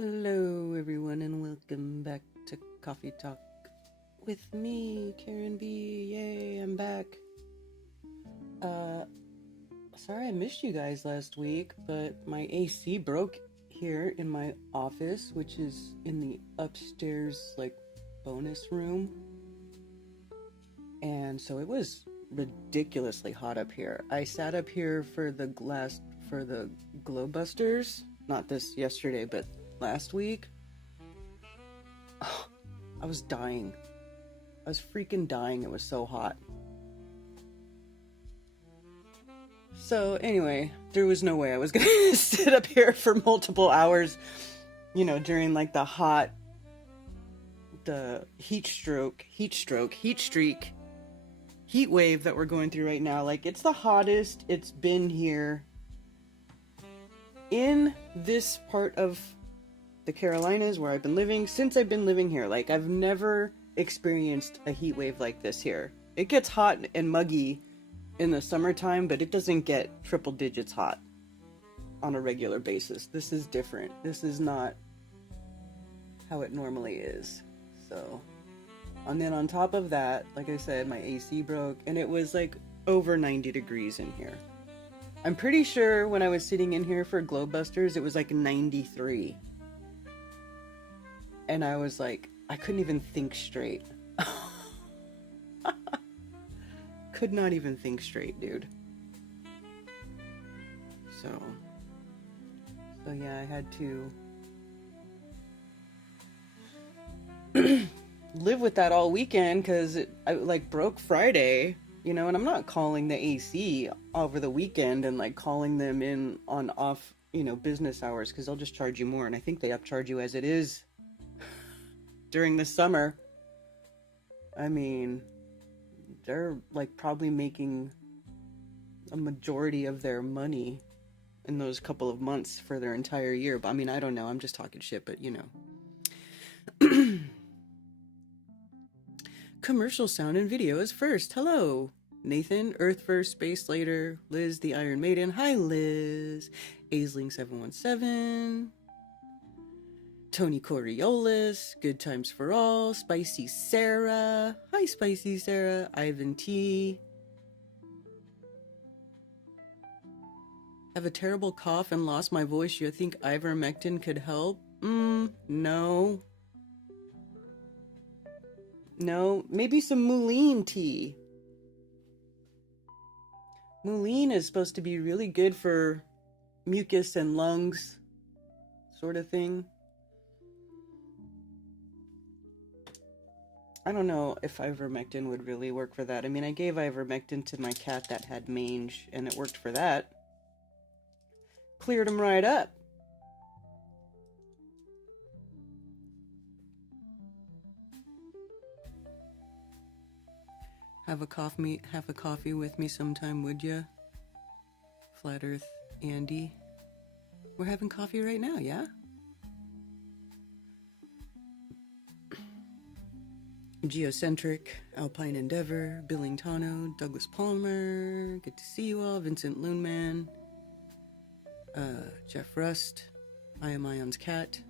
Hello, everyone, and welcome back to Coffee Talk with me, Karen B. Yay, I'm back. Sorry I missed you guys last week, but my AC broke here in my office, which is in the upstairs, bonus room. And so it was ridiculously hot up here. I sat up here for the glow busters, not this yesterday, but last week. Oh, I was dying. I was freaking dying. It was so hot. So anyway, there was no way I was gonna sit up here for multiple hours, during the heat streak, heat wave that we're going through right now. It's the hottest it's been here in this part of the Carolinas where I've been living since I've been living here. I've never experienced a heat wave like this here. It gets hot and muggy in the summertime, but it doesn't get triple digits hot on a regular basis. This is different. This is not how it normally is. So, and then on top of that, like I said, my AC broke and it was over 90 degrees in here. I'm pretty sure when I was sitting in here for Glow Busters, it was 93. And I was I couldn't even think straight. Could not even think straight, dude. So yeah, I had to live with that all weekend because I broke Friday, and I'm not calling the AC over the weekend and calling them in on off, business hours because they'll just charge you more. And I think they upcharge you as it is during the summer. I mean, they're probably making a majority of their money in those couple of months for their entire year. But I mean, I don't know. I'm just talking shit, but Commercial sound and video is first. Hello, Nathan, Earth First, Space Later, Liz, the Iron Maiden. Hi, Liz. Aisling717. Tony Coriolis, Good Times for All, Spicy Sarah, hi Spicy Sarah, Ivan T. Have a terrible cough and lost my voice. You think ivermectin could help? No. No, maybe some Moulin tea. Moulin is supposed to be really good for mucus and lungs, sort of thing. I don't know if ivermectin would really work for that. I mean, I gave ivermectin to my cat that had mange, and it worked for that. Cleared him right up. Have a coffee with me sometime, would ya? Flat Earth Andy. We're having coffee right now, yeah? Geocentric, Alpine Endeavor, Billingtano, Douglas Palmer, good to see you all, Vincent Loonman, Jeff Rust, I Am Ion's Cat.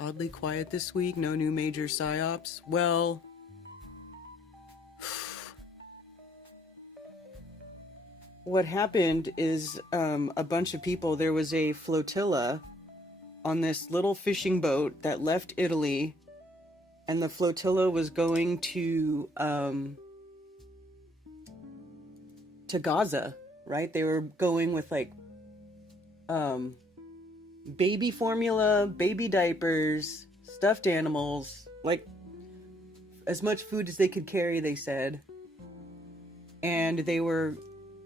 Oddly quiet this week, no new major psyops. Well, what happened is a bunch of people, there was a flotilla on this little fishing boat that left Italy. And the flotilla was going to Gaza, right? They were going with baby formula, baby diapers, stuffed animals, as much food as they could carry, they said. And they were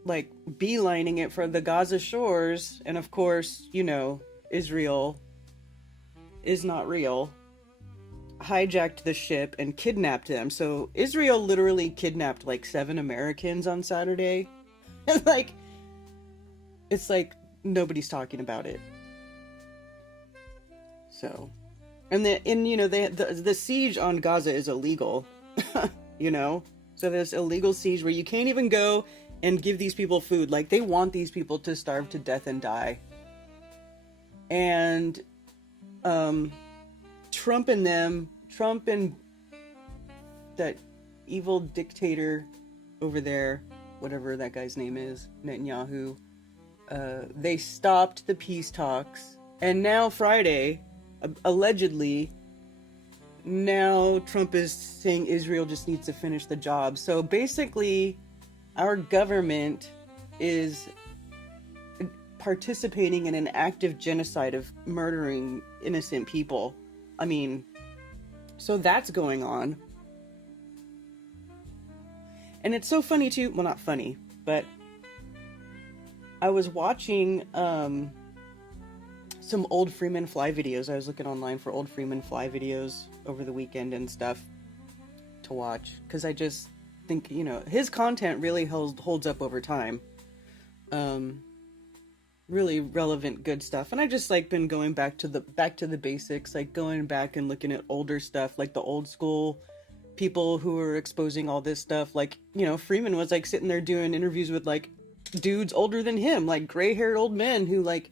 beelining it for the Gaza shores. And of course, Israel is not real. Hijacked the ship and kidnapped them. So Israel literally kidnapped 7 Americans on Saturday. And it's nobody's talking about it. So, and the siege on Gaza is illegal. So there's illegal siege where you can't even go and give these people food. They want these people to starve to death and die. And Trump and that evil dictator over there, whatever that guy's name is, Netanyahu, they stopped the peace talks. And now Friday, allegedly, now Trump is saying Israel just needs to finish the job. So basically, our government is participating in an active genocide of murdering innocent people. I mean, so that's going on. And it's so funny too, well, not funny, but I was watching some old Freeman Fly videos. I was looking online for old Freeman Fly videos over the weekend and stuff to watch, because I just think, you know, his content really holds up over time. Really relevant, good stuff. And I just like been going back to the basics, like going back and looking at older stuff, like the old school people who are exposing all this stuff. Like, you know, Freeman was like sitting there doing interviews with like dudes older than him, like gray-haired old men who like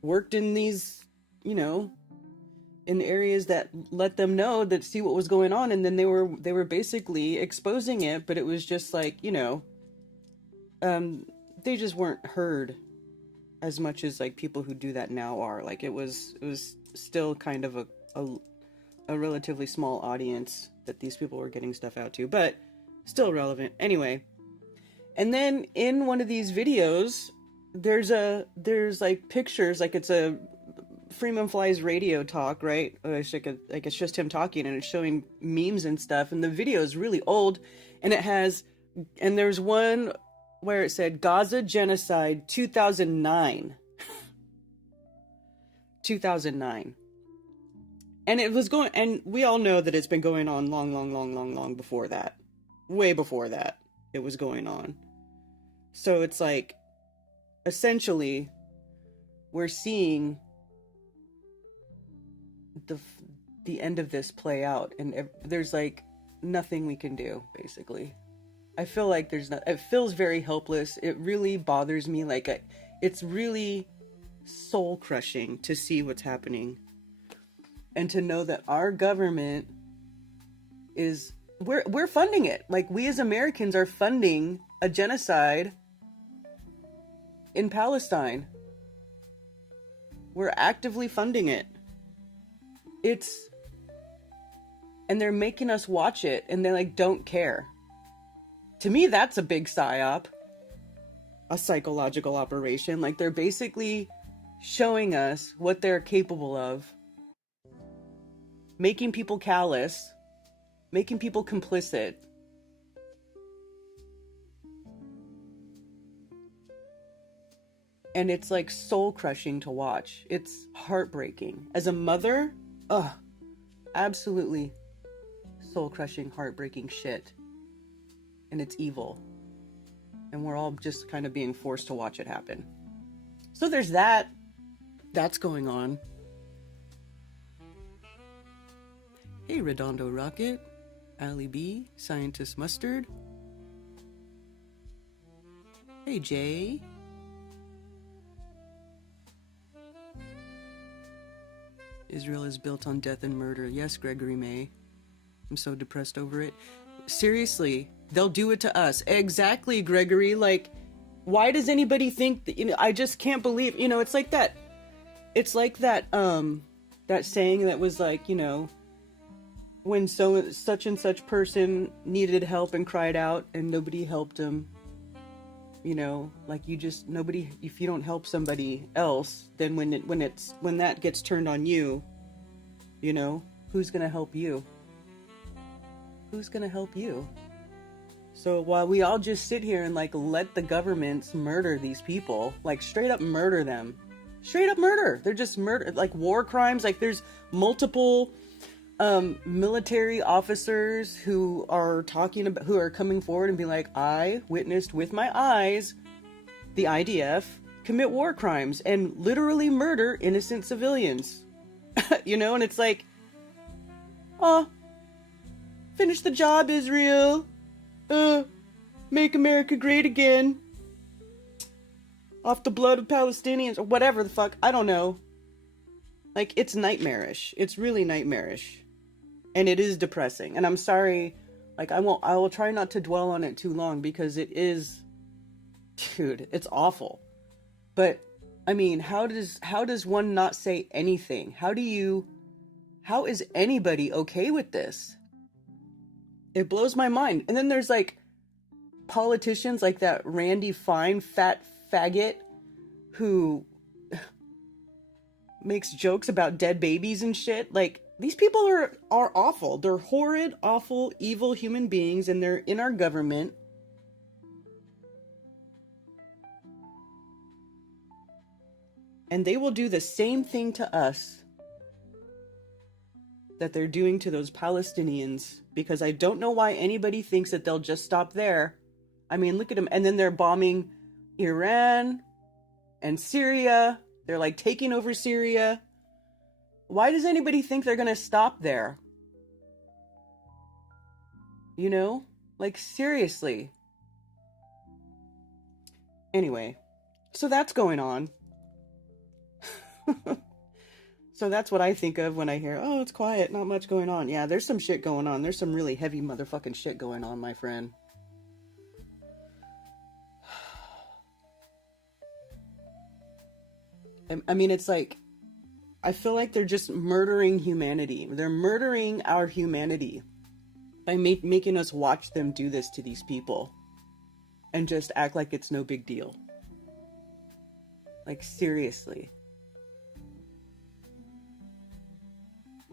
worked in these, you know, in areas that let them know, that see what was going on, and then they were basically exposing it, but it was just like, you know, they just weren't heard as much as like people who do that now are. Like it was still kind of a relatively small audience that these people were getting stuff out to, but still relevant anyway. And then in one of these videos, there's like pictures, like it's a Freeman Fly's radio talk, right? Like it's just him talking, and it's showing memes and stuff, and the video is really old, and there's one where it said Gaza genocide 2009. 2009. And it was going, and we all know that it's been going on long before that. Way before that, it was going on. So it's like, essentially, we're seeing the end of this play out, and there's like nothing we can do, basically. I feel like it feels very helpless. It really bothers me. Like, it's really soul crushing to see what's happening. And to know that our government we're funding it. Like, we as Americans are funding a genocide in Palestine. We're actively funding it. And they're making us watch it, and they like don't care. To me, that's a big psyop, a psychological operation. Like, they're basically showing us what they're capable of, making people callous, making people complicit. And it's like soul crushing to watch. It's heartbreaking. As a mother, absolutely soul crushing, heartbreaking shit. And it's evil. And we're all just kind of being forced to watch it happen. So there's that. That's going on. Hey, Redondo Rocket, Ali B, Scientist Mustard. Hey, Jay. Israel is built on death and murder. Yes, Gregory May. I'm so depressed over it. Seriously, they'll do it to us. Exactly, Gregory. Like, why does anybody think that, you know, I just can't believe, you know, it's like that that saying that was like, you know, when such and such person needed help and cried out and nobody helped him, you know, like nobody, if you don't help somebody else, then when that gets turned on you, you know, who's gonna help you? Who's gonna help you? So while we all just sit here and like let the governments murder these people, like straight up murder them, straight up murder, they're just murder, like war crimes. Like, there's multiple military officers who are coming forward and be like, I witnessed with my eyes the IDF commit war crimes and literally murder innocent civilians. You know, and it's like, oh, finish the job, Israel. Make America great again. Off the blood of Palestinians, or whatever the fuck, I don't know. Like, it's nightmarish. It's really nightmarish. And it is depressing. And I'm sorry, like, I will try not to dwell on it too long because it is, dude, it's awful. But, I mean, how does one not say anything? How is anybody okay with this? It blows my mind. And then there's, like, politicians like that Randy Fine, fat faggot, who makes jokes about dead babies and shit. Like, these people are awful. They're horrid, awful, evil human beings, and they're in our government. And they will do the same thing to us that they're doing to those Palestinians, because I don't know why anybody thinks that they'll just stop there. I mean, look at them. And then they're bombing Iran and Syria. They're like taking over Syria. Why does anybody think they're going to stop there? You know? Like, seriously. Anyway, so that's going on. So that's what I think of when I hear, oh, it's quiet, not much going on. Yeah, there's some shit going on. There's some really heavy motherfucking shit going on, my friend. I mean, it's like, I feel like they're just murdering humanity. They're murdering our humanity by making us watch them do this to these people and just act like it's no big deal. Like, seriously.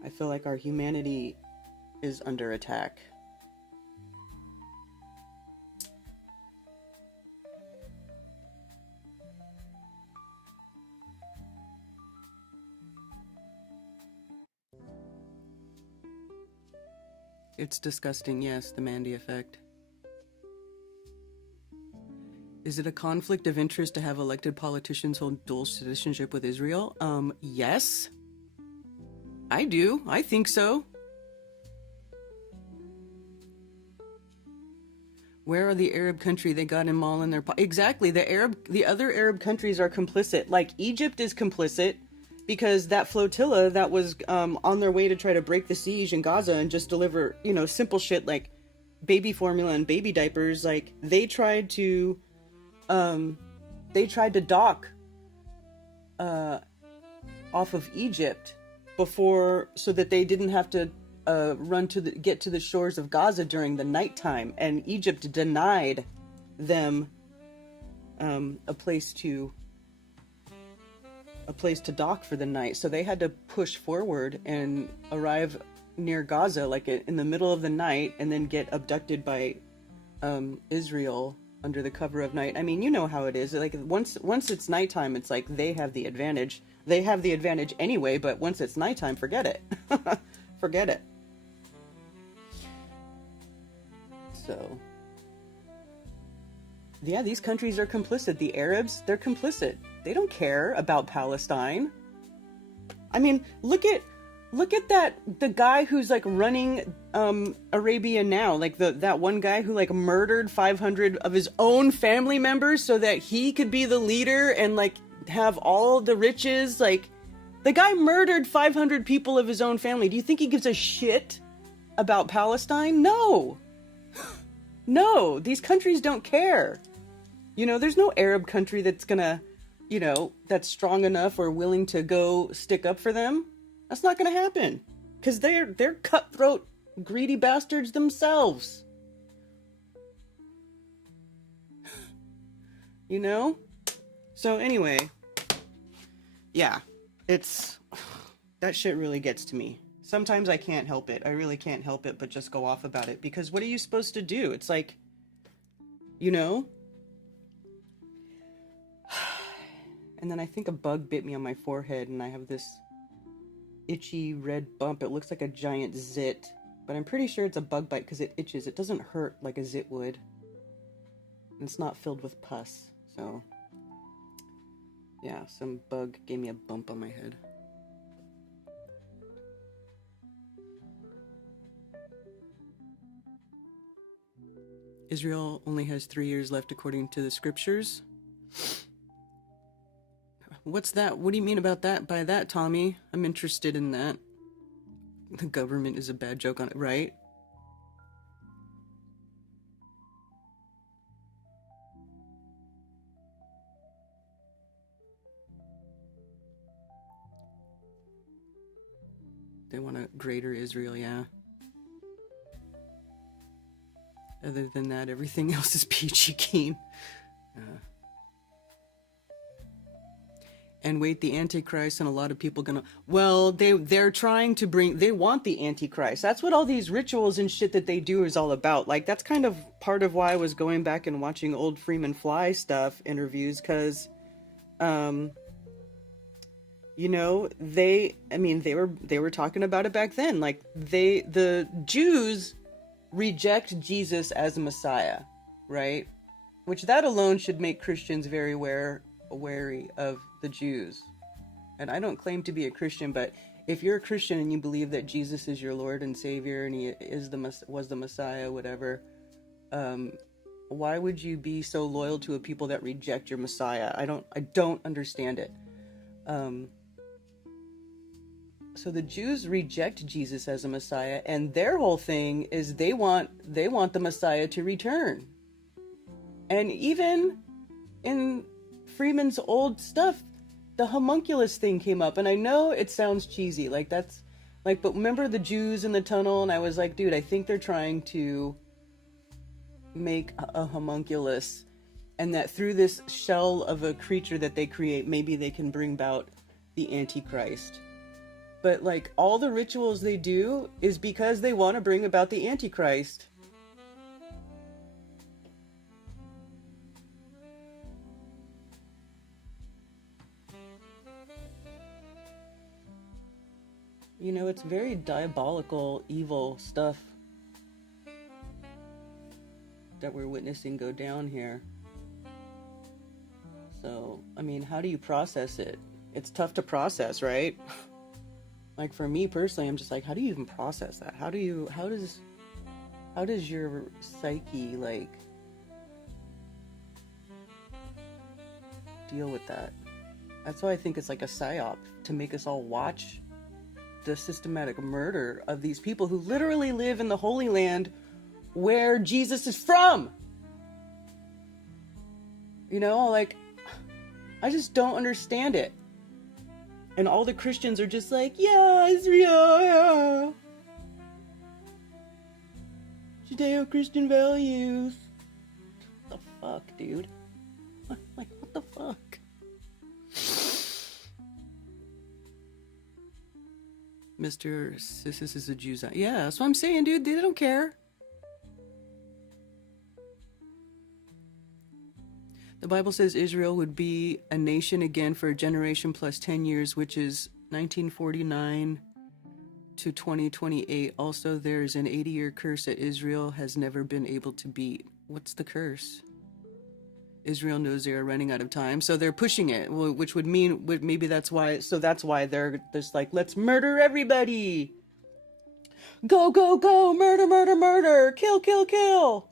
I feel like our humanity is under attack. It's disgusting, yes, the Mandy effect. Is it a conflict of interest to have elected politicians hold dual citizenship with Israel? Yes. I do. I think so. Where are the Arab country? They got him all in their exactly. The other Arab countries are complicit. Like, Egypt is complicit because that flotilla that was on their way to try to break the siege in Gaza and just deliver, you know, simple shit like baby formula and baby diapers. Like, they tried to dock off of Egypt before, so that they didn't have to get to the shores of Gaza during the nighttime, and Egypt denied them a place to dock for the night. So they had to push forward and arrive near Gaza like in the middle of the night, and then get abducted by Israel under the cover of night. I mean, you know how it is. Like, once it's nighttime, it's like they have the advantage. They have the advantage anyway, but once it's nighttime, forget it. Forget it. So, yeah, these countries are complicit. The Arabs, they're complicit. They don't care about Palestine. I mean, look at the guy who's like running Arabia now, like that one guy who like murdered 500 of his own family members so that he could be the leader and like have all the riches. Like, the guy murdered 500 people of his own family. Do you think he gives a shit about Palestine? No. No, these countries don't care. You know, there's no Arab country that's gonna, you know, that's strong enough or willing to go stick up for them. That's not gonna happen. Because they're cutthroat, greedy bastards themselves. You know? So anyway, yeah, that shit really gets to me. Sometimes I can't help it. I really can't help it but just go off about it. Because what are you supposed to do? It's like, you know? And then I think a bug bit me on my forehead and I have this itchy red bump. It looks like a giant zit. But I'm pretty sure it's a bug bite because it itches. It doesn't hurt like a zit would. And it's not filled with pus. So, yeah, some bug gave me a bump on my head. Israel only has 3 years left according to the scriptures. What's that? What do you mean about that? By that, Tommy? I'm interested in that. The government is a bad joke on it, right? They want a greater Israel, yeah. Other than that, everything else is peachy keen. And wait, the Antichrist and a lot of people gonna... Well, they're trying to bring... They want the Antichrist. That's what all these rituals and shit that they do is all about. Like, that's kind of part of why I was going back and watching old Freeman Fly stuff, interviews, because... you know, they were talking about it back then. Like, the Jews reject Jesus as a Messiah, right? Which that alone should make Christians very wary of the Jews. And I don't claim to be a Christian, but if you're a Christian and you believe that Jesus is your Lord and Savior and he was the Messiah, whatever, why would you be so loyal to a people that reject your Messiah? I don't understand it. So the Jews reject Jesus as a Messiah, and their whole thing is they want the Messiah to return. And even in Freeman's old stuff, the homunculus thing came up, and I know it sounds cheesy, like that's like, but remember the Jews in the tunnel? And I was like, dude, I think they're trying to make a homunculus, and that through this shell of a creature that they create, maybe they can bring about the Antichrist. But like all the rituals they do is because they want to bring about the Antichrist. You know, it's very diabolical, evil stuff that we're witnessing go down here. So, I mean, how do you process it? It's tough to process, right? Like for me personally, I'm just like, how do you even process that? How does your psyche like deal with that? That's why I think it's like a psyop to make us all watch the systematic murder of these people who literally live in the Holy Land where Jesus is from. You know, like, I just don't understand it. And all the Christians are just like, yeah, Israel, yeah. Judeo-Christian values. What the fuck, dude? Like, what the fuck? Mr. Sissis is a Jew. Yeah, that's what I'm saying, dude. They don't care. The Bible says Israel would be a nation again for a generation plus 10 years, which is 1949 to 2028. Also, there's an 80-year curse that Israel has never been able to beat. What's the curse? Israel knows they are running out of time, so they're pushing it, which would mean maybe that's why. So that's why they're just like, let's murder everybody. Go, go, go. Murder, murder, murder. Kill, kill, kill.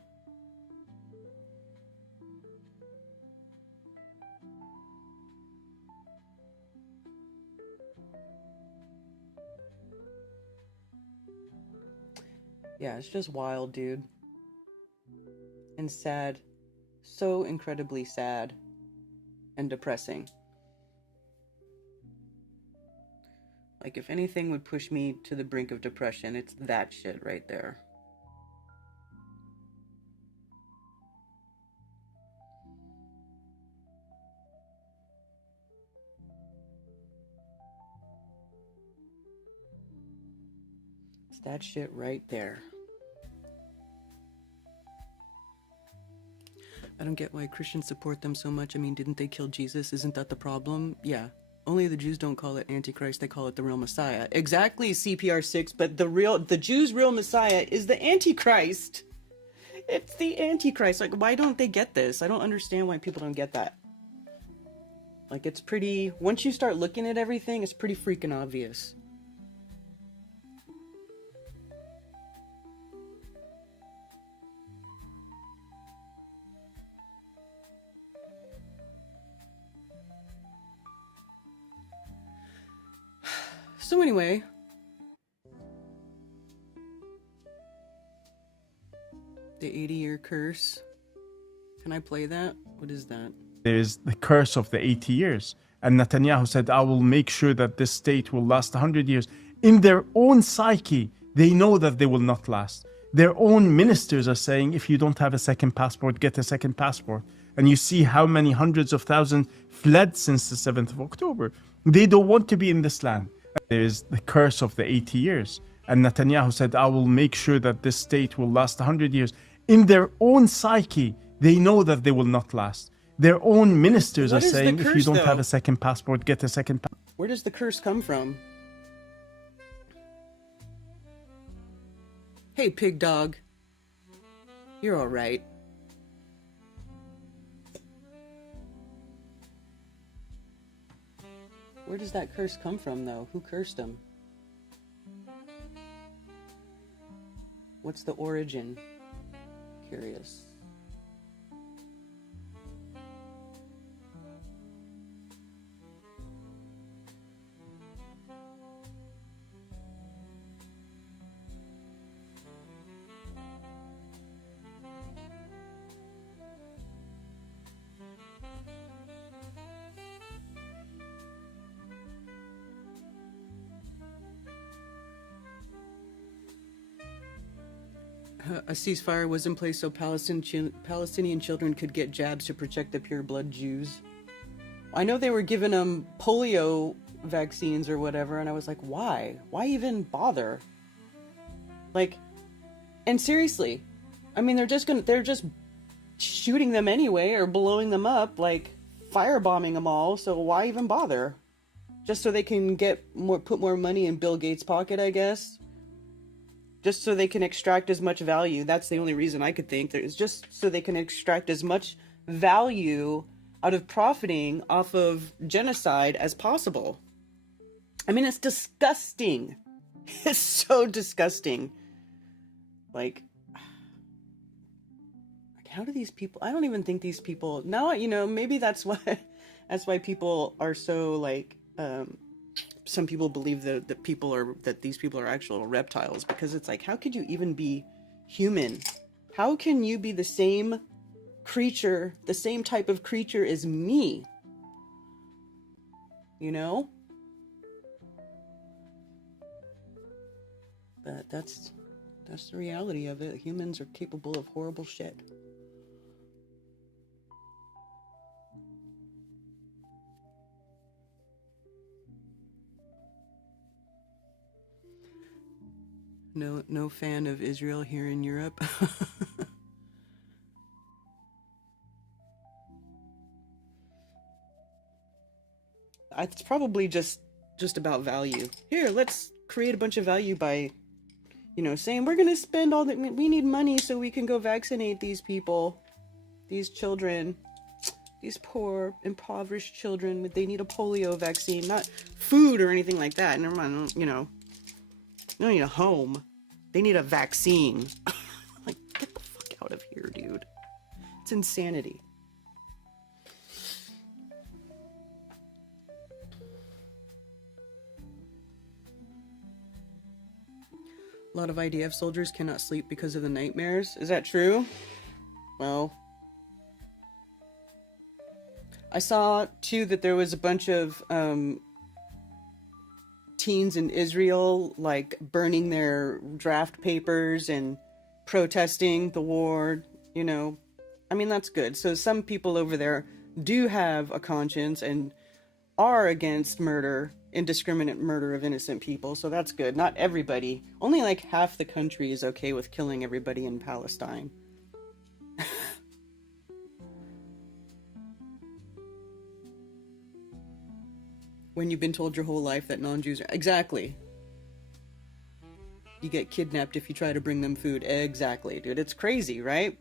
Yeah, it's just wild, dude. And sad. So incredibly sad. And depressing. Like, if anything would push me to the brink of depression, it's that shit right there. It's that shit right there. I don't get why Christians support them so much. I mean, didn't they kill Jesus? Isn't that the problem? Yeah. Only the Jews don't call it Antichrist, they call it the real Messiah. Exactly, CPR6, but the Jews' real Messiah is the Antichrist. It's the Antichrist. Like, why don't they get this? I don't understand why people don't get that. Like, it's pretty... Once you start looking at everything, it's pretty freaking obvious. So anyway, the 80-year curse. Can I play that? What is that? There is the curse of the 80 years. And Netanyahu said, I will make sure that this state will last 100 years. In their own psyche, they know that they will not last. Their own ministers are saying, if you don't have a second passport, get a second passport. And you see how many hundreds of thousands fled since the 7th of October. They don't want to be in this land. There is the curse of the 80 years. And Netanyahu said, I will make sure that this state will last 100 years. In their own psyche, they know that they will not last. Their own ministers are saying, if you don't have a second passport, get a second passport. Where does the curse come from? Hey, pig dog. You're all right. Where does that curse come from, though? Who cursed him? What's the origin? Curious. A ceasefire was in place so Palestinian children could get jabs to protect the pure-blood Jews. I know they were giving them polio vaccines or whatever, and I was like, why? Why even bother? Like, and seriously, I mean, they're just shooting them anyway or blowing them up, like firebombing them all, so why even bother? Just so they can put more money in Bill Gates' pocket, I guess. Just so they can extract as much value. That's the only reason I could think. It's just so they can extract as much value out of profiting off of genocide as possible. I mean, it's disgusting. It's so disgusting. Like, how do these people... I don't even think these people... Now, you know, maybe that's why people are so, like... some people believe that these people are actual reptiles, because it's like, how could you even be human? How can you be the same creature, the same type of creature as me? You know? But that's the reality of it. Humans are capable of horrible shit. No fan of Israel here in Europe. It's probably just about value. Here, let's create a bunch of value by, you know, saying we're going to spend all that. We need money so we can go vaccinate these people, these children, these poor, impoverished children. They need a polio vaccine, not food or anything like that. Never mind, you know. They don't need a home. They need a vaccine. Like, get the fuck out of here, dude. It's insanity. A lot of IDF soldiers cannot sleep because of the nightmares. Is that true? Well, I saw, too, that there was a bunch of teens in Israel, like, burning their draft papers and protesting the war, you know. I mean, that's good. So some people over there do have a conscience and are against murder, indiscriminate murder of innocent people, so that's good. Not everybody. Only like half the country is okay with killing everybody in Palestine. When you've been told your whole life that non-Jews are... Exactly. You get kidnapped if you try to bring them food. Exactly, dude. It's crazy, right?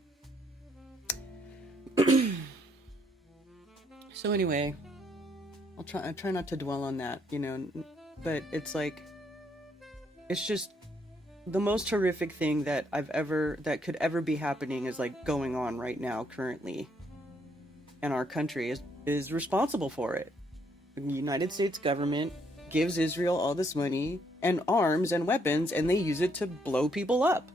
So anyway, I try not to dwell on that, you know, but it's like, it's just the most horrific thing that that could ever be happening is like going on right now currently. And our country is responsible for it. The United States government gives Israel all this money and arms and weapons, and they use it to blow people up.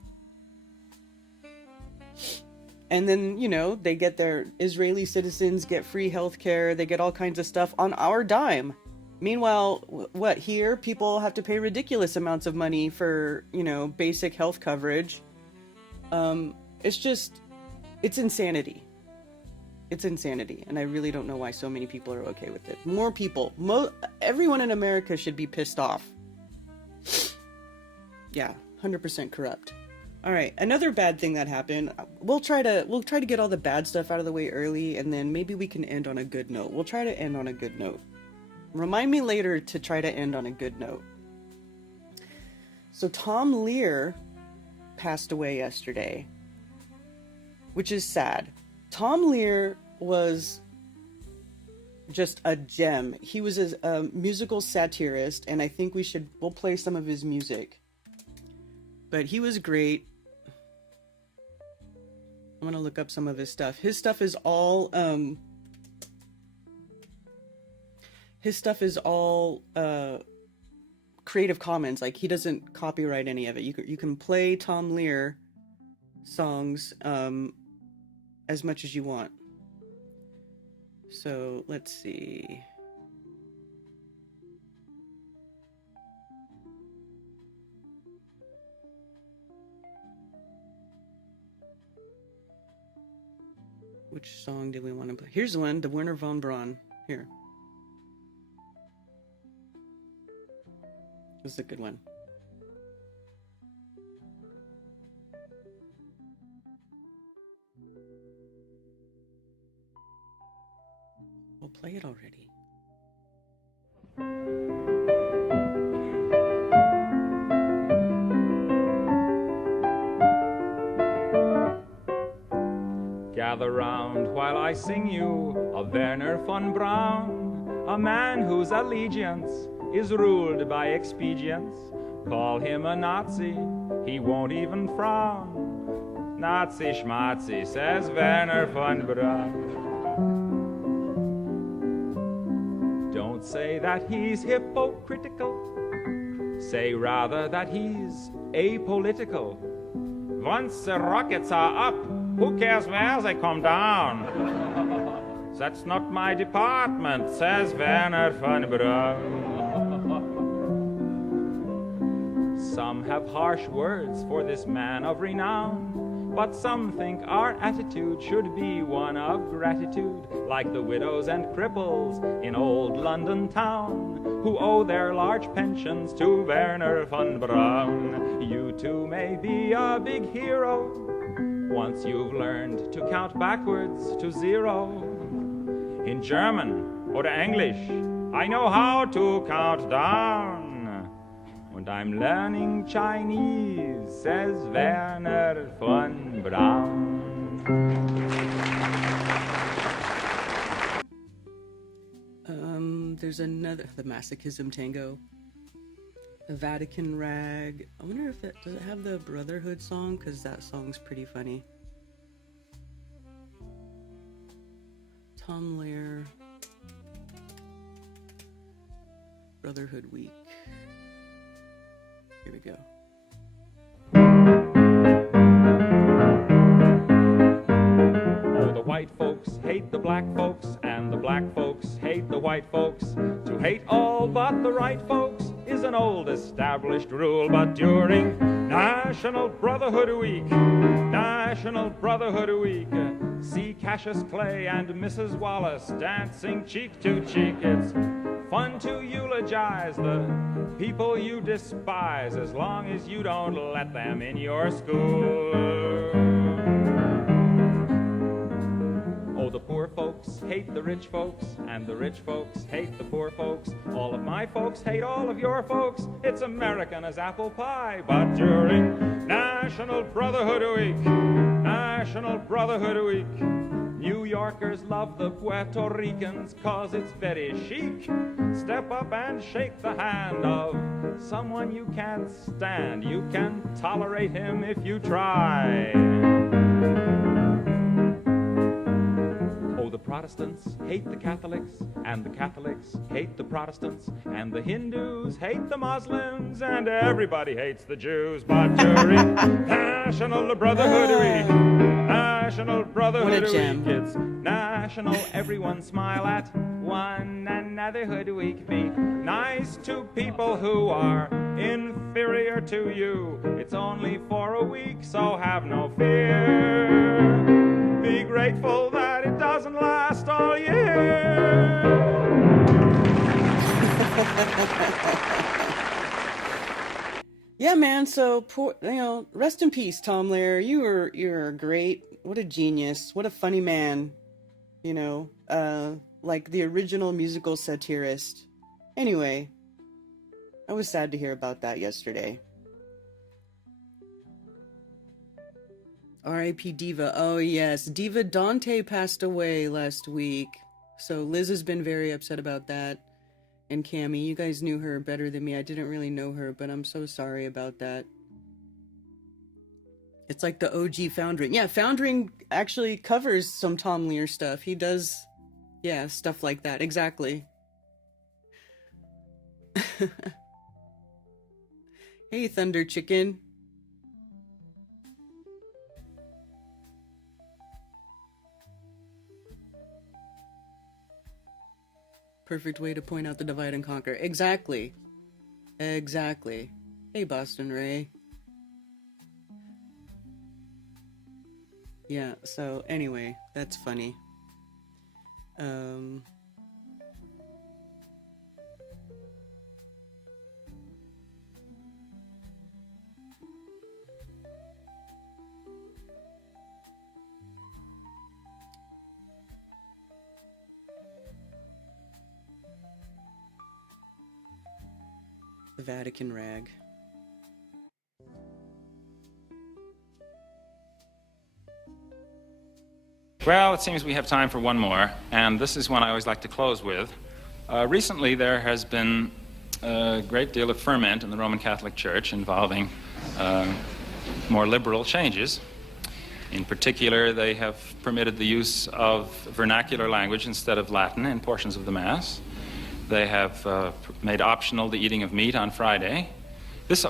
And then, you know, they get their Israeli citizens get free healthcare, they get all kinds of stuff on our dime. Meanwhile, what, here, people have to pay ridiculous amounts of money for, you know, basic health coverage. It's insanity. It's insanity, and I really don't know why so many people are okay with it. More people, everyone in America should be pissed off. Yeah, 100% corrupt. All right, another bad thing that happened. We'll try to get all the bad stuff out of the way early, and then maybe we can end on a good note. We'll try to end on a good note. Remind me later to try to end on a good note. So Tom Lehrer passed away yesterday, which is sad. Tom Lehrer was just a gem. He was a musical satirist, and I think we'll play some of his music. But he was great. I'm gonna look up some of his stuff. His stuff is all Creative Commons. Like, he doesn't copyright any of it. You can play Tom Lehrer songs as much as you want. So let's see. Which song do we want to play? Here's one, the Werner von Braun. Here. This is a good one. We'll play it already. Gather round while I sing you of Werner von Braun, a man whose allegiance is ruled by expedience. Call him a Nazi, he won't even frown. Nazi schmazi, says Werner von Braun. Don't say that he's hypocritical, say rather that he's apolitical. Once the rockets are up, who cares where they come down? That's not my department, says Werner von Braun. Some have harsh words for this man of renown, but some think our attitude should be one of gratitude, like the widows and cripples in old London town, who owe their large pensions to Werner von Braun. You too may be a big hero once you've learned to count backwards to zero. In German or English, I know how to count down. And I'm learning Chinese, says Werner von Braun. There's another, the Masochism Tango. The Vatican Rag. I wonder if does it have the Brotherhood song? Because that song's pretty funny. Tom Lehrer. Brotherhood Week. Here we go. Oh, the white folks hate the black folks, and the black folks hate the white folks. To hate all but the right folks is an old established rule, but during National Brotherhood Week, see Cassius Clay and Mrs. Wallace dancing cheek to cheek. It's fun to eulogize the people you despise, as long as you don't let them in your school. Oh, the poor folks hate the rich folks, and the rich folks hate the poor folks. All of my folks hate all of your folks. It's American as apple pie. But during National Brotherhood Week, New Yorkers love the Puerto Ricans 'cause it's very chic. Step up and shake the hand of someone you can't stand. You can tolerate him if you try. Protestants hate the Catholics, and the Catholics hate the Protestants, and the Hindus hate the Muslims, and everybody hates the Jews. But jury, National Brotherhood Week, National Brotherhood Week, it's national. Everyone smile at one another. Hood Week, be nice to people who are inferior to you. It's only for a week, so have no fear. Be grateful that it doesn't last all year. Yeah, man. So poor, rest in peace, Tom Lehrer. You're great. What a genius. What a funny man. Like the original musical satirist. Anyway, I was sad to hear about that yesterday. R.I.P. Diva. Oh, yes. Diva Dante passed away last week. So Liz has been very upset about that. And Cammie, you guys knew her better than me. I didn't really know her, but I'm so sorry about that. It's like the OG Foundering. Yeah, Foundering actually covers some Tom Lehrer stuff. He does, yeah, stuff like that. Exactly. Hey, Thunder Chicken. Perfect way to point out the divide and conquer. Exactly. Exactly. Hey, Boston Ray. Yeah, so anyway, that's funny. The Vatican rag. Well, it seems we have time for one more, and this is one I always like to close with. Recently, there has been a great deal of ferment in the Roman Catholic Church involving more liberal changes. In particular, they have permitted the use of vernacular language instead of Latin in portions of the Mass. They have made optional the eating of meat on Friday. This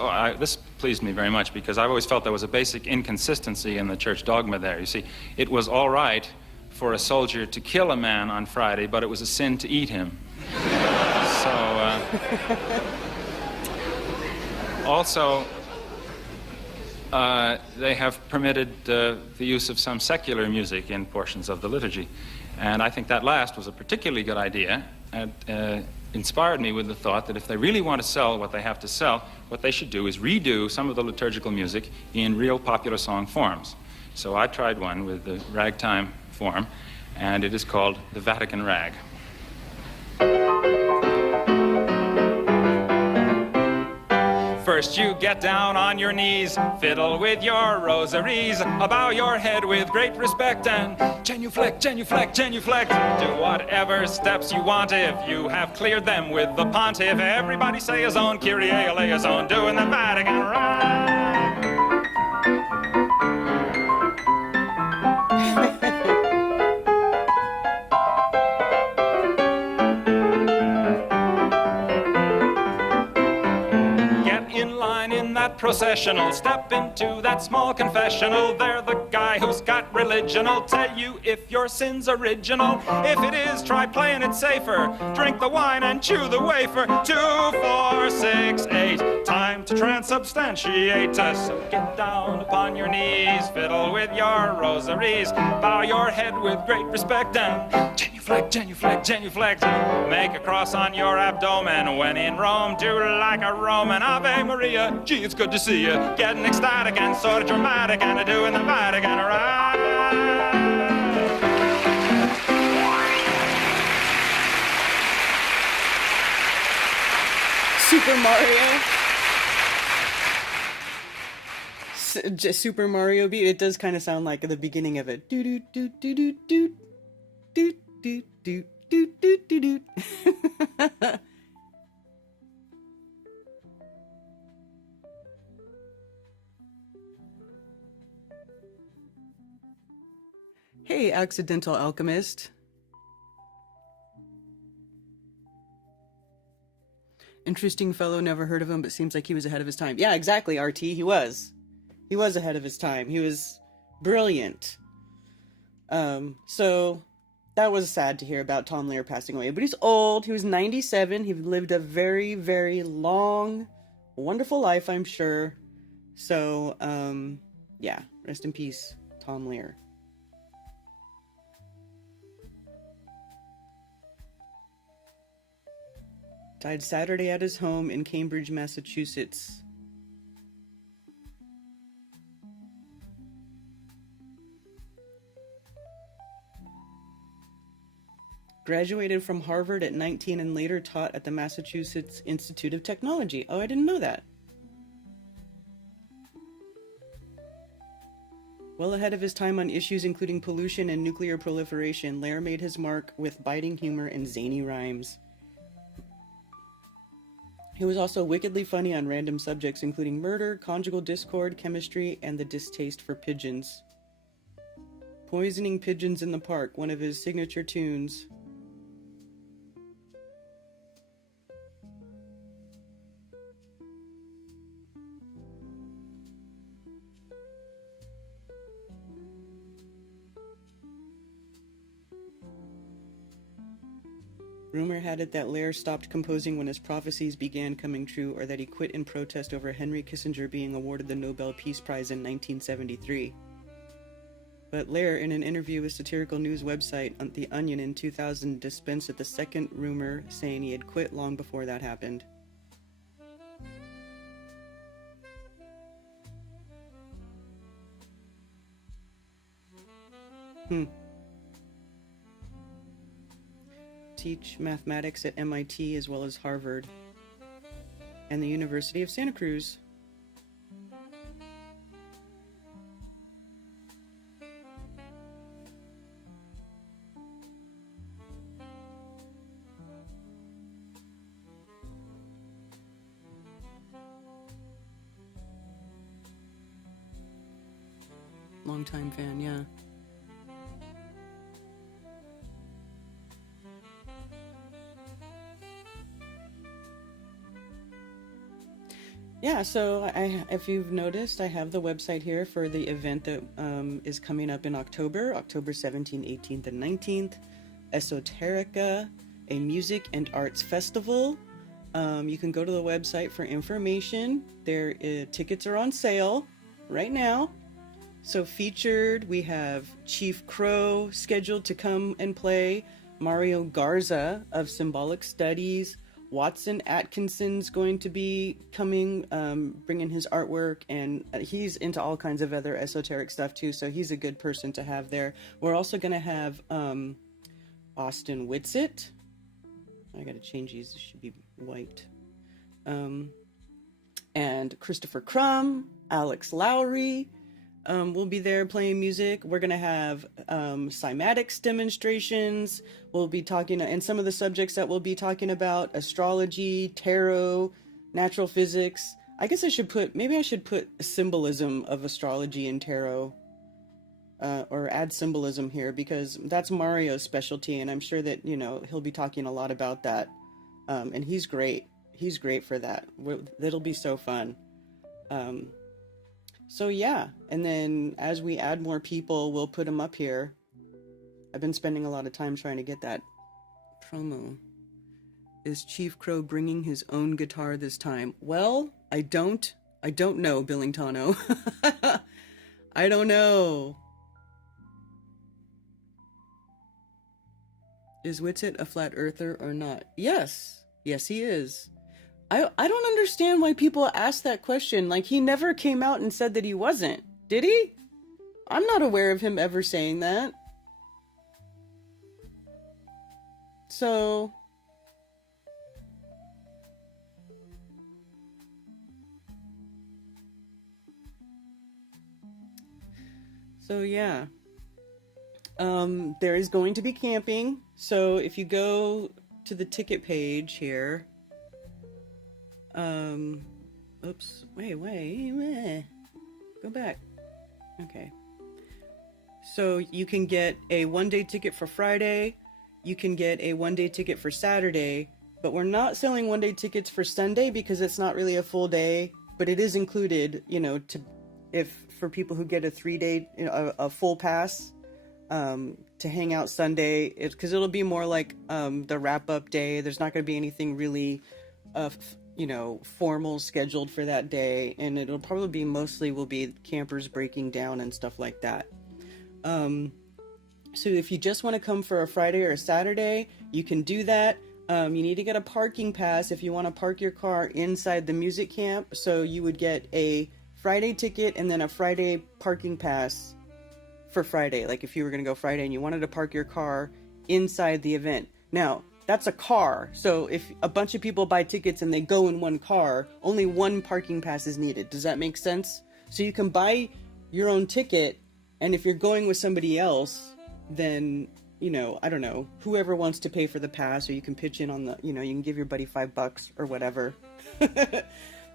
pleased me very much because I've always felt there was a basic inconsistency in the church dogma there. You see, it was all right for a soldier to kill a man on Friday, but it was a sin to eat him. Also, they have permitted the use of some secular music in portions of the liturgy. And I think that last was a particularly good idea. And inspired me with the thought that if they really want to sell what they have to sell, what they should do is redo some of the liturgical music in real popular song forms. So I tried one with the ragtime form, and it is called the Vatican Rag. First you get down on your knees, fiddle with your rosaries, bow your head with great respect and genuflect, genuflect, genuflect. Do whatever steps you want if you have cleared them with the pontiff. Everybody say his own, Kyrie eleison, doing the Vatican Rag. Processional, step into that small confessional. They're the guy who's got religion'll tell you if your sin's original. If it is, try playing it safer. Drink the wine and chew the wafer. 2, 4, 6, 8. Time to transubstantiate us. So get down upon your knees, fiddle with your rosaries, bow your head with great respect and genuflect, genuflect, genuflect. Make a cross on your abdomen. When in Rome, do like a Roman. Ave Maria, gee, it's good to see you. Getting ecstatic and sort of dramatic and a doing the Vatican Rag. Super Mario. Super Mario beat. It does kind of sound like at the beginning of it. Do do do do do do do do do do do do do. Hey, Accidental Alchemist. Interesting fellow, never heard of him, but seems like he was ahead of his time. Yeah, exactly, RT. He was. He was ahead of his time. He was brilliant. So that was sad to hear about Tom Lehrer passing away. But he's old. He was 97. He lived a very, very long, wonderful life, I'm sure. So, yeah, rest in peace, Tom Lehrer. Died Saturday at his home in Cambridge, Massachusetts. Graduated from Harvard at 19 and later taught at the Massachusetts Institute of Technology. Oh, I didn't know that. Well ahead of his time on issues including pollution and nuclear proliferation, Lehrer made his mark with biting humor and zany rhymes. He was also wickedly funny on random subjects including murder, conjugal discord, chemistry, and the distaste for pigeons. Poisoning Pigeons in the Park, one of his signature tunes. Rumor had it that Lehrer stopped composing when his prophecies began coming true, or that he quit in protest over Henry Kissinger being awarded the Nobel Peace Prize in 1973. But Lehrer, in an interview with satirical news website The Onion in 2000, dispensed with the second rumor, saying he had quit long before that happened. Teach mathematics at MIT as well as Harvard and the University of Santa Cruz. Longtime fan, yeah. Yeah, so if you've noticed, I have the website here for the event that is coming up in October 17th, 18th, and 19th. Esoterica, a music and arts festival. You can go to the website for information. Tickets are on sale right now. So featured, we have Chief Crow scheduled to come and play, Mario Garza of Symbolic Studies, Watson Atkinson's going to be coming, bringing his artwork, and he's into all kinds of other esoteric stuff too, so he's a good person to have there. We're also going to have Austin Whitsitt. I got to change these, it should be white. And Christopher Crum, Alex Lowry will be there playing music. We're going to have cymatics demonstrations. We'll be talking, and some of the subjects that we'll be talking about, astrology, tarot, natural physics. I guess I should put symbolism of astrology and tarot, or add symbolism here, because that's Mario's specialty, and I'm sure that, he'll be talking a lot about that. And he's great. He's great for that. It'll be so fun. So yeah, and then as we add more people, we'll put them up here. I've been spending a lot of time trying to get that promo. Is Chief Crow bringing his own guitar this time? Well, I don't know, Billingtano. I don't know. Is Whitsitt a flat earther or not? Yes, he is. I don't understand why people ask that question. Like, he never came out and said that he wasn't. Did he? I'm not aware of him ever saying that. So yeah. There is going to be camping. So if you go to the ticket page here, oops, wait, go back. Okay. So you can get a one-day ticket for Friday, you can get a one-day ticket for Saturday, But we're not selling one-day tickets for Sunday because it's not really a full day, but it is included, you know, for people who get a 3-day, you know, a full pass, to hang out Sunday, because it'll be more like the wrap-up day. There's not going to be anything really, you know, formal scheduled for that day, and it'll probably be mostly will be campers breaking down and stuff like that. So if you just want to come for a Friday or a Saturday, you can do that. You need to get a parking pass if you want to park your car inside the music camp. So you would get a Friday ticket and then a Friday parking pass for Friday. Like if you were going to go Friday and you wanted to park your car inside the event. Now, that's a car. So if a bunch of people buy tickets and they go in one car, only one parking pass is needed. Does that make sense? So you can buy your own ticket, and if you're going with somebody else, then, you know, I don't know, whoever wants to pay for the pass, or you can pitch in on the, you know, you can give your buddy $5 or whatever.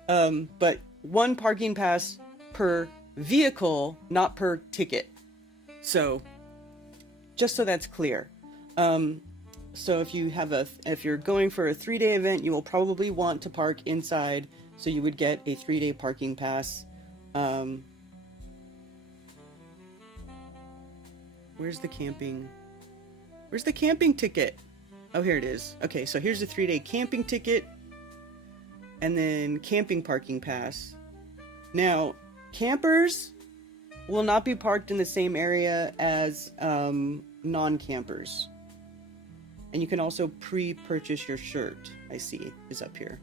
But one parking pass per vehicle, not per ticket. So just so that's clear. So if you're going for a 3-day event, you will probably want to park inside. So you would get a 3-day parking pass. Where's the camping ticket? Oh, here it is. Okay, so here's the 3-day camping ticket, and then camping parking pass. Now, campers will not be parked in the same area as non-campers. And you can also pre-purchase your shirt, I see, is up here.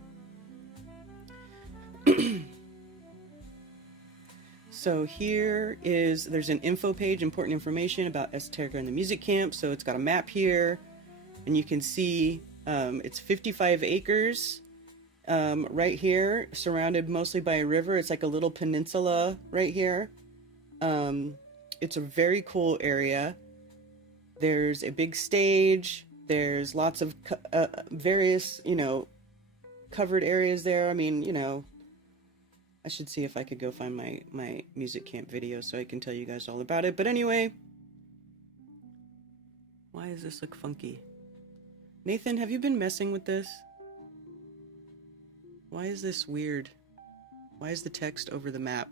So there's an info page, important information about Esoterica and the music camp. So it's got a map here, and you can see it's 55 acres right here, surrounded mostly by a river. It's like a little peninsula right here. It's a very cool area. There's a big stage. There's lots of various, you know, covered areas there. I mean, you know, I should see if I could go find my music camp video so I can tell you guys all about it. But anyway, why does this look funky? Nathan, have you been messing with this? Why is this weird? Why is the text over the map?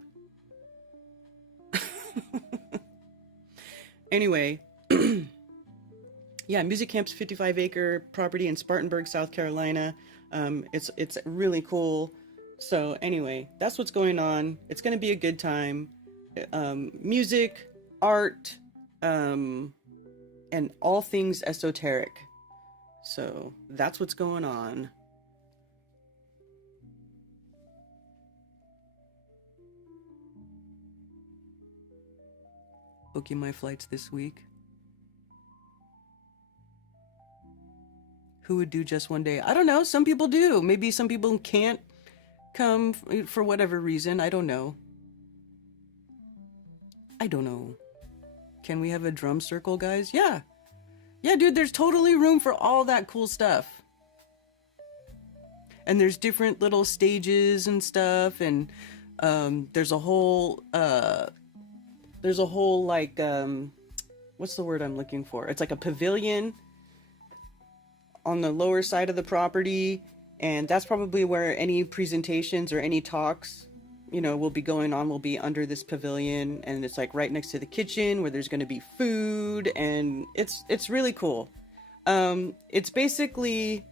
Anyway, yeah, music camp's 55-acre property in Spartanburg, South Carolina. It's really cool. So anyway, that's what's going on. It's going to be a good time. Music, art, and all things esoteric. So that's what's going on. Booking my flights this week. Who would do just one day? I don't know. Some people do. Maybe some people can't come for whatever reason. I don't know. Can we have a drum circle, guys? Yeah, dude, there's totally room for all that cool stuff. And there's different little stages and stuff, and there's a whole like what's the word I'm looking for? It's like a pavilion on the lower side of the property, and that's probably where any presentations or any talks, you know, will be going on, will be under this pavilion. And it's like right next to the kitchen where there's going to be food, and it's really cool. It's basically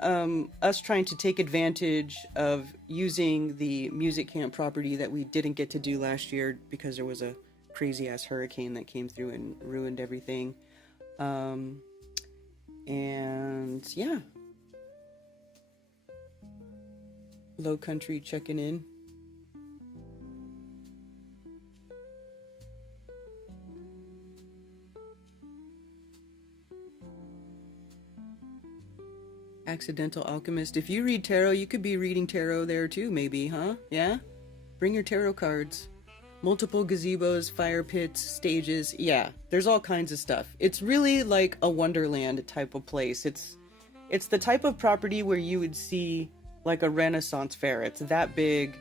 us trying to take advantage of using the music camp property that we didn't get to do last year because there was a crazy ass hurricane that came through and ruined everything. And yeah, Low Country checking in. Accidental Alchemist. If you read tarot, you could be reading tarot there too, maybe, huh? Yeah? Bring your tarot cards. Multiple gazebos, fire pits, stages. Yeah, there's all kinds of stuff. It's really like a Wonderland type of place. It's the type of property where you would see like a Renaissance fair. It's that big,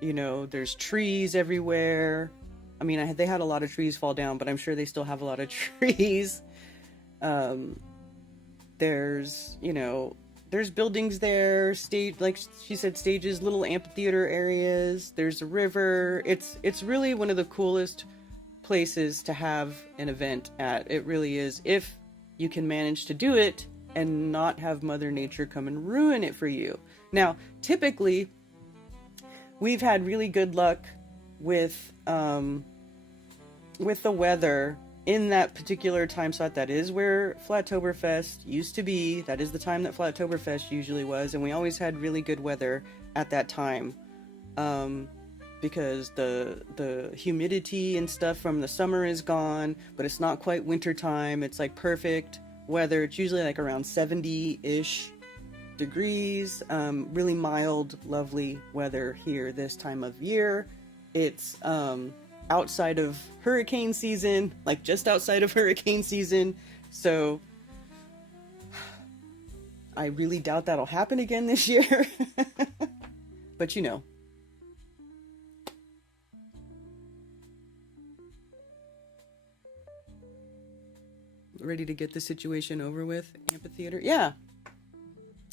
you know, there's trees everywhere. I mean, they had a lot of trees fall down, but I'm sure they still have a lot of trees. There's, you know, there's buildings there, stage, like she said, stages, little amphitheater areas. There's a river. It's really one of the coolest places to have an event at. It really is, if you can manage to do it and not have Mother Nature come and ruin it for you. Now, typically, we've had really good luck with the weather in that particular time slot. That is where Flattoberfest used to be. That is the time that Flattoberfest usually was, and we always had really good weather at that time, because the humidity and stuff from the summer is gone, but it's not quite winter time. It's like perfect weather. It's usually like around 70-ish degrees, really mild, lovely weather here this time of year. It's outside of hurricane season, like just outside of hurricane season, so I really doubt that'll happen again this year. But you know. Ready to get the situation over with? Amphitheater? Yeah.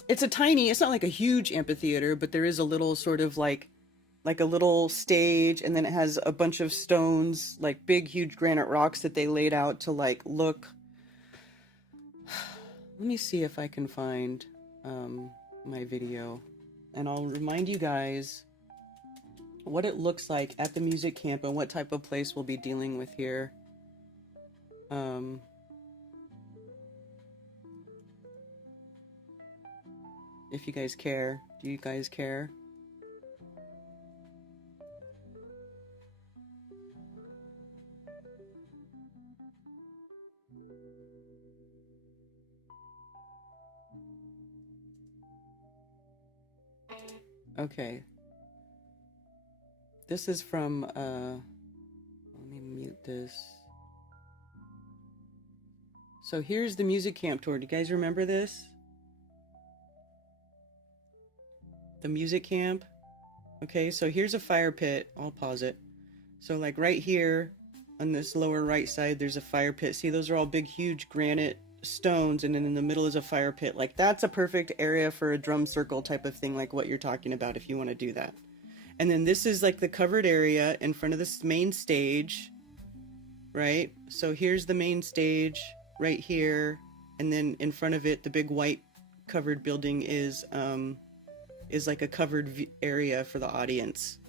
It's not like a huge amphitheater, but there is a little sort of like a little stage, and then it has a bunch of stones, like big, huge granite rocks that they laid out to like look. Let me see if I can find my video, and I'll remind you guys what it looks like at the music camp and what type of place we'll be dealing with here. If you guys care. Do you guys care? Okay. This is from, let me mute this. So here's the music camp tour. Do you guys remember this? The music camp. Okay, so here's a fire pit. I'll pause it. So like right here on this lower right side, there's a fire pit. See, those are all big, huge granite stones, and then in the middle is a fire pit. Like that's a perfect area for a drum circle type of thing, like what you're talking about, if you want to do that. And then this is like the covered area in front of this main stage, right? So here's the main stage right here, and then in front of it, the big white covered building is like a covered area for the audience.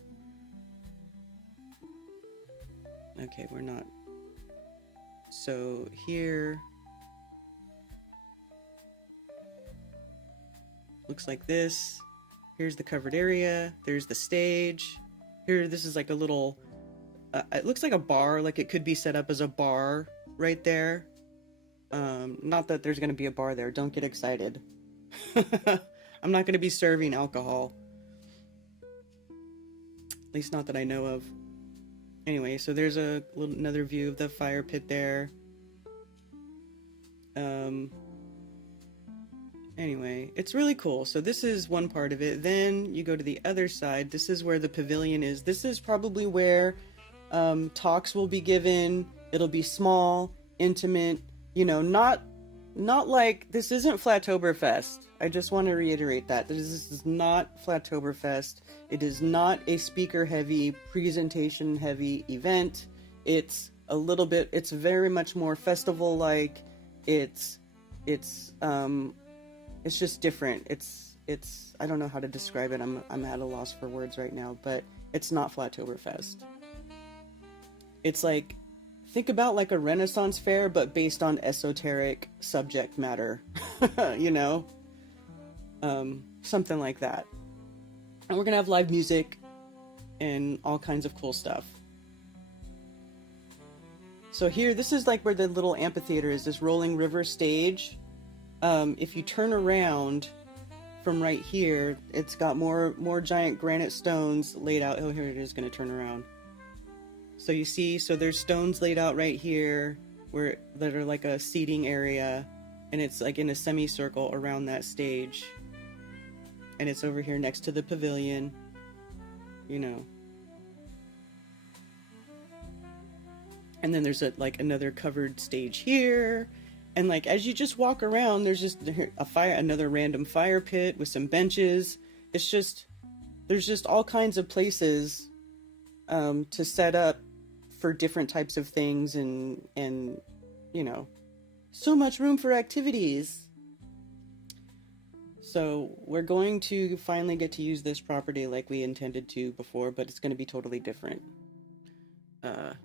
Okay, we're not. So here looks like this. Here's the covered area. There's the stage. Here, this is like a little, it looks like a bar, like it could be set up as a bar right there. Not that there's going to be a bar there. Don't get excited. I'm not going to be serving alcohol. At least not that I know of. Anyway, so there's another view of the fire pit there. Anyway, it's really cool. So this is one part of it. Then you go to the other side. This is where the pavilion is. This is probably where talks will be given. It'll be small, intimate, you know, not like, this isn't Flattoberfest. I just want to reiterate that. This is not Flattoberfest. It is not a speaker-heavy, presentation-heavy event. It's a little bit, it's very much more festival-like. It's just different. It's I don't know how to describe it. I'm at a loss for words right now, but it's not Flattoberfest. It's like, think about like a Renaissance fair, but based on esoteric subject matter, you know? Something like that. And we're gonna have live music and all kinds of cool stuff. So here, this is like where the little amphitheater is, this rolling river stage. If you turn around from right here, it's got more giant granite stones laid out. Oh, here it is, gonna turn around. So you see, so there's stones laid out right here that are like a seating area, and it's like in a semicircle around that stage. And it's over here next to the pavilion, you know. And then there's like another covered stage here, And like as you just walk around, there's just another random fire pit with some benches. It's just, there's just all kinds of places to set up for different types of things, and you know, so much room for activities. So we're going to finally get to use this property like we intended to before, but it's going to be totally different.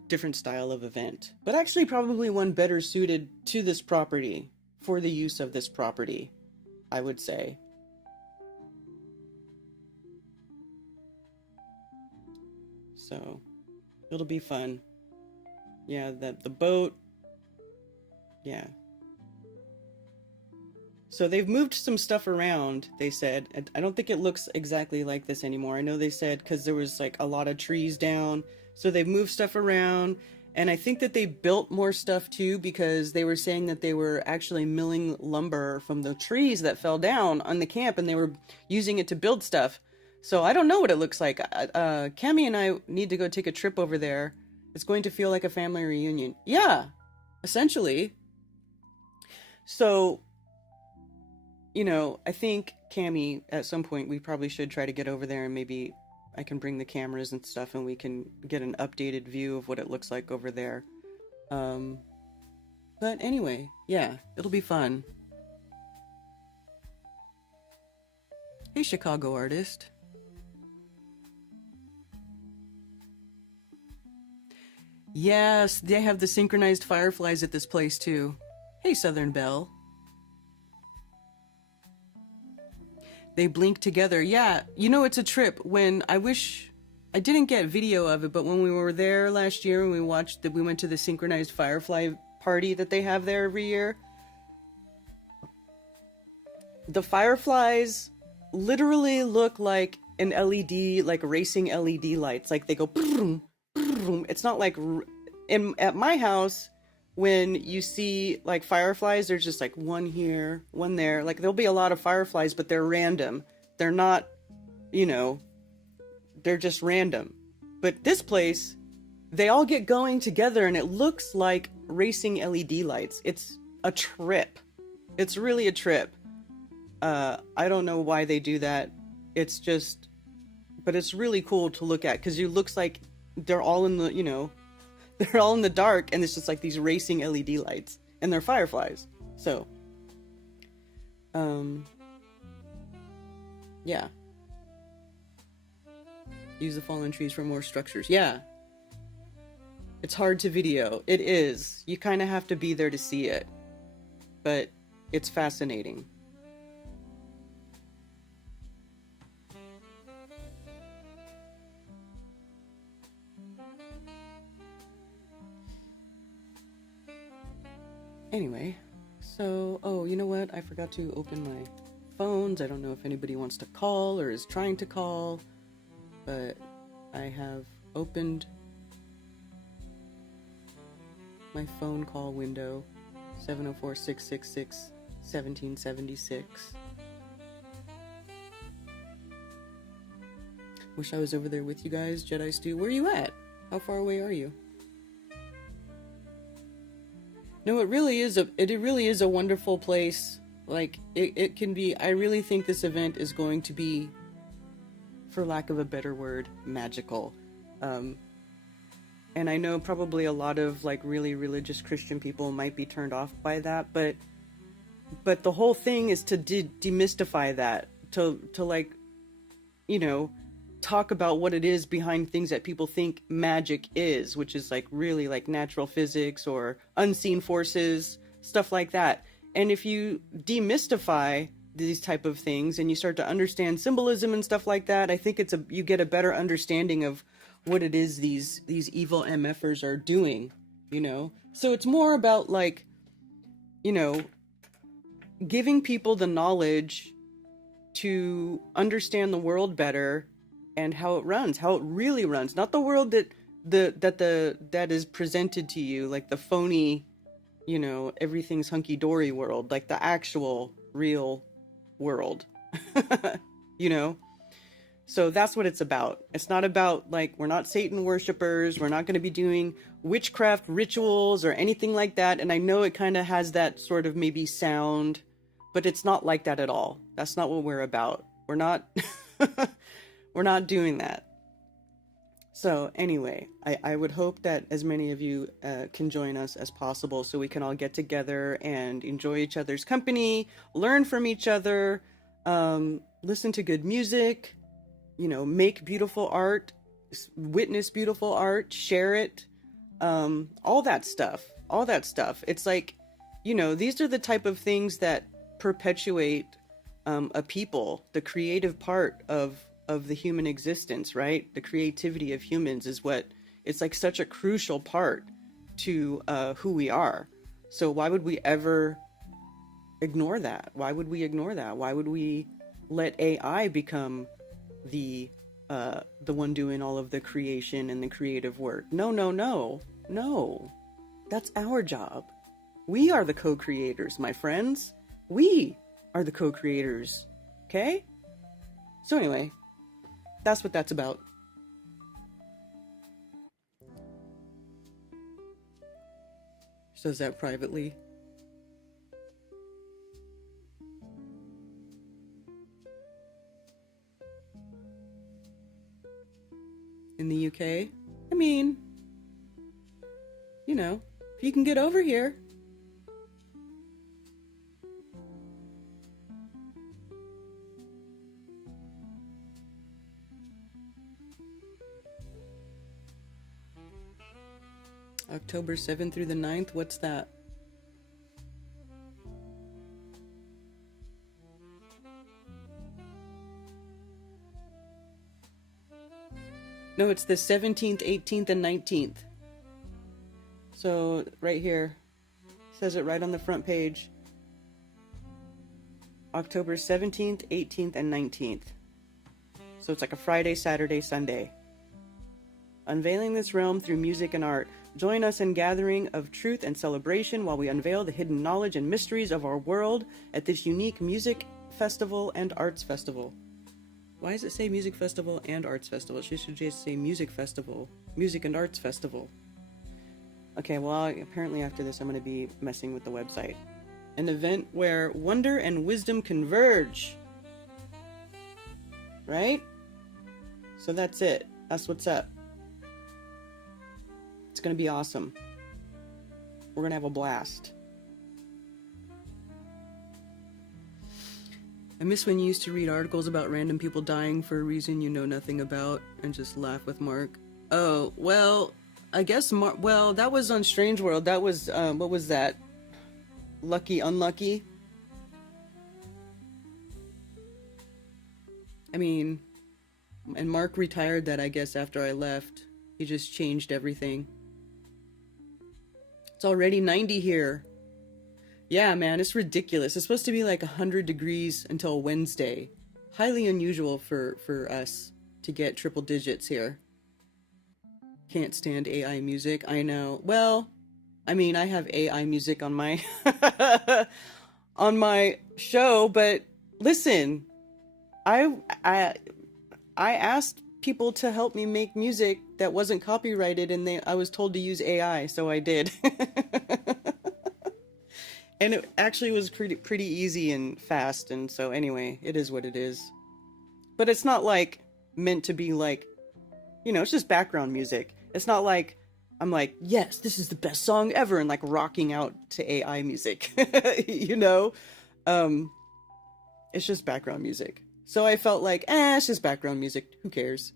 Different style of event, but actually probably one better suited to this property for the use of this property, I would say. So it'll be fun. Yeah, the boat. Yeah. So they've moved some stuff around, they said. And I don't think it looks exactly like this anymore. I know they said because there was like a lot of trees down. So they've moved stuff around. And I think that they built more stuff too, because they were saying that they were actually milling lumber from the trees that fell down on the camp, and they were using it to build stuff. So I don't know what it looks like. Cami and I need to go take a trip over there. It's going to feel like a family reunion. Yeah, essentially. So, you know, I think Cami, at some point, we probably should try to get over there, and maybe I can bring the cameras and stuff and we can get an updated view of what it looks like over there. But anyway, yeah, it'll be fun. Hey, Chicago artist. Yes, they have the synchronized fireflies at this place too. Hey, Southern Belle. They blink together. Yeah, you know, it's a trip. When I wish I didn't get video of it, but when we were there last year and we watched that, we went to the synchronized firefly party that they have there every year. The fireflies literally look like an LED, like racing LED lights. Like they go boom, boom. It's not like at my house, when you see like fireflies, there's just like one here, one there. Like there'll be a lot of fireflies, but they're random. They're not, you know, they're just random. But this place, they all get going together and it looks like racing LED lights. It's a trip. It's really a trip. I don't know why they do that. It's just, but it's really cool to look at, because it looks like they're all in the, you know, they're all in the dark, and it's just like these racing LED lights, and they're fireflies. So, yeah. Use the fallen trees for more structures. Yeah. It's hard to video. It is. You kind of have to be there to see it. But it's fascinating. Anyway, so, oh, you know what? I forgot to open my phones. I don't know if anybody wants to call or is trying to call, but I have opened my phone call window, 704-666-1776. Wish I was over there with you guys, Jedi Stew. Where are you at? How far away are you? No, it really is a wonderful place. Like, it can be, I really think this event is going to be, for lack of a better word, magical. And I know probably a lot of, like, really religious Christian people might be turned off by that, but the whole thing is to demystify that, to like, you know, talk about what it is behind things that people think magic is, which is like really like natural physics or unseen forces, stuff like that. And if you demystify these type of things and you start to understand symbolism and stuff like that, I think you get a better understanding of what it is these evil MFers are doing, you know? So it's more about like, you know, giving people the knowledge to understand the world better and how it runs, how it really runs, not the world that is presented to you, like the phony, you know, everything's hunky-dory world, like the actual real world, you know? So that's what it's about. It's not about, like, we're not Satan worshipers. We're not going to be doing witchcraft rituals or anything like that. And I know it kind of has that sort of maybe sound, but it's not like that at all. That's not what we're about. We're not, we're not doing that. So anyway, I would hope that as many of you can join us as possible so we can all get together and enjoy each other's company, learn from each other, listen to good music, you know, make beautiful art, witness beautiful art, share it, all that stuff. It's like, you know, these are the type of things that perpetuate a people, the creative part of the human existence, right? The creativity of humans is what, it's like such a crucial part to who we are. So why would we ever ignore that? Why would we ignore that? Why would we let AI become the one doing all of the creation and the creative work? No. That's our job. We are the co-creators, my friends. We are the co-creators. Okay? So anyway, that's what that's about. Says that privately. In the UK? I mean, you know, if you can get over here. October 7th through the 9th, what's that? No, it's the 17th, 18th, and 19th. So, right here. Says it right on the front page. October 17th, 18th, and 19th. So it's like a Friday, Saturday, Sunday. Unveiling this realm through music and art. Join us in gathering of truth and celebration while we unveil the hidden knowledge and mysteries of our world at this unique music festival and arts festival. Why does it say music festival and arts festival? She should just say music festival. Music and arts festival. Okay, well, apparently after this I'm going to be messing with the website. An event where wonder and wisdom converge. Right? So that's it. That's what's up. It's going to be awesome. We're going to have a blast. I miss when you used to read articles about random people dying for a reason you know nothing about and just laugh with Mark. Oh, well, I guess well, that was on Strange World. That was, what was that? Lucky Unlucky? I mean, and Mark retired that, I guess, after I left. He just changed everything. It's already 90 here. Yeah, man, it's ridiculous. It's supposed to be like 100 degrees until Wednesday. Highly unusual for us to get triple digits here. Can't stand AI music. I know. Well, I mean, I have AI music on my on my show, but listen, I asked people to help me make music that wasn't copyrighted, and I was told to use AI, so I did. And it actually was pretty easy and fast, and so anyway, it is what it is. But it's not like meant to be like, you know, it's just background music. It's not like I'm like, yes, this is the best song ever, and like rocking out to AI music. You know? It's just background music. So I felt like, it's just background music. Who cares?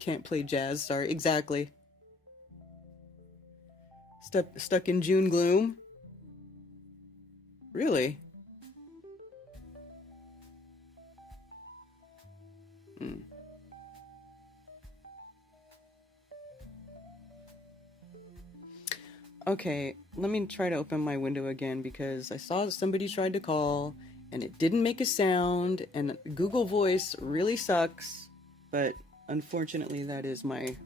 Can't play jazz, sorry. Exactly. Stuck in June gloom? Really? Okay, let me try to open my window again because I saw somebody tried to call and it didn't make a sound, and Google Voice really sucks, but unfortunately that is my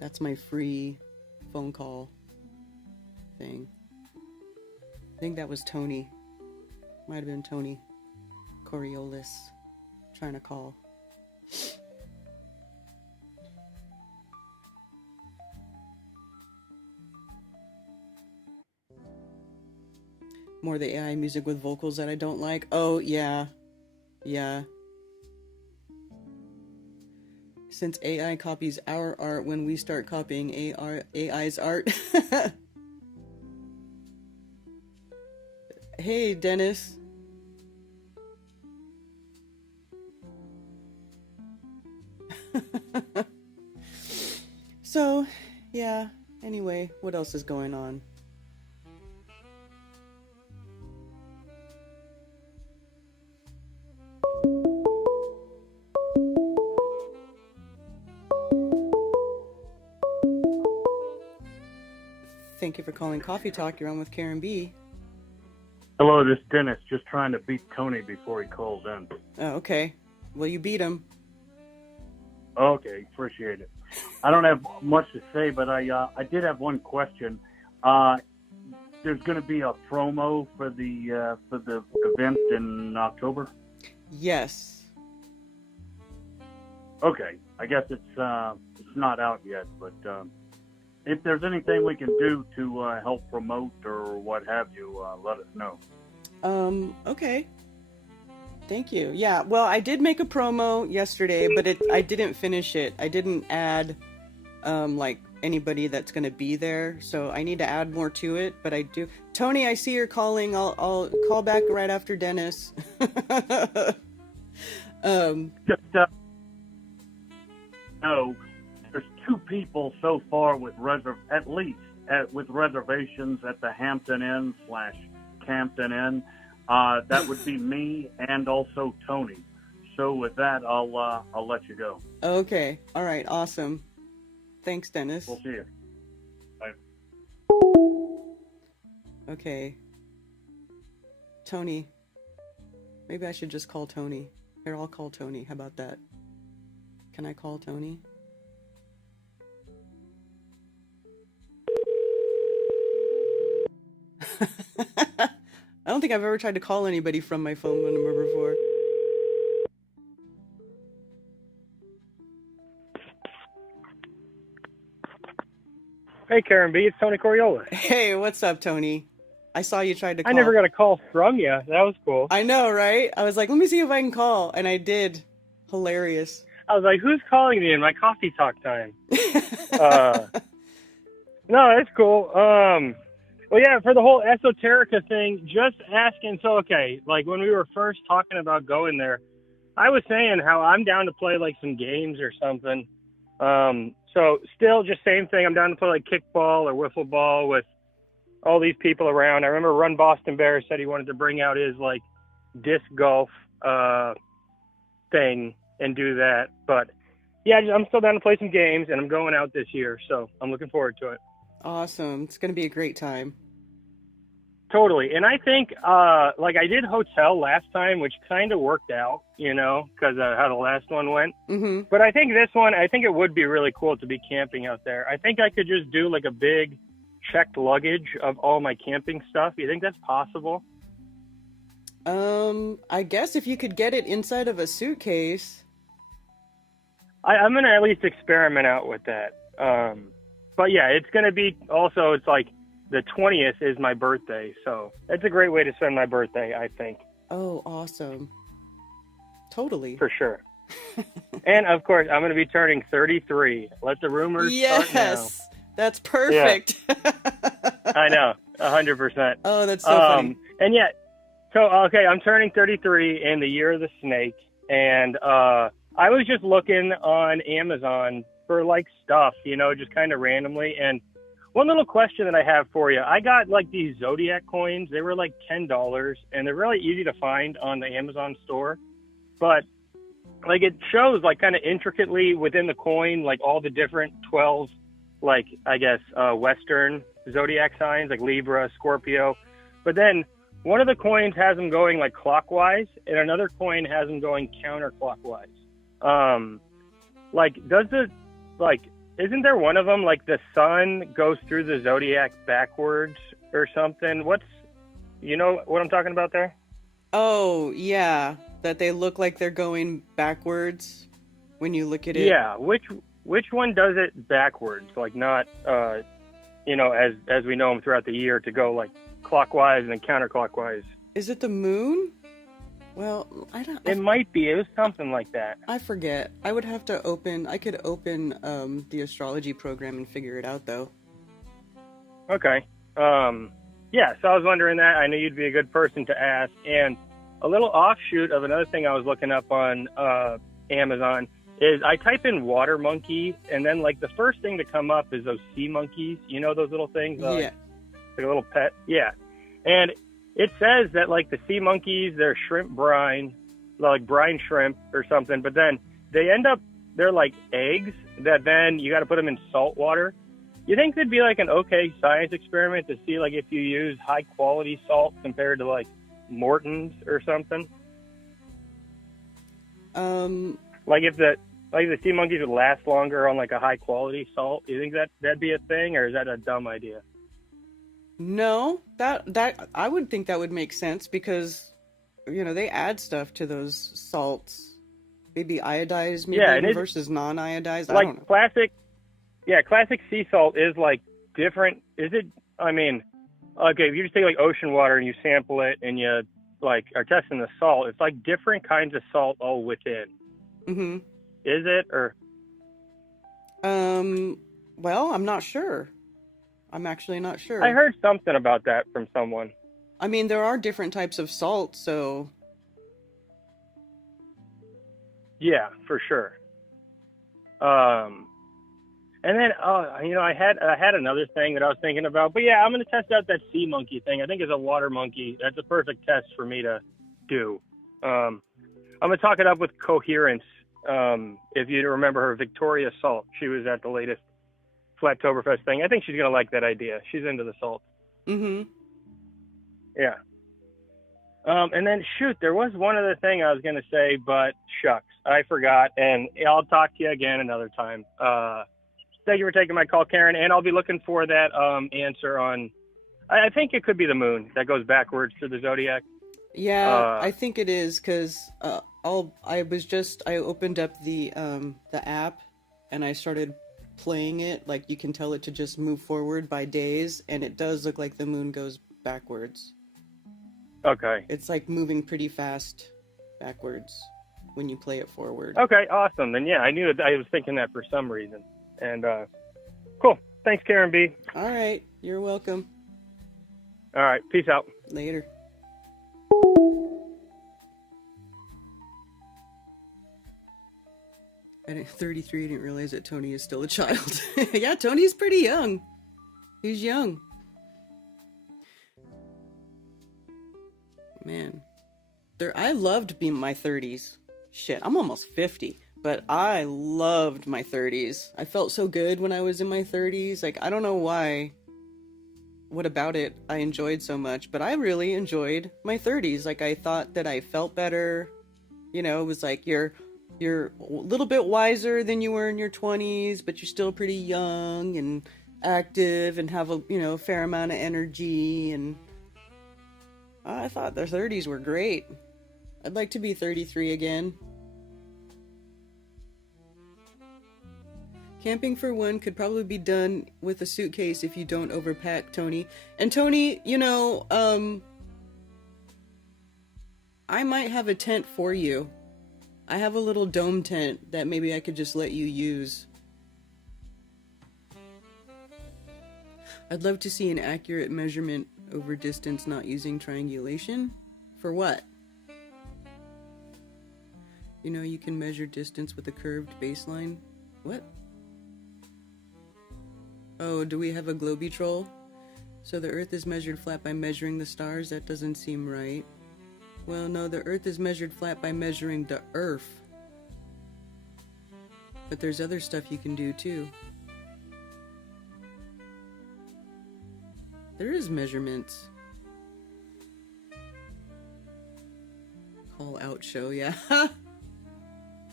That's my free phone call thing. I think that was Tony. Might have been Tony Coriolis trying to call. More of the AI music with vocals that I don't like. Oh, yeah. Yeah. Since AI copies our art, when we start copying AI's art. Hey, Dennis. So, yeah. Anyway, what else is going on? Thank you for calling Coffee Talk. You're on with Karen B. Hello, this is Dennis. Just trying to beat Tony before he calls in. Oh, okay. Well, you beat him. Okay, appreciate it. I don't have much to say, but I did have one question. There's going to be a promo for the event in October. Yes. Okay, I guess it's not out yet, but if there's anything we can do to help promote or what have you, let us know. Okay. Thank you. Yeah, well, I did make a promo yesterday, but I didn't finish it. I didn't add, like, anybody that's going to be there, so I need to add more to it, but I do. Tony, I see you're calling. I'll call back right after Dennis. Just no, there's 2 people so far with reservations at the Hampton Inn / Campton Inn. That would be me and also Tony. So with that, I'll let you go. Okay. All right. Awesome. Thanks, Dennis. We'll see you. Bye. Okay. Tony. Maybe I should just call Tony. Here, I'll call Tony. How about that? Can I call Tony? I don't think I've ever tried to call anybody from my phone number before. Hey, Karen B, it's Tony Coriolis. Hey, what's up, Tony? I saw you tried to call. I never got a call from you. That was cool. I know, right? I was like, let me see if I can call. And I did. Hilarious. I was like, who's calling me in my coffee talk time? No, that's cool. Well, yeah, for the whole Esoterica thing, just asking. So, okay, like when we were first talking about going there, I was saying how I'm down to play like some games or something. So still just same thing. I'm down to play like kickball or wiffle ball with all these people around. I remember Run Boston Bear said he wanted to bring out his like disc golf thing and do that. But yeah, I'm still down to play some games, and I'm going out this year, so I'm looking forward to it. Awesome. It's going to be a great time. Totally. And I think, like I did hotel last time, which kind of worked out, you know, because of how the last one went. Mm-hmm. But I think this one, I think it would be really cool to be camping out there. I think I could just do like a big checked luggage of all my camping stuff. You think that's possible? I guess if you could get it inside of a suitcase. I'm going to at least experiment out with that. But yeah, it's going to be also, it's like the 20th is my birthday. So it's a great way to spend my birthday, I think. Oh, awesome. Totally. For sure. And of course, I'm going to be turning 33. Let the rumors start now. Yes, that's perfect. Yeah. I know, 100%. Oh, that's so funny. And yeah, so, okay, I'm turning 33 in the year of the snake. And I was just looking on Amazon for like stuff, you know, just kind of randomly. And one little question that I have for you, I got like these Zodiac coins. They were like $10 and they're really easy to find on the Amazon store. But like it shows like kind of intricately within the coin, like all the different 12, like I guess, Western Zodiac signs like Libra, Scorpio. But then one of the coins has them going like clockwise and another coin has them going counterclockwise. Like does the, like, isn't there one of them like the sun goes through the zodiac backwards or something? You know what I'm talking about there? Oh, yeah. That they look like they're going backwards when you look at it. Yeah, which one does it backwards? Like not, you know, as we know them throughout the year to go like clockwise and then counterclockwise. Is it the moon? Well, It might be. It was something like that. I forget. I could open the astrology program and figure it out, though. Okay. Yeah, so I was wondering that. I knew you'd be a good person to ask. And a little offshoot of another thing I was looking up on Amazon is I type in water monkey, and then like the first thing to come up is those sea monkeys. You know those little things? Yeah. Like a little pet? Yeah. And it says that like the sea monkeys, they're shrimp brine, like brine shrimp or something, but then they're like eggs that then you got to put them in salt water. You think there'd be like an okay science experiment to see like if you use high quality salt compared to like Morton's or something? Like if the sea monkeys would last longer on like a high quality salt, you think that'd be a thing, or is that a dumb idea? No, that I would think that would make sense because, you know, they add stuff to those salts. Maybe iodized, versus non-iodized. Like I don't know. Classic sea salt is like different. Is it? I mean, okay, if you just take like ocean water and you sample it and you like are testing the salt, it's like different kinds of salt all within. Mm-hmm. Is it or? Well, I'm not sure. I'm actually not sure. I heard something about that from someone. I mean, there are different types of salt, so. Yeah, for sure. And then, you know, I had another thing that I was thinking about, but yeah, I'm going to test out that sea monkey thing. I think it's a water monkey. That's a perfect test for me to do. I'm going to talk it up with Coherence. If you remember her, Victoria Salt. She was at the latest Flattoberfest thing. I think she's going to like that idea. She's into the salt. Mm-hmm. Yeah. And then, shoot, there was one other thing I was going to say, but shucks, I forgot. And I'll talk to you again another time. Thank you for taking my call, Karen. And I'll be looking for that answer on, I think it could be the moon that goes backwards to the zodiac. Yeah, I think it is because I opened up the app and I started playing it. Like you can tell it to just move forward by days, and it does look like the moon goes backwards. Okay. It's like moving pretty fast backwards when you play it forward. Okay, awesome. Then yeah, I knew that. I was thinking that for some reason. And cool. Thanks, Karen B. All right, you're welcome. All right, peace out. Later. At 33, I didn't realize that Tony is still a child. Yeah, Tony's pretty young. He's young. Man. I loved being in my 30s. Shit, I'm almost 50. But I loved my 30s. I felt so good when I was in my 30s. Like, I don't know why. What about it I enjoyed so much. But I really enjoyed my 30s. Like, I thought that I felt better. You know, it was like you're a little bit wiser than you were in your 20s, but you're still pretty young and active and have a fair amount of energy. And I thought the 30s were great. I'd like to be 33 again. Camping for one could probably be done with a suitcase if you don't overpack, Tony. And Tony, I might have a tent for you. I have a little dome tent that maybe I could just let you use. I'd love to see an accurate measurement over distance not using triangulation. For what? You can measure distance with a curved baseline. What? Oh, do we have a globetroll? So the Earth is measured flat by measuring the stars? That doesn't seem right. Well, no, the Earth is measured flat by measuring the Earth. But there's other stuff you can do, too. There is measurements. Call out show, yeah.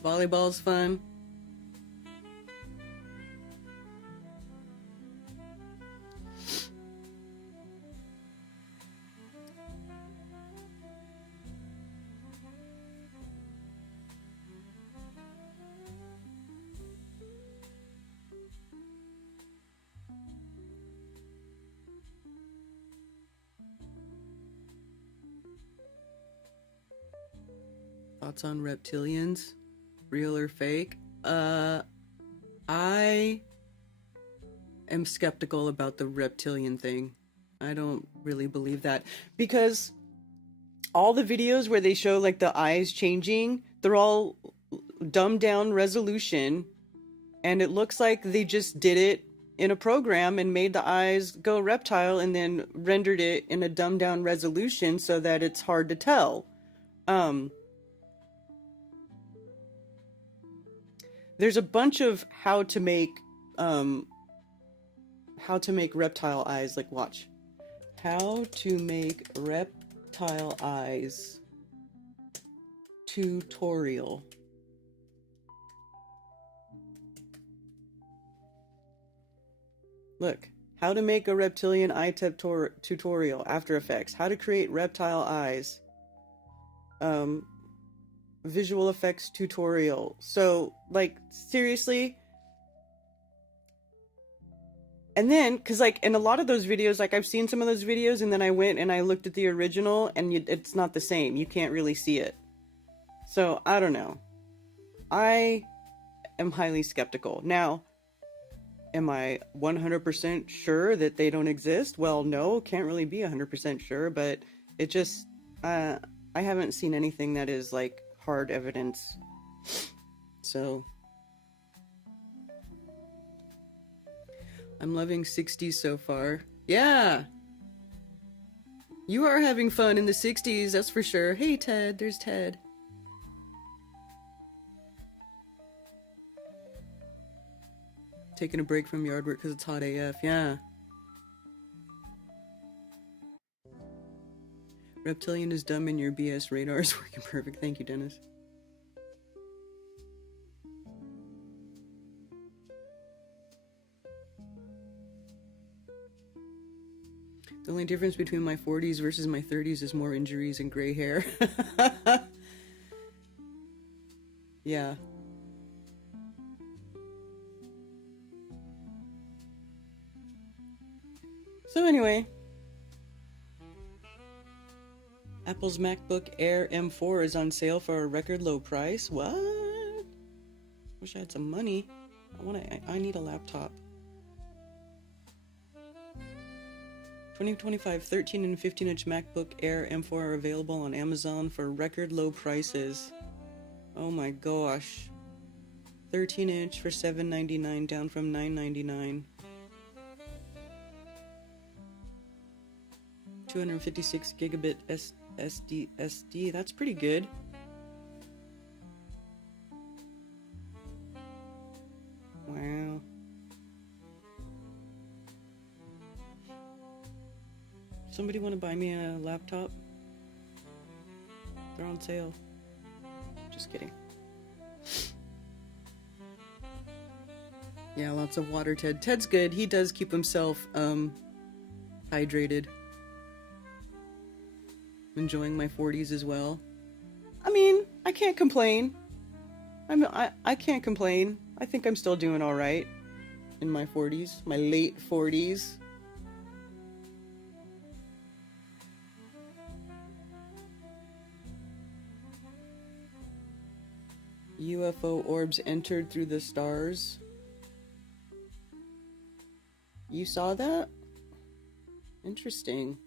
Volleyball's fun. Thoughts on reptilians? Real or fake? I am skeptical about the reptilian thing. I don't really believe that. Because all the videos where they show like the eyes changing, they're all dumbed down resolution. And it looks like they just did it in a program and made the eyes go reptile and then rendered it in a dumbed down resolution so that it's hard to tell. There's a bunch of how to make reptile eyes. Like, watch. How to make reptile eyes tutorial. Look, how to make a reptilian eye tutorial, After Effects, how to create reptile eyes, visual effects tutorial. So, like, seriously. And then, because, like, in a lot of those videos, like, I've seen some of those videos, and then I went and I looked at the original, and it's not the same. You can't really see it. So, I don't know. I am highly skeptical. Now, am I 100% sure that they don't exist? Well, no, can't really be 100% sure, but it just, I haven't seen anything that is, like, hard evidence. So, I'm loving 60s so far. Yeah! You are having fun in the 60s, that's for sure. Hey, Ted, there's Ted. Taking a break from yard work because it's hot AF, yeah. Reptilian is dumb and your BS radar is working perfect. Thank you, Dennis. The only difference between my 40s versus my 30s is more injuries and gray hair. Yeah. So anyway, Apple's MacBook Air M4 is on sale for a record low price. What? Wish I had some money. I need a laptop. 2025 13 and 15-inch MacBook Air M4 are available on Amazon for record low prices. Oh my gosh. 13-inch for $799, down from $999. 256 gigabit SD, that's pretty good. Wow. Somebody want to buy me a laptop? They're on sale. Just kidding. Yeah, lots of water, Ted. Ted's good. He does keep himself hydrated. Enjoying my 40s as well. I mean, I can't complain. I can't complain. I think I'm still doing all right in my 40s, my late 40s. UFO orbs entered through the stars. You saw that? Interesting.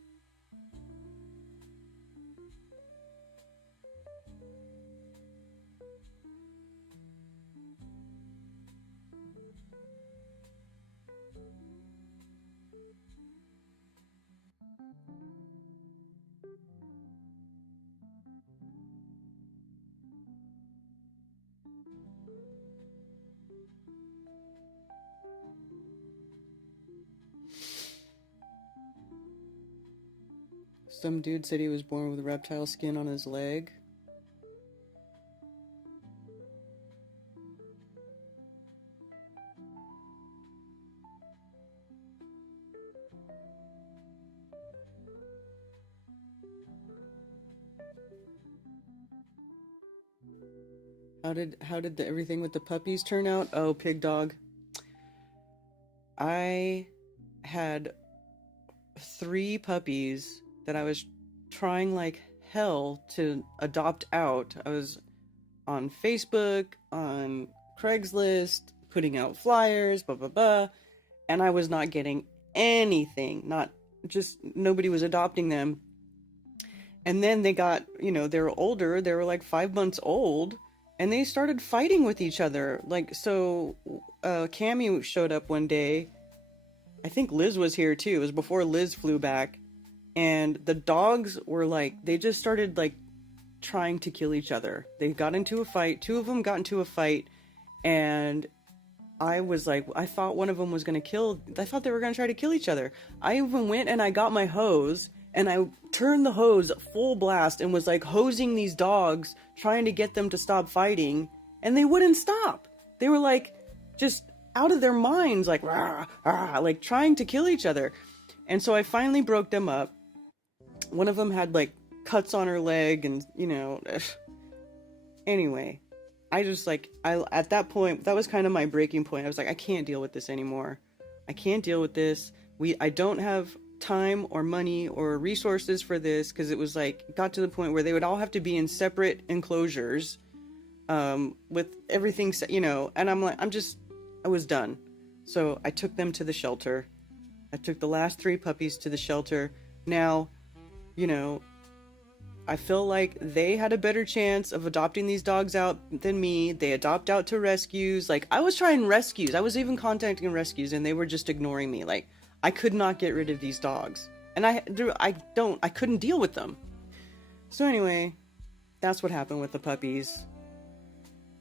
Some dude said he was born with reptile skin on his leg. How did everything with the puppies turn out? Oh, pig dog. I had 3 puppies that I was trying like hell to adopt out. I was on Facebook, on Craigslist, putting out flyers, blah, blah, blah. And I was not getting anything. Not just, nobody was adopting them. And then they got, they were older. They were like 5 months old. And they started fighting with each other. Like, so Cammy showed up one day. I think Liz was here too. It was before Liz flew back. And the dogs were like, they just started like trying to kill each other. They got into a fight. 2 of them got into a fight. And I was like, I thought one of them was going to I thought they were going to try to kill each other. I even went and I got my hose and I turned the hose full blast and was like hosing these dogs, trying to get them to stop fighting. And they wouldn't stop. They were like, just out of their minds, like, rah, rah, like trying to kill each other. And so I finally broke them up. One of them had like cuts on her leg and, anyway, I just like, at that point, that was kind of my breaking point. I was like, I can't deal with this anymore. I can't deal with this. I don't have time or money or resources for this, because it was like, it got to the point where they would all have to be in separate enclosures, with everything, and I'm like, I was done. So I took them to the shelter. I took the last 3 puppies to the shelter. Now, I feel like they had a better chance of adopting these dogs out than me. They adopt out to rescues. Like, I was trying rescues. I was even contacting rescues, and they were just ignoring me. Like, I could not get rid of these dogs. And I couldn't deal with them. So anyway, that's what happened with the puppies.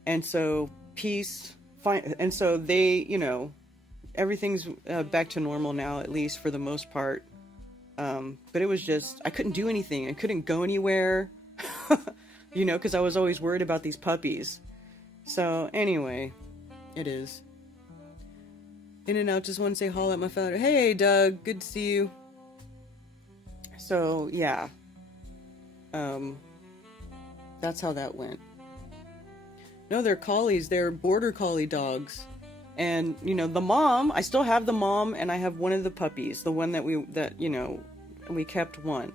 And so, peace. Fine. And so they, everything's back to normal now, at least for the most part. But it was just, I couldn't do anything. I couldn't go anywhere, because I was always worried about these puppies. So anyway, it is. In and out, just want to say holla at my father. Hey, Doug, good to see you. So, yeah. That's how that went. No, they're collies. They're border collie dogs. And, the mom, I still have the mom, and I have one of the puppies. The one that we kept one.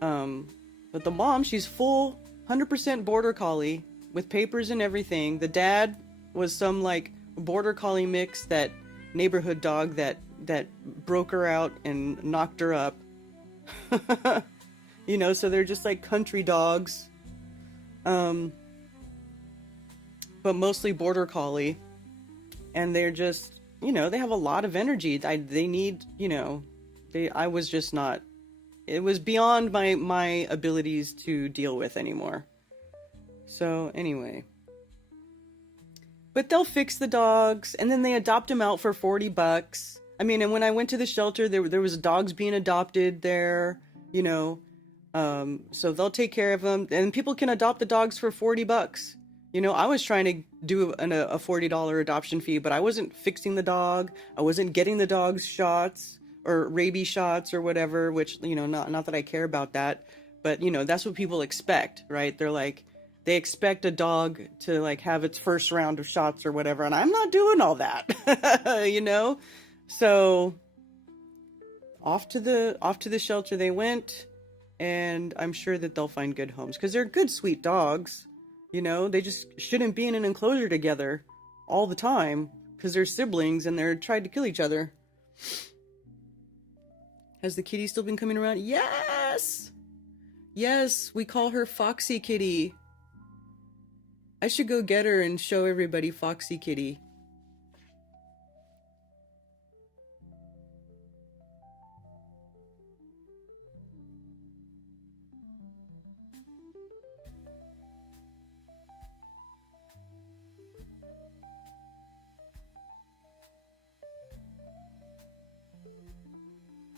But the mom, she's full 100% border collie with papers and everything. The dad was some, like, border collie mix, that neighborhood dog that broke her out and knocked her up. So they're just like country dogs. But mostly border collie. And they're just, they have a lot of energy. They need, I was just not, it was beyond my abilities to deal with anymore. So anyway. But they'll fix the dogs, and then they adopt them out for $40. I mean, and when I went to the shelter, there was dogs being adopted there, so they'll take care of them, and people can adopt the dogs for $40. I was trying to do a $40 adoption fee, but I wasn't fixing the dog. I wasn't getting the dog's shots or rabies shots or whatever, which, not that I care about that, but, that's what people expect, right? They're like, they expect a dog to like have its first round of shots or whatever, and I'm not doing all that, So off to the shelter they went, and I'm sure that they'll find good homes, because they're good, sweet dogs. They just shouldn't be in an enclosure together all the time, because they're siblings and they're trying to kill each other. Has the kitty still been coming around? Yes, we call her Foxy Kitty. I should go get her and show everybody Foxy Kitty.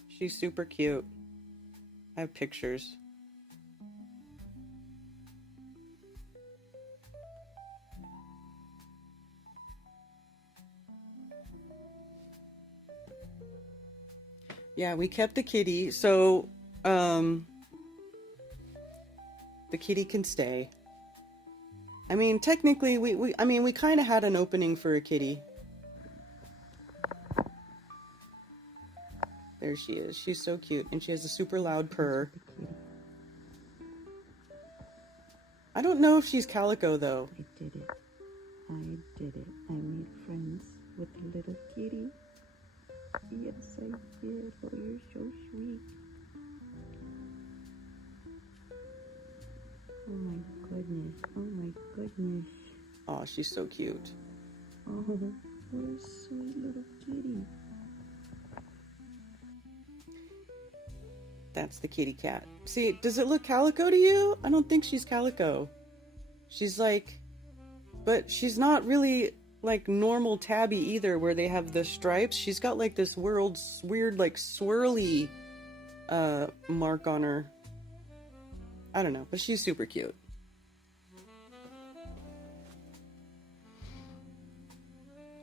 She's super cute. I have pictures. Yeah, we kept the kitty, so the kitty can stay. I mean, technically, we kind of had an opening for a kitty. There she is. She's so cute, and she has a super loud purr. I don't know if she's calico, though. I did it. I did it. I made friends with the little kitty. Yes, I did. Oh, you're so sweet. Oh my goodness. Oh my goodness. Oh, she's so cute. Oh, what a sweet little kitty. That's the kitty cat. See, does it look calico to you? I don't think she's calico. She's like, but she's not really like normal tabby either, where they have the stripes. She's got like this weird like swirly mark on her. I don't know, but she's super cute.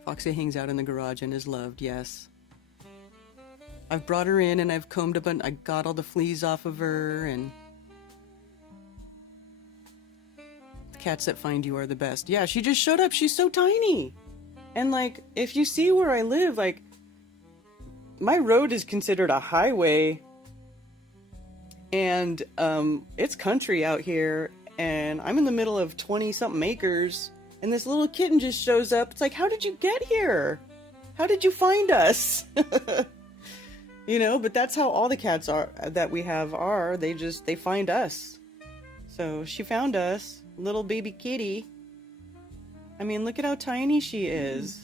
Foxy hangs out in the garage and is loved, yes. I've brought her in and I've combed up and I got all the fleas off of her, and the cats that find you are the best. Yeah, she just showed up. She's so tiny. And like, if you see where I live, like, my road is considered a highway, and it's country out here, and I'm in the middle of 20-something acres, and this little kitten just shows up. It's like, how did you get here? How did you find us? You know, but that's how all the cats are that we have are. They find us. So she found us, little baby kitty. I mean, look at how tiny she is.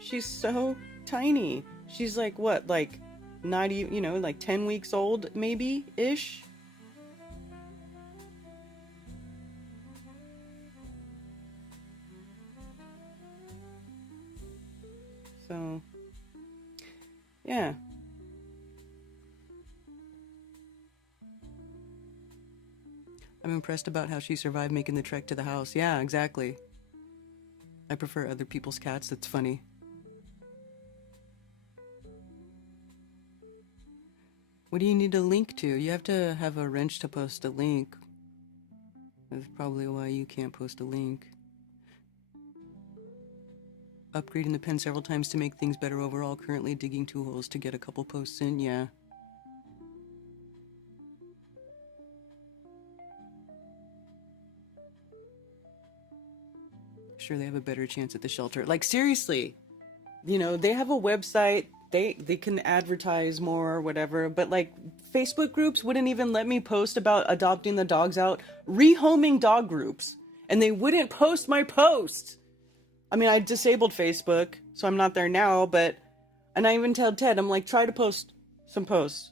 She's so tiny. She's like, what, like, not even, you know, like 10 weeks old, maybe-ish? So, yeah. I'm impressed about how she survived making the trek to the house. Yeah, exactly. I prefer other people's cats. That's funny. What do you need a link to? You have to have a wrench to post a link. That's probably why you can't post a link. Upgrading the pen several times to make things better overall. Currently digging 2 holes to get a couple posts in. Yeah. Sure, they have a better chance at the shelter. Like, seriously, you know, they have a website. They can advertise more or whatever, but like Facebook groups wouldn't even let me post about adopting the dogs out, rehoming dog groups, and they wouldn't post my posts. I mean, I disabled Facebook, so I'm not there now, but, and I even tell Ted, I'm like, try to post some posts.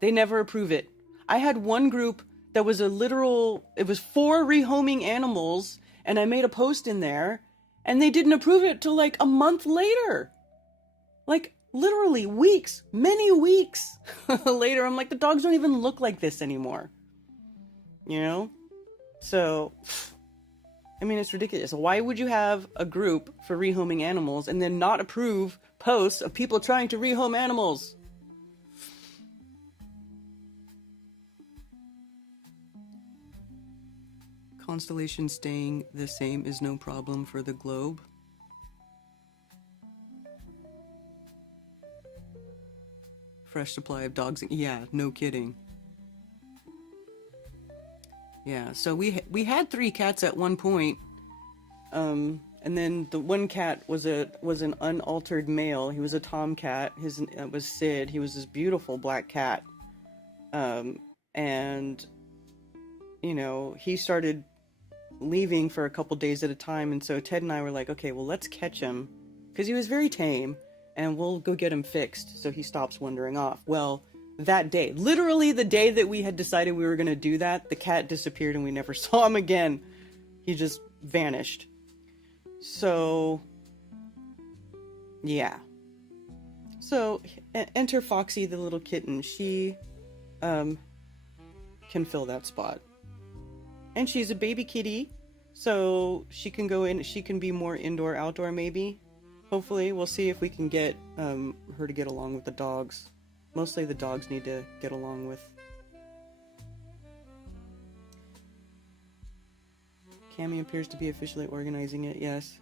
They never approve it. I had one group that was it was 4 rehoming animals, and I made a post in there, and they didn't approve it till like a month later. Like, literally weeks, many weeks later. I'm like, the dogs don't even look like this anymore. You know? So, I mean, it's ridiculous. Why would you have a group for rehoming animals and then not approve posts of people trying to rehome animals? Constellation staying the same is no problem for the globe. Fresh supply of dogs. Yeah, no kidding. Yeah, so we had 3 cats at one point, and then the one cat was an unaltered male. He was a tomcat. His was Sid. He was this beautiful black cat, and you know, he started leaving for a couple days at a time, and so Ted and I were like, okay, well, let's catch him because he was very tame, and we'll go get him fixed so he stops wandering off. Well, that day, literally the day that we had decided we were going to do that, the cat disappeared and we never saw him again. He just vanished. So, yeah. So, enter Foxy, the little kitten. She can fill that spot. And she's a baby kitty, so she can go in, she can be more indoor, outdoor maybe. Hopefully, we'll see if we can get her to get along with the dogs. Mostly the dogs need to get along with. Cammy appears to be officially organizing it, yes.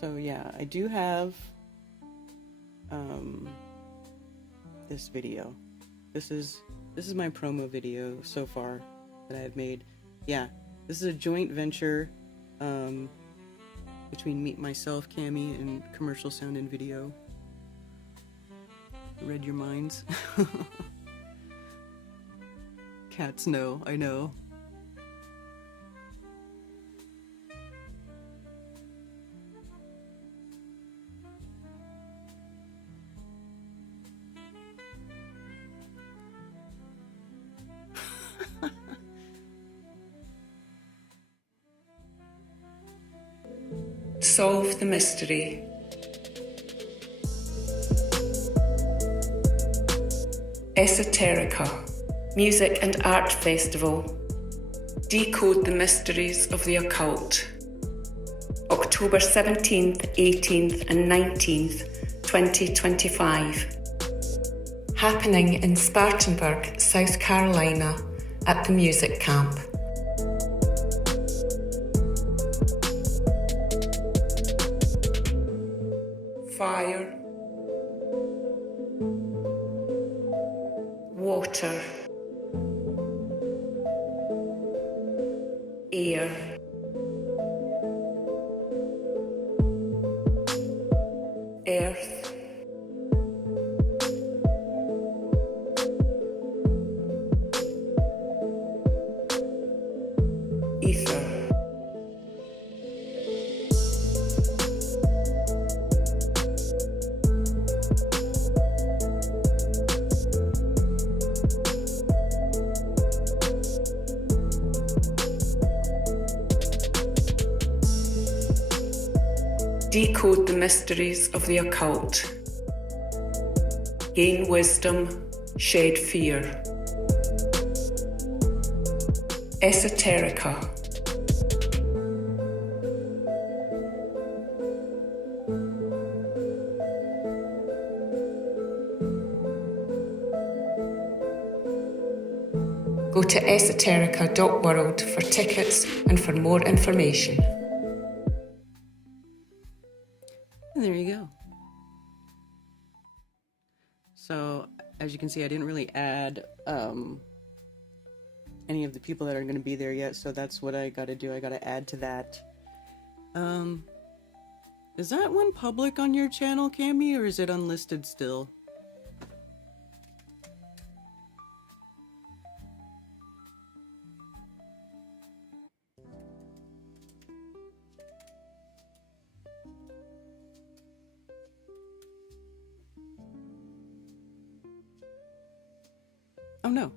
So yeah, I do have this video. This is my promo video so far that I have made. Yeah, this is a joint venture between myself, Cami, and Commercial Sound and Video. Read your minds. Cats know, I know. Solve the mystery. Esoterica, Music and Art Festival. Decode the mysteries of the occult. October 17th, 18th and 19th, 2025. Happening in Spartanburg, South Carolina at the Music Camp. Fire, water, air, earth, ether. Decode the mysteries of the occult. Gain wisdom, shed fear. Esoterica. Go to esoterica.world for tickets and for more information. And there you go. So, as you can see, I didn't really add any of the people that are going to be there yet, so that's what I got to do. I got to add to that. Is that one public on your channel, Cami, or is it unlisted still? Oh no.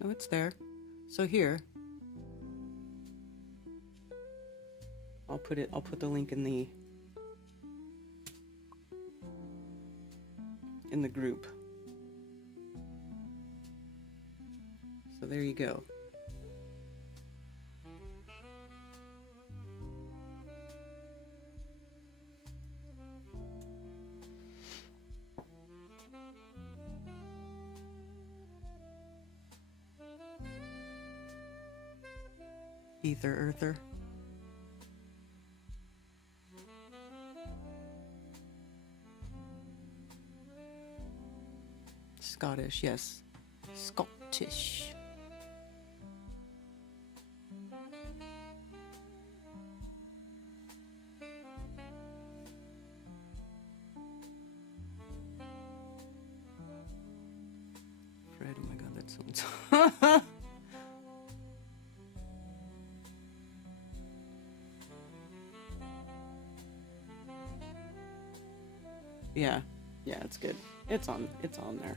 No, it's there. So here. I'll put the link in the group. So there you go. Ether Earther. Scottish, yes. Scottish. Fred, oh my god, that sounds... Yeah, it's good. It's on there.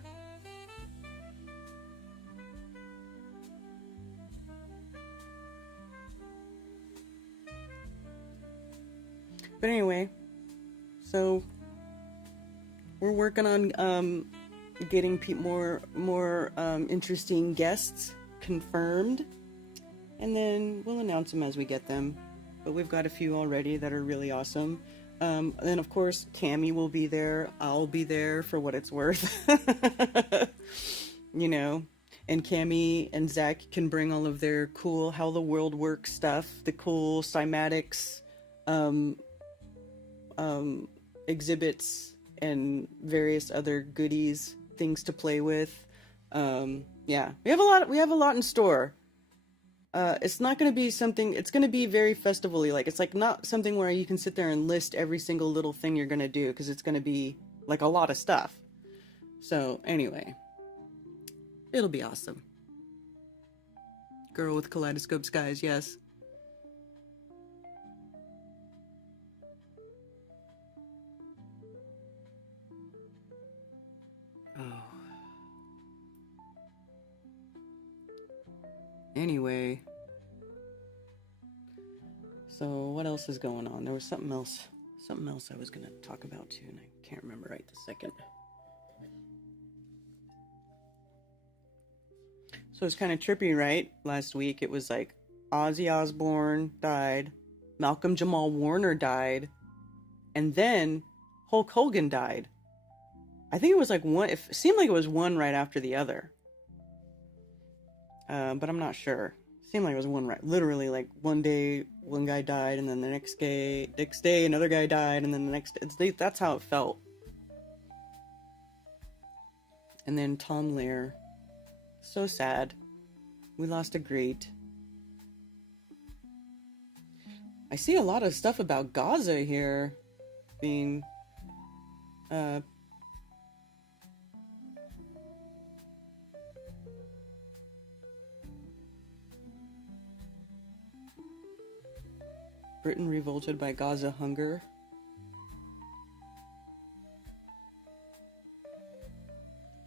But anyway, so we're working on getting more interesting guests confirmed, and then we'll announce them as we get them. But we've got a few already that are really awesome. Then of course Cami will be there. I'll be there for what it's worth. You know, and Cami and Zach can bring all of their cool how the world works stuff, the cool cymatics, exhibits and various other goodies, things to play with. Yeah, we have a lot in store. It's not going to be something, it's going to be very festival-y. Like, it's like not something where you can sit there and list every single little thing you're going to do, because it's going to be like a lot of stuff. So anyway, it'll be awesome. Girl with kaleidoscope skies, yes. Oh. Anyway. So what else is going on? There was something else I was going to talk about too, and I can't remember right this second. So it's kind of trippy, right? Last week it was like Ozzy Osbourne died, Malcolm Jamal Warner died, and then Hulk Hogan died. I think it was like one, it seemed like it was one right after the other. But I'm not sure. It seemed like it was one right, literally like one day one guy died, and then the next day another guy died, and then the next day, that's how it felt. And then Tom Lehrer. So sad. We lost a great. I see a lot of stuff about Gaza here being Britain revolted by Gaza hunger.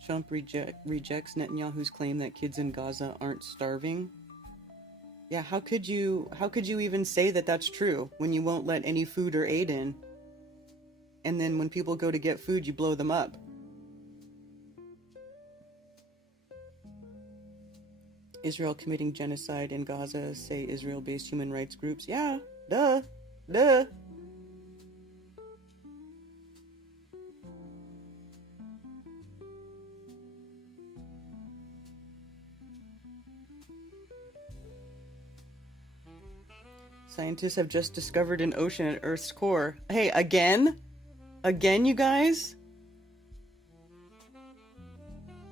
Trump rejects Netanyahu's claim that kids in Gaza aren't starving. Yeah, how could you even say that that's true when you won't let any food or aid in? And then when people go to get food, you blow them up. Israel committing genocide in Gaza, say Israel-based human rights groups. Yeah, duh. Scientists have just discovered an ocean at Earth's core. Hey, again? Again, you guys?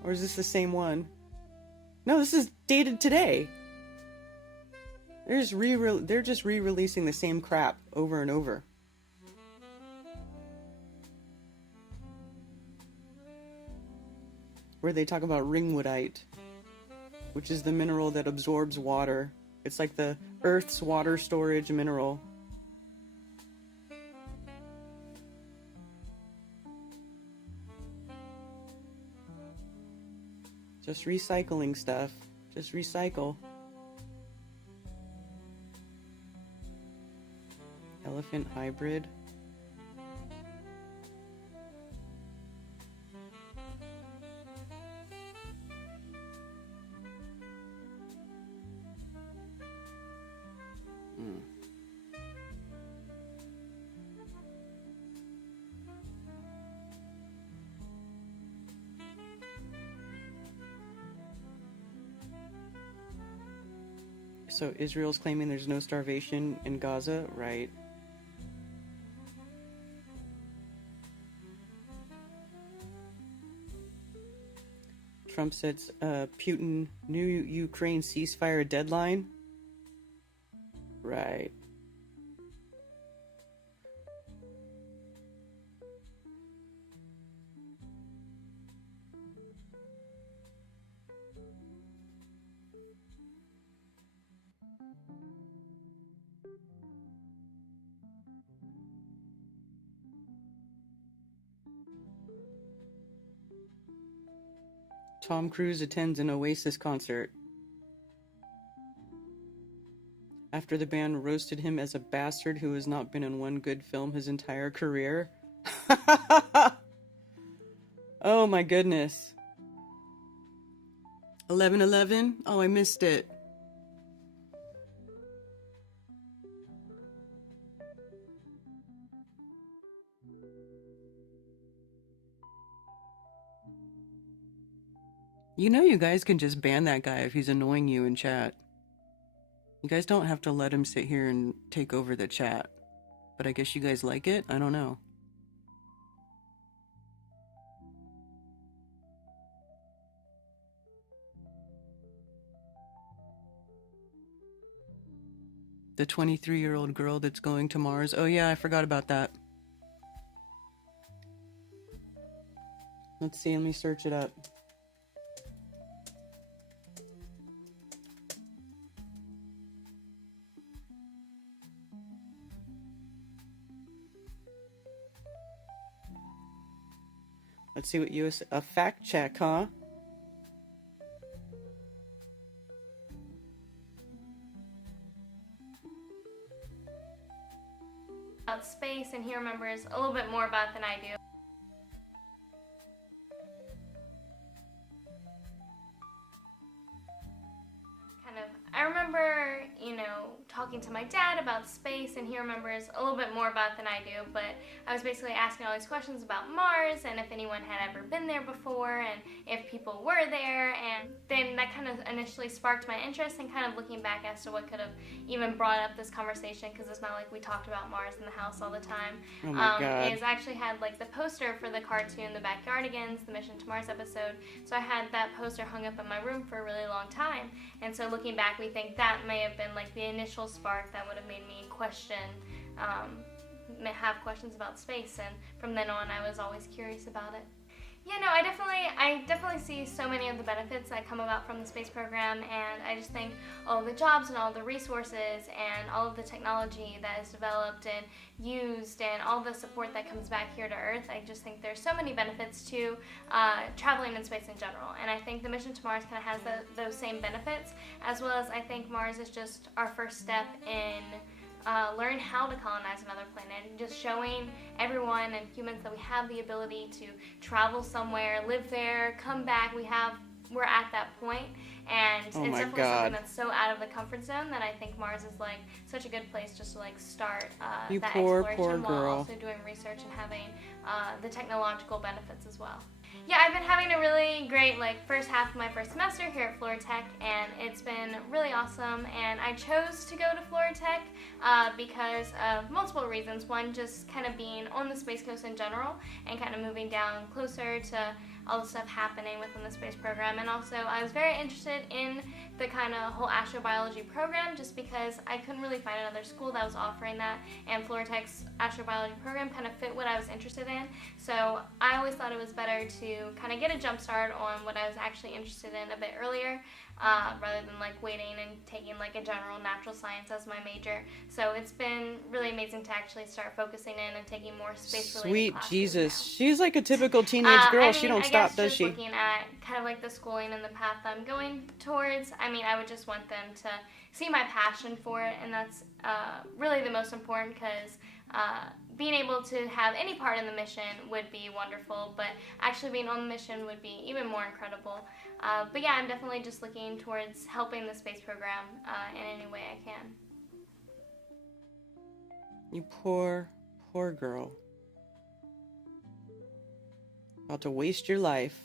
Or is this the same one? No, this is dated today. They're just re-releasing the same crap over and over. Where they talk about ringwoodite, which is the mineral that absorbs water. It's like the Earth's water storage mineral. Just recycling stuff. Just recycle. Elephant hybrid. So Israel's claiming there's no starvation in Gaza, right? Trump sets Putin new Ukraine ceasefire deadline. Right. Tom Cruise attends an Oasis concert after the band roasted him as a bastard who has not been in one good film his entire career. Oh my goodness. 11/11? Oh, I missed it. You know you guys can just ban that guy if he's annoying you in chat. You guys don't have to let him sit here and take over the chat. But I guess you guys like it? I don't know. The 23-year-old girl that's going to Mars. Oh yeah, I forgot about that. Let's see, let me search it up. Let's see what a fact check, huh? About space, and he remembers a little bit more about it than I do. I remember, talking to my dad about space, and he remembers a little bit more about it than I do, but I was basically asking all these questions about Mars, and if anyone had ever been there before, and if people were there, and then that kind of initially sparked my interest, and kind of looking back as to what could have even brought up this conversation, because it's not like we talked about Mars in the house all the time. Oh my God. Is I actually had like the poster for the cartoon, The Backyardigans, the Mission to Mars episode, so I had that poster hung up in my room for a really long time, and so looking back, we think that may have been like the initial spark that would have made me question, have questions about space, and from then on I was always curious about it. Yeah, no, I definitely see so many of the benefits that come about from the space program, and I just think all the jobs and all the resources and all of the technology that is developed and used and all the support that comes back here to Earth, I just think there's so many benefits to traveling in space in general, and I think the mission to Mars kind of has those same benefits, as well as I think Mars is just our first step in learn how to colonize another planet, and just showing everyone and humans that we have the ability to travel somewhere, live there, come back. We're at that point, and it's definitely something that's so out of the comfort zone that I think Mars is like such a good place just to like start that exploration while also doing research and having the technological benefits as well. Yeah, I've been having a really great first half of my first semester here at Florida Tech, and it's been really awesome, and I chose to go to Florida Tech because of multiple reasons. One, just kind of being on the Space Coast in general and kind of moving down closer to all the stuff happening within the space program, and also I was very interested in the kind of whole astrobiology program just because I couldn't really find another school that was offering that, and Florida Tech's astrobiology program kind of fit what I was interested in, so I always thought it was better to kind of get a jump start on what I was actually interested in a bit earlier, rather than waiting and taking a general natural science as my major. So it's been really amazing to actually start focusing in and taking more space-related Sweet classes Jesus. now. She's like a typical teenage girl. She don't stop, does she? Looking at kind of the schooling and the path I'm going towards, I would just want them to see my passion for it, and that's really the most important, because being able to have any part in the mission would be wonderful, but actually being on the mission would be even more incredible. But yeah, I'm definitely just looking towards helping the space program in any way I can. You poor, poor girl. About to waste your life.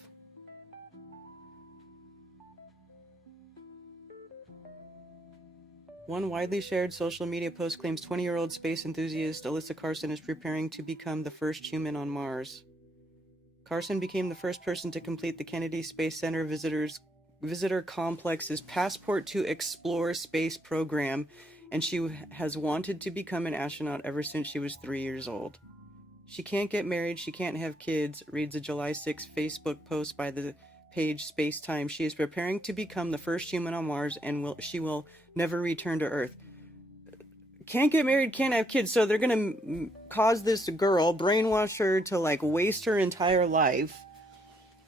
One widely shared social media post claims 20-year-old space enthusiast Alyssa Carson is preparing to become the first human on Mars. Carson became the first person to complete the Kennedy Space Center Visitor Complex's Passport to Explore Space program, and she has wanted to become an astronaut ever since she was 3 years old. She can't get married, she can't have kids, reads a July 6 Facebook post by the page Spacetime. She is preparing to become the first human on Mars, and she will never return to Earth. Can't get married, can't have kids, so they're gonna cause this girl, brainwash her to waste her entire life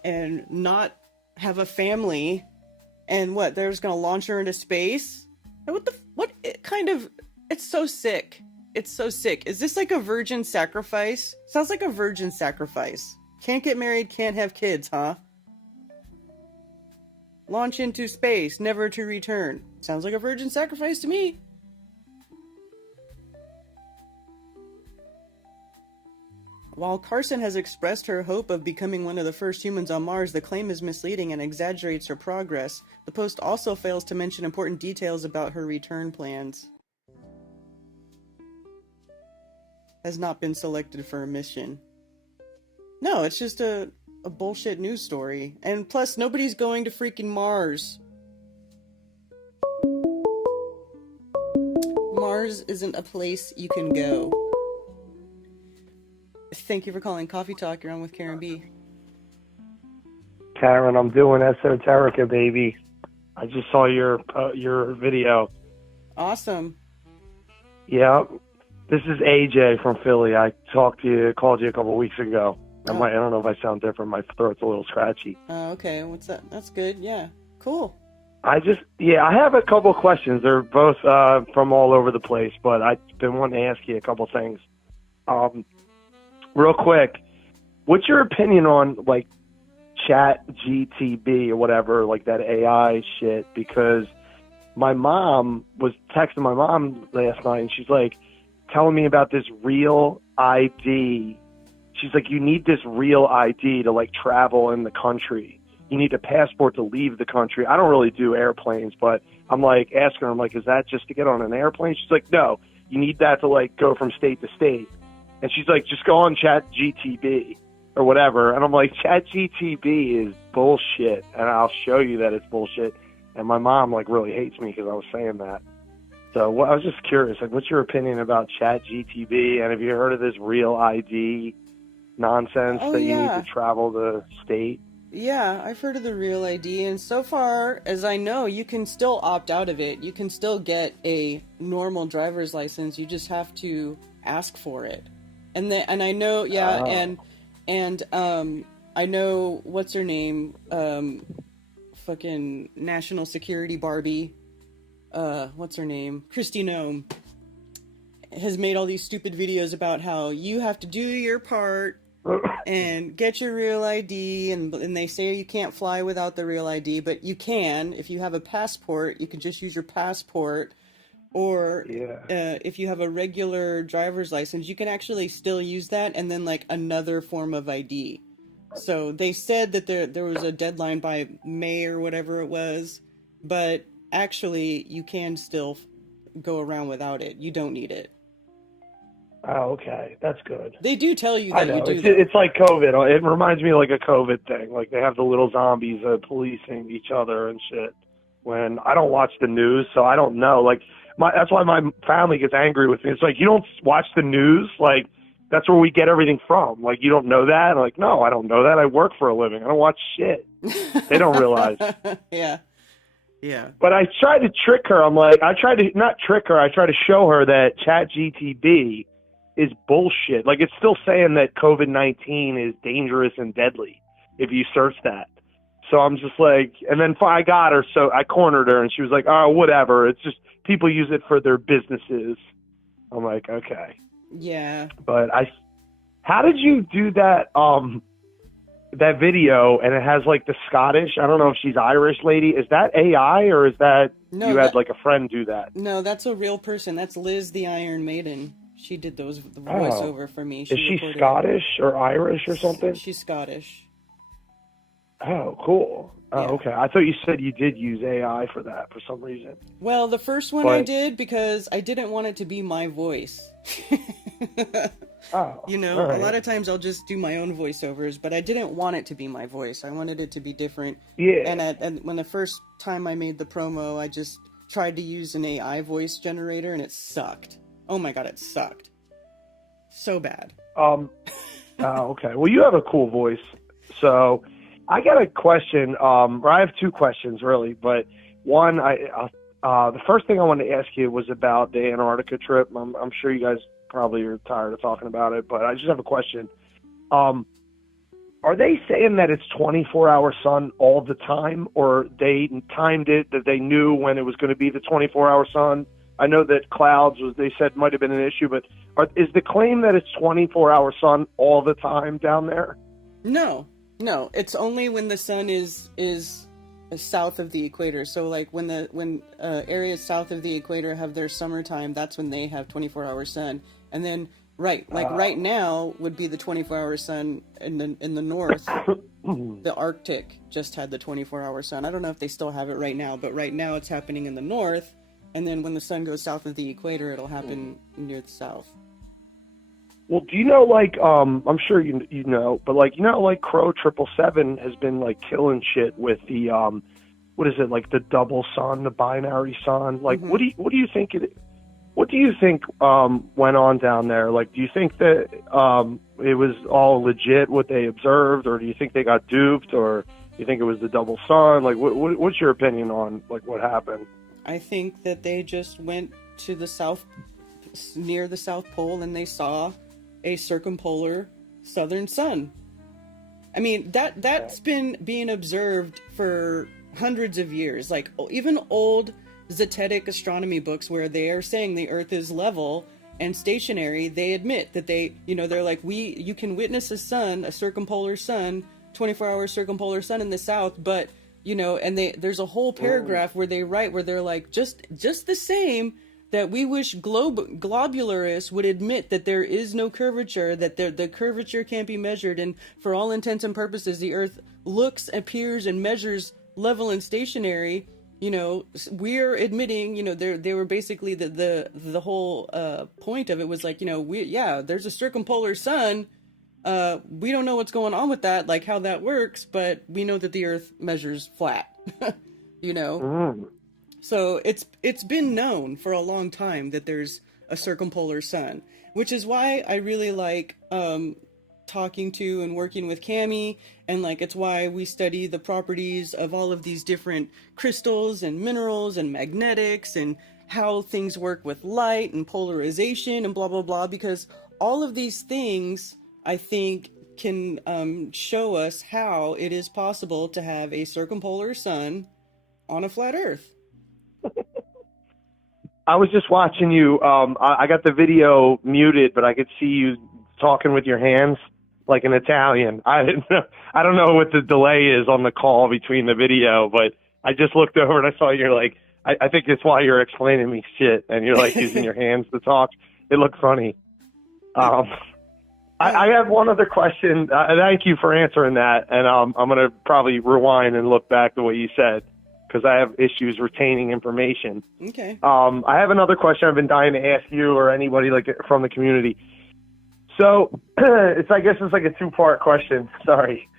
and not have a family, and they're just gonna launch her into space? It's so sick. It's so sick. Is this like a virgin sacrifice? Sounds like a virgin sacrifice. Can't get married, can't have kids, huh? Launch into space, never to return. Sounds like a virgin sacrifice to me. While Carson has expressed her hope of becoming one of the first humans on Mars, the claim is misleading and exaggerates her progress. The post also fails to mention important details about her return plans. has not been selected for a mission. No, it's just a bullshit news story. And plus, nobody's going to freaking Mars. Mars isn't a place you can go. Thank you for calling Coffee Talk. You're on with Karen B. Karen, I'm doing Esoterica, baby. I just saw your video. Awesome. Yeah. This is AJ from Philly. I called you a couple weeks ago. I don't know if I sound different. My throat's a little scratchy. Okay. What's that? That's good. Yeah. Cool. I have a couple of questions. They're both from all over the place, but I've been wanting to ask you a couple things. Real quick, what's your opinion on like Chat GTB or whatever, like that AI shit? Because my mom was texting my mom last night, and she's like telling me about this real ID. She's like, you need this real ID to like travel in the country. You need a passport to leave the country. I don't really do airplanes, but I'm like asking her, I'm like, is that just to get on an airplane? She's like, no, you need that to like go from state to state. And she's like, just go on Chat GTB or whatever. And I'm like, Chat GTB is bullshit. And I'll show you that it's bullshit. And my mom like really hates me because I was saying that. So I was just curious, like, what's your opinion about Chat GTB? And have you heard of this real ID nonsense that you need to travel the state? Yeah, I've heard of the real ID, and so far as I know, you can still opt out of it. You can still get a normal driver's license. You just have to ask for it. And I know, I know what's her name, fucking National Security Barbie. What's her name? Kristi Noem has made all these stupid videos about how you have to do your part and get your real ID, and they say you can't fly without the real ID, but you can. If you have a passport, you can just use your passport, or if you have a regular driver's license, you can actually still use that, and then like another form of ID. So they said that there was a deadline by May or whatever it was, but actually you can still go around without it. You don't need it. Oh, okay. That's good. They do tell you that you do. It's like COVID. It reminds me of like a COVID thing. Like they have the little zombies policing each other and shit. When I don't watch the news, so I don't know. Like that's why my family gets angry with me. It's like, you don't watch the news? Like that's where we get everything from. Like, you don't know that? I'm like, no, I don't know that. I work for a living. I don't watch shit. They don't realize. Yeah. But I tried to trick her. I tried to show her that ChatGTB is bullshit. Like, it's still saying that COVID-19 is dangerous and deadly if you search that. So I'm just like, and then I got her, so I cornered her, and she was like, oh, whatever. It's just people use it for their businesses. I'm like, okay. Yeah. But how did you do that, that video, and it has like the Scottish, I don't know if she's Irish lady. Is that AI, or is that had like a friend do that? No, that's a real person. That's Liz the Iron Maiden. She did the voiceover for me. Is she Scottish or Irish or something? She's Scottish. Oh, cool. Oh, okay. I thought you said you did use AI for that for some reason. Well, the first one I did because I didn't want it to be my voice. Oh, you know, a lot of times I'll just do my own voiceovers, but I didn't want it to be my voice. I wanted it to be different. Yeah. And when the first time I made the promo, I just tried to use an AI voice generator, and it sucked. Oh my god, it sucked. So bad. Oh, okay. Well, you have a cool voice. So I got a question. Or I have two questions, really. But one, the first thing I wanted to ask you was about the Antarctica trip. I'm sure you guys probably are tired of talking about it, but I just have a question. Are they saying that it's 24-hour sun all the time, or they timed it that they knew when it was going to be the 24-hour sun? I know that clouds they said might have been an issue, but is the claim that it's 24-hour sun all the time down there? No, it's only when the sun is south of the equator. So like when areas south of the equator have their summertime, that's when they have 24-hour sun. And then right now would be the 24-hour sun in the north. The Arctic just had the 24-hour sun. I don't know if they still have it right now, but right now it's happening in the north. And then when the sun goes south of the equator, it'll happen near the south. Well, do you know, like, I'm sure you know, but like, you know, like Crow 777 has been like killing shit with the, what is it, like the double sun, the binary sun? Like, what do you think what do you think went on down there? Like, do you think that it was all legit what they observed, or do you think they got duped, or do you think it was the double sun? Like, what's your opinion on like what happened? I think that they just went to the near the South Pole, and they saw a circumpolar southern sun. I mean, that's been being observed for hundreds of years. Like, even old Zetetic astronomy books where they are saying the Earth is level and stationary, they admit that they're like, you can witness a circumpolar sun, 24-hour circumpolar sun in the south, but, and there's a whole paragraph where they write, where they're like, just the same, that we wish globularists would admit that there is no curvature, that the curvature can't be measured, and for all intents and purposes, the Earth looks, appears, and measures level and stationary. We're admitting, they were basically the whole point of it was like, there's a circumpolar sun. We don't know what's going on with that, like how that works, but we know that the Earth measures flat, So it's been known for a long time that there's a circumpolar sun, which is why I really like talking to and working with Cami, and like it's why we study the properties of all of these different crystals and minerals and magnetics and how things work with light and polarization and blah blah blah, because all of these things I think can show us how it is possible to have a circumpolar sun on a flat Earth. I was just watching you. I got the video muted, but I could see you talking with your hands like an Italian. I don't know what the delay is on the call between the video, but I just looked over and I saw you're like, I think it's why you're explaining me shit and you're like using your hands to talk. It looked funny. I have one other question. Thank you for answering that. And I'm going to probably rewind and look back to what you said, because I have issues retaining information. Okay. I have another question I've been dying to ask you or anybody like from the community. So I guess it's like a two-part question. Sorry.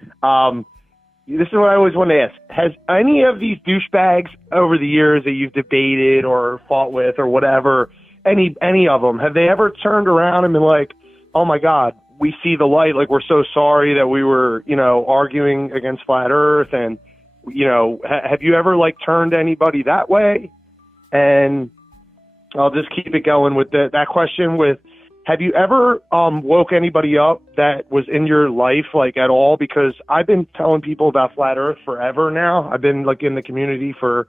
This is what I always want to ask. Has any of these douchebags over the years that you've debated or fought with or whatever, any of them, have they ever turned around and been like, oh my God, we see the light, like we're so sorry that we were, arguing against flat Earth, and have you ever like turned anybody that way? And I'll just keep it going with that question with, have you ever woke anybody up that was in your life like at all? Because I've been telling people about flat Earth forever now. I've been like in the community for,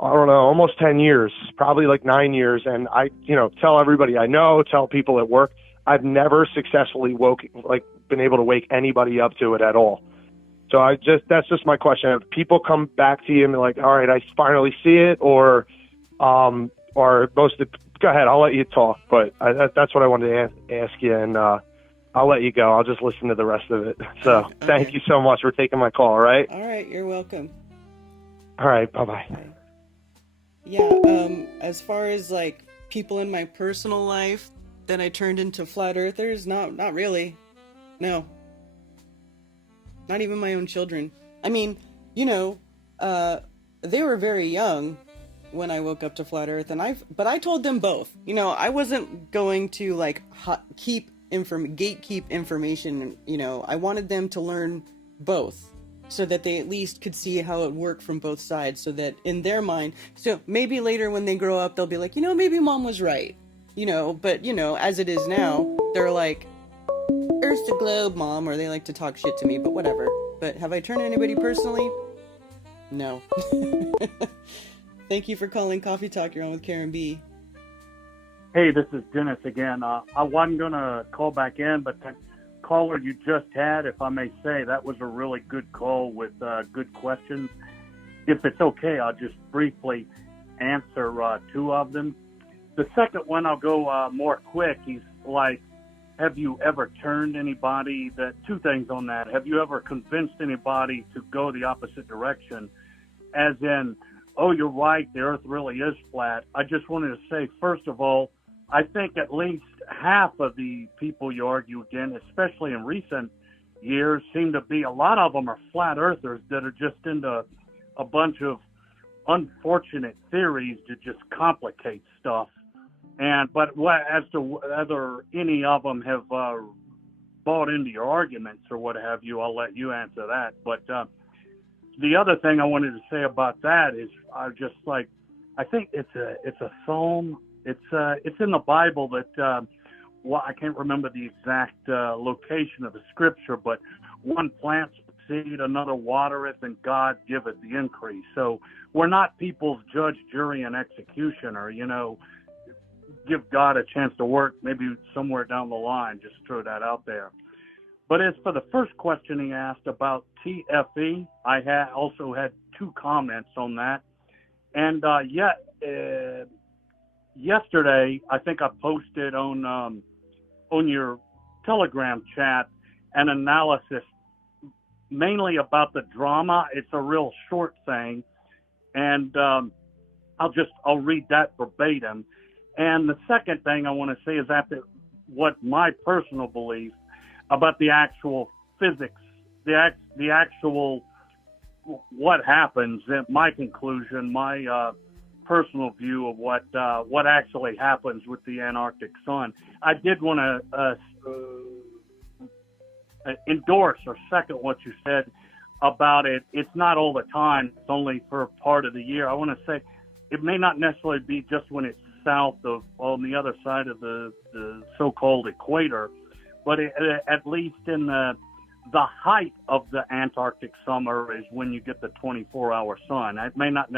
I don't know, almost 10 years, probably like 9 years. And I, tell everybody I know, tell people at work. I've never successfully been able to wake anybody up to it at all. So that's just my question. Have people come back to you and be like, all right, I finally see it, or most of go ahead, I'll let you talk, but that's what I wanted to ask you, and I'll let you go. I'll just listen to the rest of it. So okay. Thank you so much for taking my call, all right? All right, you're welcome. All right, bye-bye. Yeah, as far as like people in my personal life that I turned into flat earthers, not really. No. Not even my own children. I mean, they were very young when I woke up to flat Earth, but I told them both. I wasn't going to like gatekeep information. I wanted them to learn both, so that they at least could see how it worked from both sides, so that in their mind, so maybe later when they grow up, they'll be like, maybe mom was right. But as it is now, they're like, Earth's a globe, mom, or they like to talk shit to me, but whatever. But have I turned anybody personally? No. Thank you for calling Coffee Talk. You're on with Karen B. Hey, this is Dennis again. I wasn't going to call back in, but that caller you just had, if I may say, that was a really good call with good questions. If it's okay, I'll just briefly answer two of them. The second one, I'll go more quick. He's like, have you ever turned anybody two things on that. Have you ever convinced anybody to go the opposite direction? As in, oh, you're right, the Earth really is flat. I just wanted to say, first of all, I think at least half of the people you argue against, especially in recent years, seem to be, a lot of them are flat earthers that are just into a bunch of unfortunate theories to just complicate stuff. But as to whether any of them have bought into your arguments or what have you, I'll let you answer that. But the other thing I wanted to say about that is, I think it's a psalm. It's in the Bible that I can't remember the exact location of the scripture, but one plants the seed, another watereth, and God giveth the increase. So we're not people's judge, jury, and executioner. Give God a chance to work, maybe somewhere down the line. Just throw that out there. But as for the first question he asked about TFE, I also had 2 comments on that. And yesterday, I think I posted on your Telegram chat an analysis mainly about the drama. It's a real short thing, and I'll read that verbatim. And the second thing I want to say is what my personal belief about the actual physics, the actual what happens. My conclusion, my personal view of what actually happens with the Antarctic sun. I did want to endorse or second what you said about it. It's not all the time. It's only for a part of the year. I want to say it may not necessarily be just when it's south of, on the other side of the so-called equator, but at least in the height of the Antarctic summer is when you get the 24-hour sun. It may not.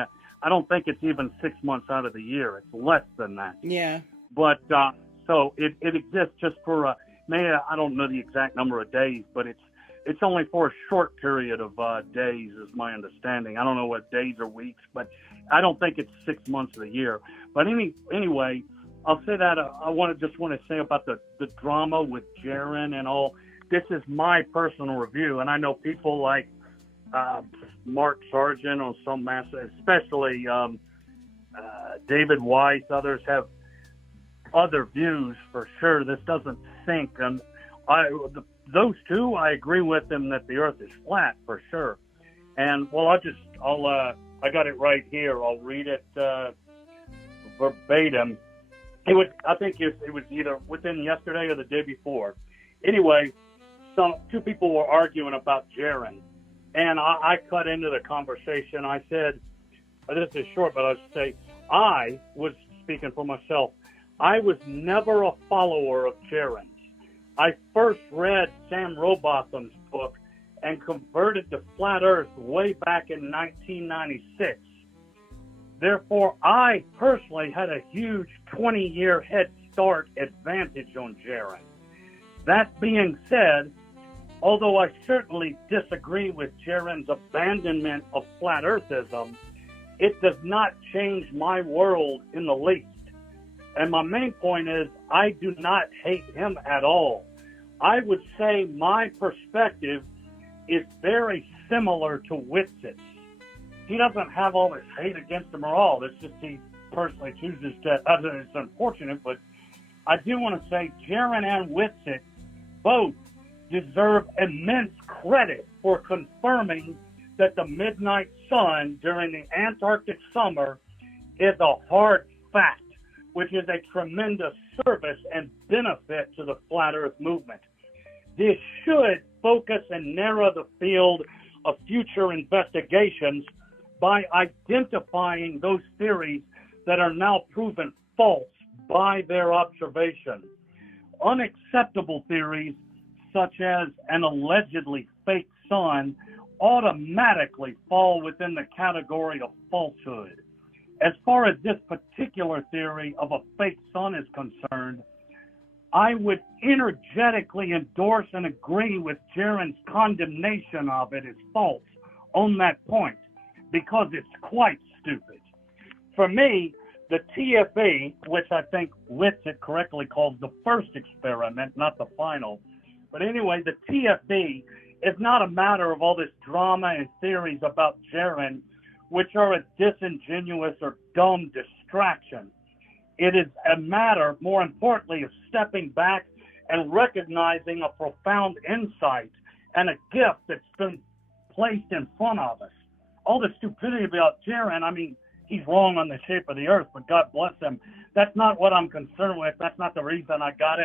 I don't think it's even 6 months out of the year. It's less than that. Yeah. But so it exists just for I don't know the exact number of days, but it's only for a short period of days, is my understanding. I don't know what days or weeks, but I don't think it's 6 months of the year. But anyway, I'll say that I want to say about the drama with Jaron and all. This is my personal review, and I know people like Mark Sargent on some massive, especially David Weiss, others have other views for sure. This doesn't sink, and those two, I agree with them that the Earth is flat for sure. And well, I got it right here. I'll read it verbatim. I think it was either within yesterday or the day before. Anyway, two people were arguing about Jaron, and I cut into the conversation. I said, this is short, but I'll say, I was speaking for myself. I was never a follower of Jaron's. I first read Sam Robotham's book and converted to Flat Earth way back in 1996. Therefore, I personally had a huge 20-year head start advantage on Jaron. That being said, although I certainly disagree with Jaron's abandonment of flat earthism, it does not change my world in the least. And my main point is, I do not hate him at all. I would say my perspective is very similar to Witzit's. He doesn't have all this hate against him at all. It's just he personally chooses to. It's unfortunate, but I do want to say Jaron and Witzit both deserve immense credit for confirming that the midnight sun during the Antarctic summer is a hard fact, which is a tremendous service and benefit to the Flat Earth movement. This should focus and narrow the field of future investigations by identifying those theories that are now proven false by their observation. Unacceptable theories, such as an allegedly fake sun, automatically fall within the category of falsehood. As far as this particular theory of a fake sun is concerned, I would energetically endorse and agree with Jaron's condemnation of it as false on that point, because it's quite stupid. For me, the TFE, which I think Witzit correctly calls the first experiment, not the final, but anyway, the TFE is not a matter of all this drama and theories about Jaron, which are a disingenuous or dumb distraction. It is a matter, more importantly, of stepping back and recognizing a profound insight and a gift that's been placed in front of us. All the stupidity about Jaron, I mean, he's wrong on the shape of the earth, but God bless him. That's not what I'm concerned with. That's not the reason I got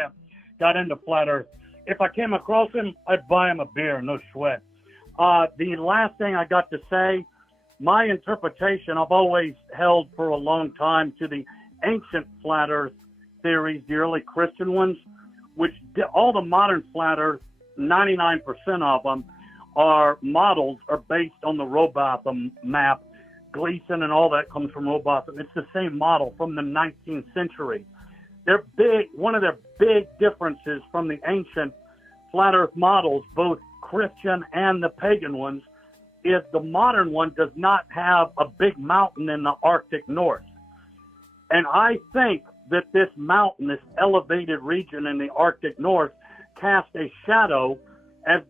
into flat earth. If I came across him, I'd buy him a beer, no sweat. The last thing I got to say, my interpretation, I've always held for a long time to the ancient flat earth theories, the early Christian ones, which all the modern flat earth, 99% of them are models, are based on the Robotham map. Gleason and all that comes from Robotham. It's the same model from the 19th century. They're big. One of their big differences from the ancient flat earth models, both Christian and the pagan ones, is the modern one does not have a big mountain in the Arctic North. And I think that this mountain, this elevated region in the Arctic North, cast a shadow,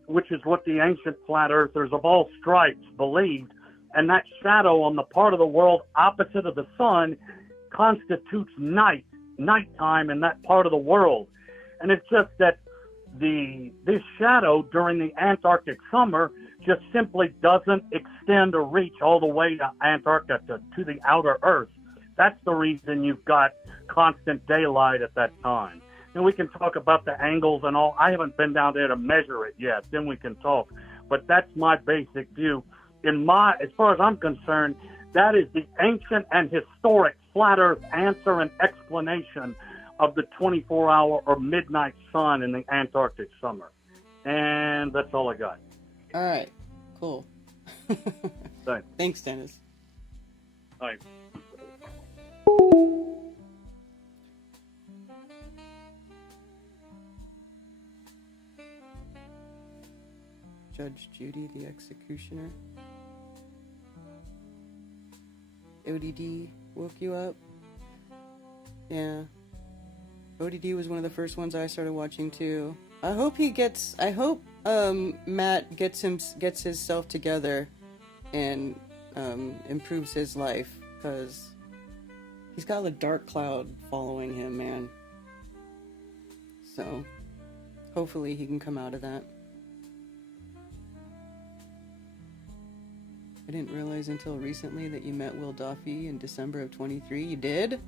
which is what the ancient flat earthers of all stripes believed. And that shadow on the part of the world opposite of the sun constitutes nighttime in that part of the world. And it's just that this shadow during the Antarctic summer just simply doesn't extend or reach all the way to Antarctica, to the outer Earth. That's the reason you've got constant daylight at that time. And we can talk about the angles and all. I haven't been down there to measure it yet. Then we can talk. But that's my basic view. As far as I'm concerned, that is the ancient and historic flat Earth answer and explanation of the 24-hour or midnight sun in the Antarctic summer. And that's all I got. All right. Cool. Thanks. Thanks, Dennis. Bye. Judge Judy, the executioner. ODD woke you up? Yeah. ODD was one of the first ones I started watching too. I hope Matt gets himself together and improves his life, because he's got a dark cloud following him, man. So hopefully he can come out of that. I didn't realize until recently that you met Will Duffy in December of 23. You did?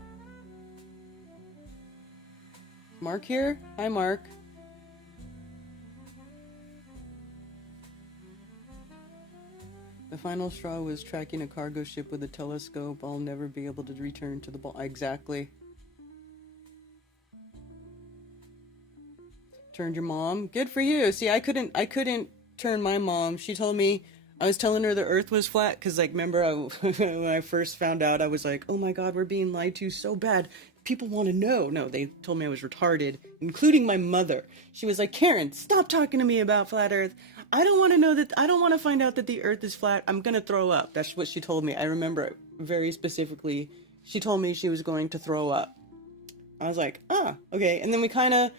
Mark here? Hi, Mark. The final straw was tracking a cargo ship with a telescope. I'll never be able to return to the ball. Exactly. Turned your mom? Good for you. See, I couldn't turn my mom. She told me, I was telling her the earth was flat, because, like, remember when I first found out, I was like, oh my god, we're being lied to so bad. People want to know. No, they told me I was retarded, including my mother. She was like, Karen, stop talking to me about flat earth. I don't want to know that. I don't want to find out that the earth is flat. I'm going to throw up. That's what she told me. I remember it very specifically. She told me she was going to throw up. I was like, okay. And then we kind of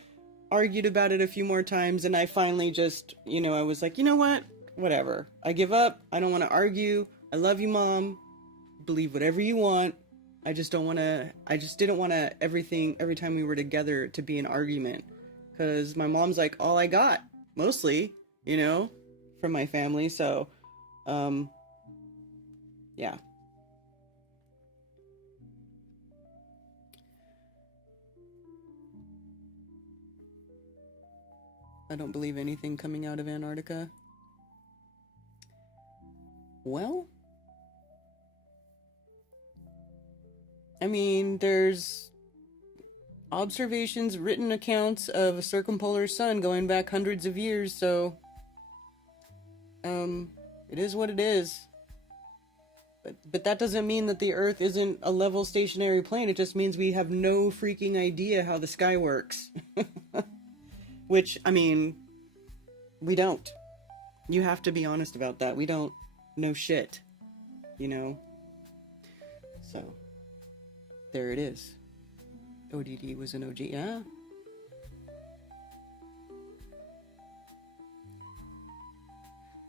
argued about it a few more times, and I finally just, I was like, you know what? Whatever. I give up. I don't want to argue. I love you, Mom. Believe whatever you want. I just didn't want to every time we were together to be an argument. Because my mom's like all I got, mostly, from my family. So, yeah. I don't believe anything coming out of Antarctica. Well, I mean, there's observations, written accounts of a circumpolar sun going back hundreds of years, so it is what it is. But that doesn't mean that the Earth isn't a level stationary plane. It just means we have no freaking idea how the sky works. Which, I mean, we don't. You have to be honest about that. We don't know shit, So, there it is. ODD was an OG, yeah.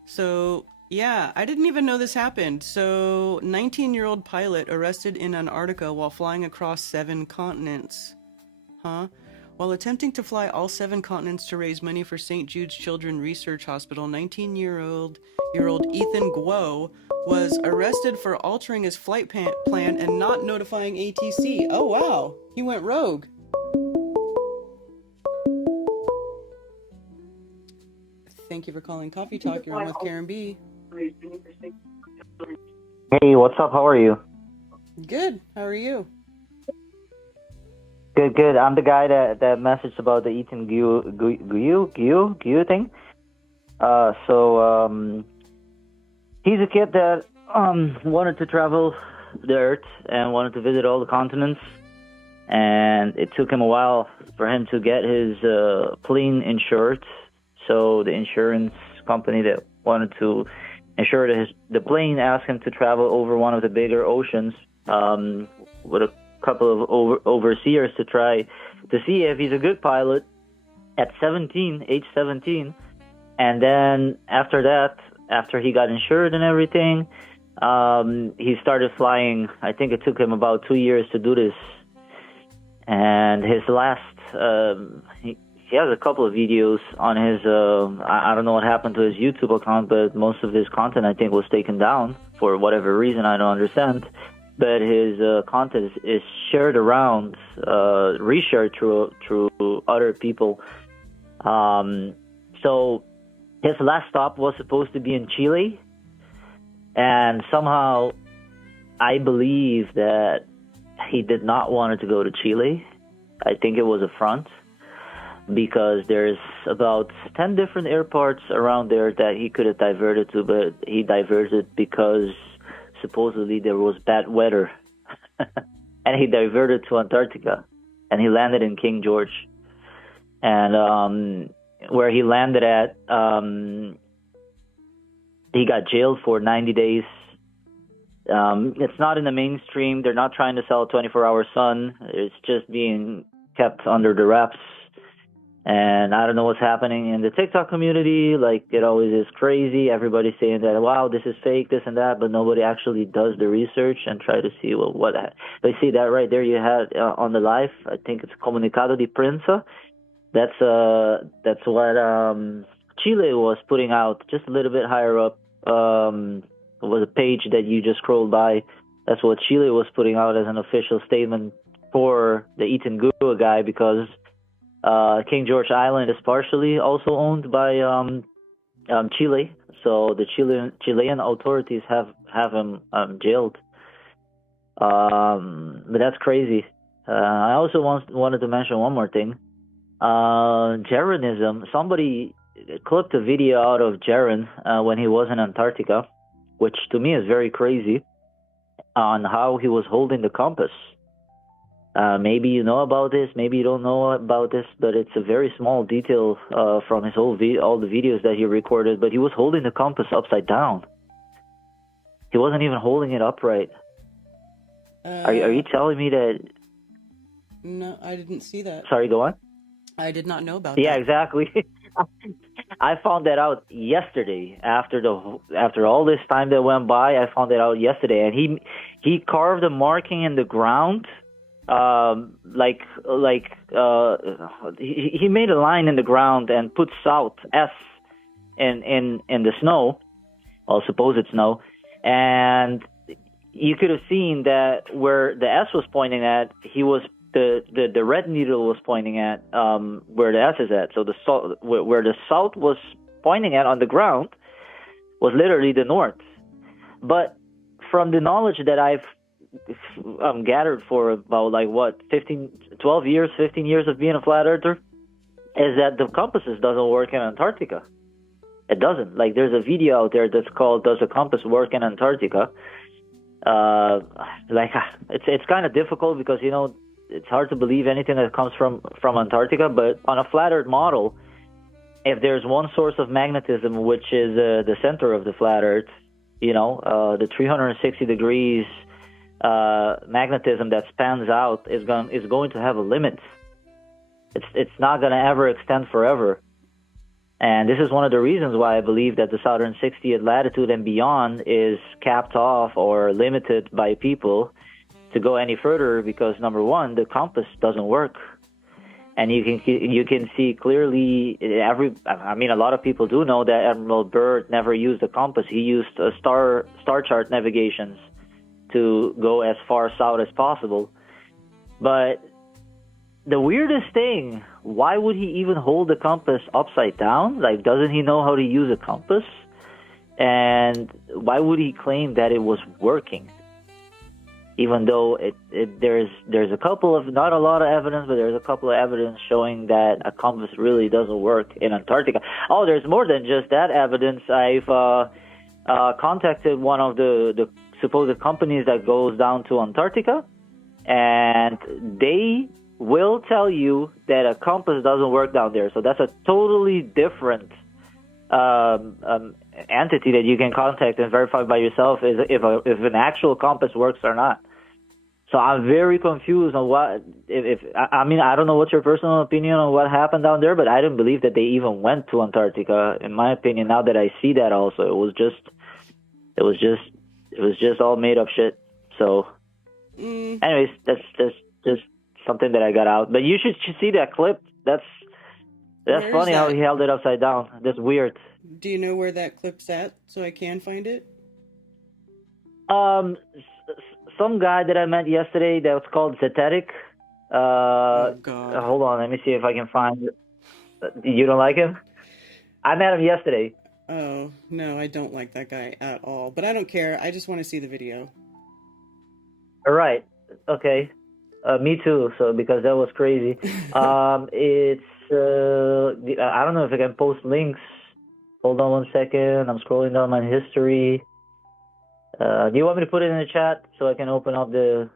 So, Yeah, I didn't even know this happened. So, 19-year-old pilot arrested in Antarctica while flying across 7 continents. Huh? While attempting to fly all 7 continents to raise money for St. Jude's Children's Research Hospital, 19-year-old Ethan Guo was arrested for altering his flight plan and not notifying ATC. Oh wow, he went rogue. Thank you for calling Coffee Talk. You're on with Karen B. Hey, what's up? How are you? Good. How are you? Good, good. I'm the guy that messaged about the Ethan Guyu thing. He's a kid that wanted to travel the Earth and wanted to visit all the continents, and it took him a while for him to get his plane insured. So the insurance company that wanted to insure the plane asked him to travel over one of the bigger oceans with a couple of overseers to try to see if he's a good pilot at age 17. And then after that, after he got insured and everything, he started flying. I think it took him about 2 years to do this. And his last, he has a couple of videos on his, I don't know what happened to his YouTube account, but most of his content, I think, was taken down for whatever reason. I don't understand. But his content is shared around, reshared through other people. So his last stop was supposed to be in Chile. And somehow I believe that he did not want to go to Chile. I think it was a front, because there's about 10 different airports around there that he could have diverted to, but he diverted because supposedly there was bad weather. And he diverted to Antarctica, and he landed in King George. And where he landed at, he got jailed for 90 days. It's not in the mainstream. They're not trying to sell a 24-hour sun. It's just being kept under the wraps. And I don't know what's happening in the TikTok community. Like, it always is crazy. Everybody's saying that, wow, this is fake, this and that, but nobody actually does the research and try to see, well, what. But see that right there you had on the live. I think it's Comunicado de Prensa. That's what Chile was putting out just a little bit higher up. It was a page that you just scrolled by. That's what Chile was putting out as an official statement for the Ethan Gua guy, because King George Island is partially also owned by Chile, so the Chilean authorities have him jailed. But that's crazy. I also wanted to mention one more thing. Jaronism. Somebody clipped a video out of Jaron when he was in Antarctica, which to me is very crazy, on how he was holding the compass. Maybe you know about this, maybe you don't know about this, but it's a very small detail from his all the videos that he recorded. But he was holding the compass upside down. He wasn't even holding it upright. Are you telling me that? No, I didn't see that. Sorry, go on. I did not know about Yeah, that. exactly. I found that out yesterday. After all this time that went by, I found it out yesterday, and he carved a marking in the ground. He made a line in the ground and put south S in the snow, or supposed snow, and you could have seen that where the S was pointing at, the red needle was pointing at where the S is at. So where the south was pointing at on the ground was literally the north. But from the knowledge that I've gathered for about 15 years of being a flat earther, is that the compasses doesn't work in Antarctica. It doesn't. Like, there's a video out there that's called "Does a Compass Work in Antarctica?" It's kind of difficult because it's hard to believe anything that comes from Antarctica. But on a flat earth model, if there's one source of magnetism, which is the center of the flat earth, the 360 degrees magnetism that spans out is going to have a limit. It's not going to ever extend forever. And this is one of the reasons why I believe that the southern 60th latitude and beyond is capped off or limited by people to go any further, because number one, the compass doesn't work. And you can see clearly a lot of people do know that Admiral Byrd never used a compass. He used a star chart navigations to go as far south as possible. But the weirdest thing, why would he even hold the compass upside down? Like, doesn't he know how to use a compass? And why would he claim that it was working? Even though there's a couple of, not a lot of evidence, but there's a couple of evidence showing that a compass really doesn't work in Antarctica. Oh, there's more than just that evidence. I've contacted one of the supposed companies that goes down to Antarctica, and they will tell you that a compass doesn't work down there. So that's a totally different entity that you can contact and verify by yourself is if an actual compass works or not. So I'm very confused on what I don't know what's your personal opinion on what happened down there, but I didn't believe that they even went to Antarctica. In my opinion, now that I see that, also it was just all made up shit. So, anyways, that's just something that I got out. But you should see that clip. That's funny how he held it upside down. That's weird. Do you know where that clip's at so I can find it? Some guy that I met yesterday that was called Zetetic. Oh, God. Hold on, let me see if I can find it. You don't like him? I met him yesterday. Oh, no, I don't like that guy at all. But I don't care. I just want to see the video. All right. Okay. Me too. So because that was crazy. It's I don't know if I can post links. Hold on 1 second. I'm scrolling down my history. Do you want me to put it in the chat so I can open up the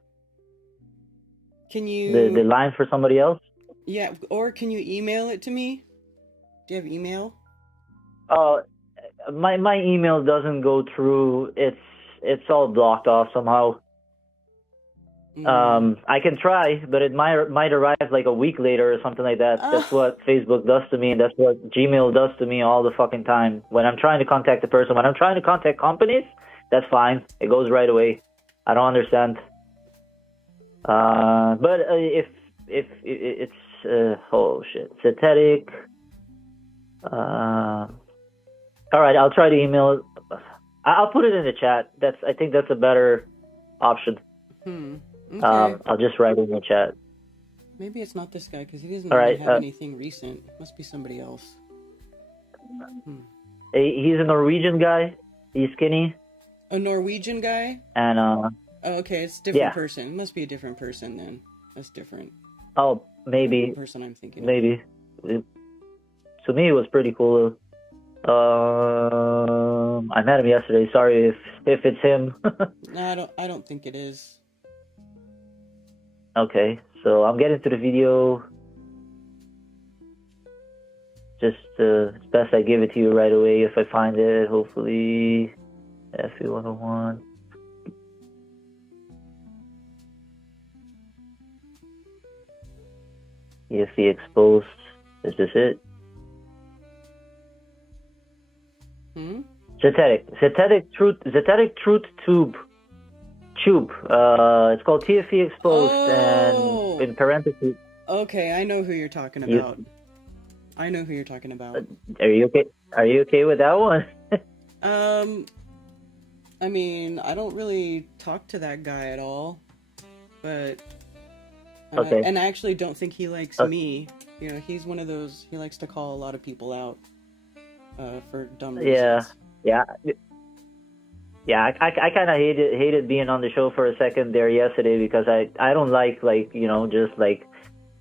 line for somebody else? Yeah, or can you email it to me? Do you have email? My email doesn't go through. It's all blocked off somehow. I can try, but it might arrive like a week later or something like that. That's what Facebook does to me, and that's what Gmail does to me all the fucking time. When I'm trying to contact a person, when I'm trying to contact companies, that's fine. It goes right away. I don't understand. But if it's oh shit, synthetic. All right, I'll try to email it. I'll put it in the chat. I think that's a better option. Okay. I'll just write it in the chat. Maybe it's not this guy because he doesn't really have anything recent. It must be somebody else. He's a Norwegian guy. He's skinny. A Norwegian guy? And oh, okay, it's a different person. It must be a different person then. That's different. Oh, maybe. The person I'm thinking. Maybe. To me, it was pretty cool. I met him yesterday. Sorry if it's him. No, I don't think it is. Okay, so I'm getting to the video. Just it's best I give it to you right away if I find it. Hopefully, FE101. EFE exposed. Is this it? Zetetic truth tube. It's called TFE exposed, and in parentheses. Okay, I know who you're talking about. I know who you're talking about. Are you okay? Are you okay with that one? I mean, I don't really talk to that guy at all, but okay. And I actually don't think he likes me. You know, he's one of those. He likes to call a lot of people out for dumb reasons. Yeah, I kind of hated being on the show for a second there yesterday because I don't like just like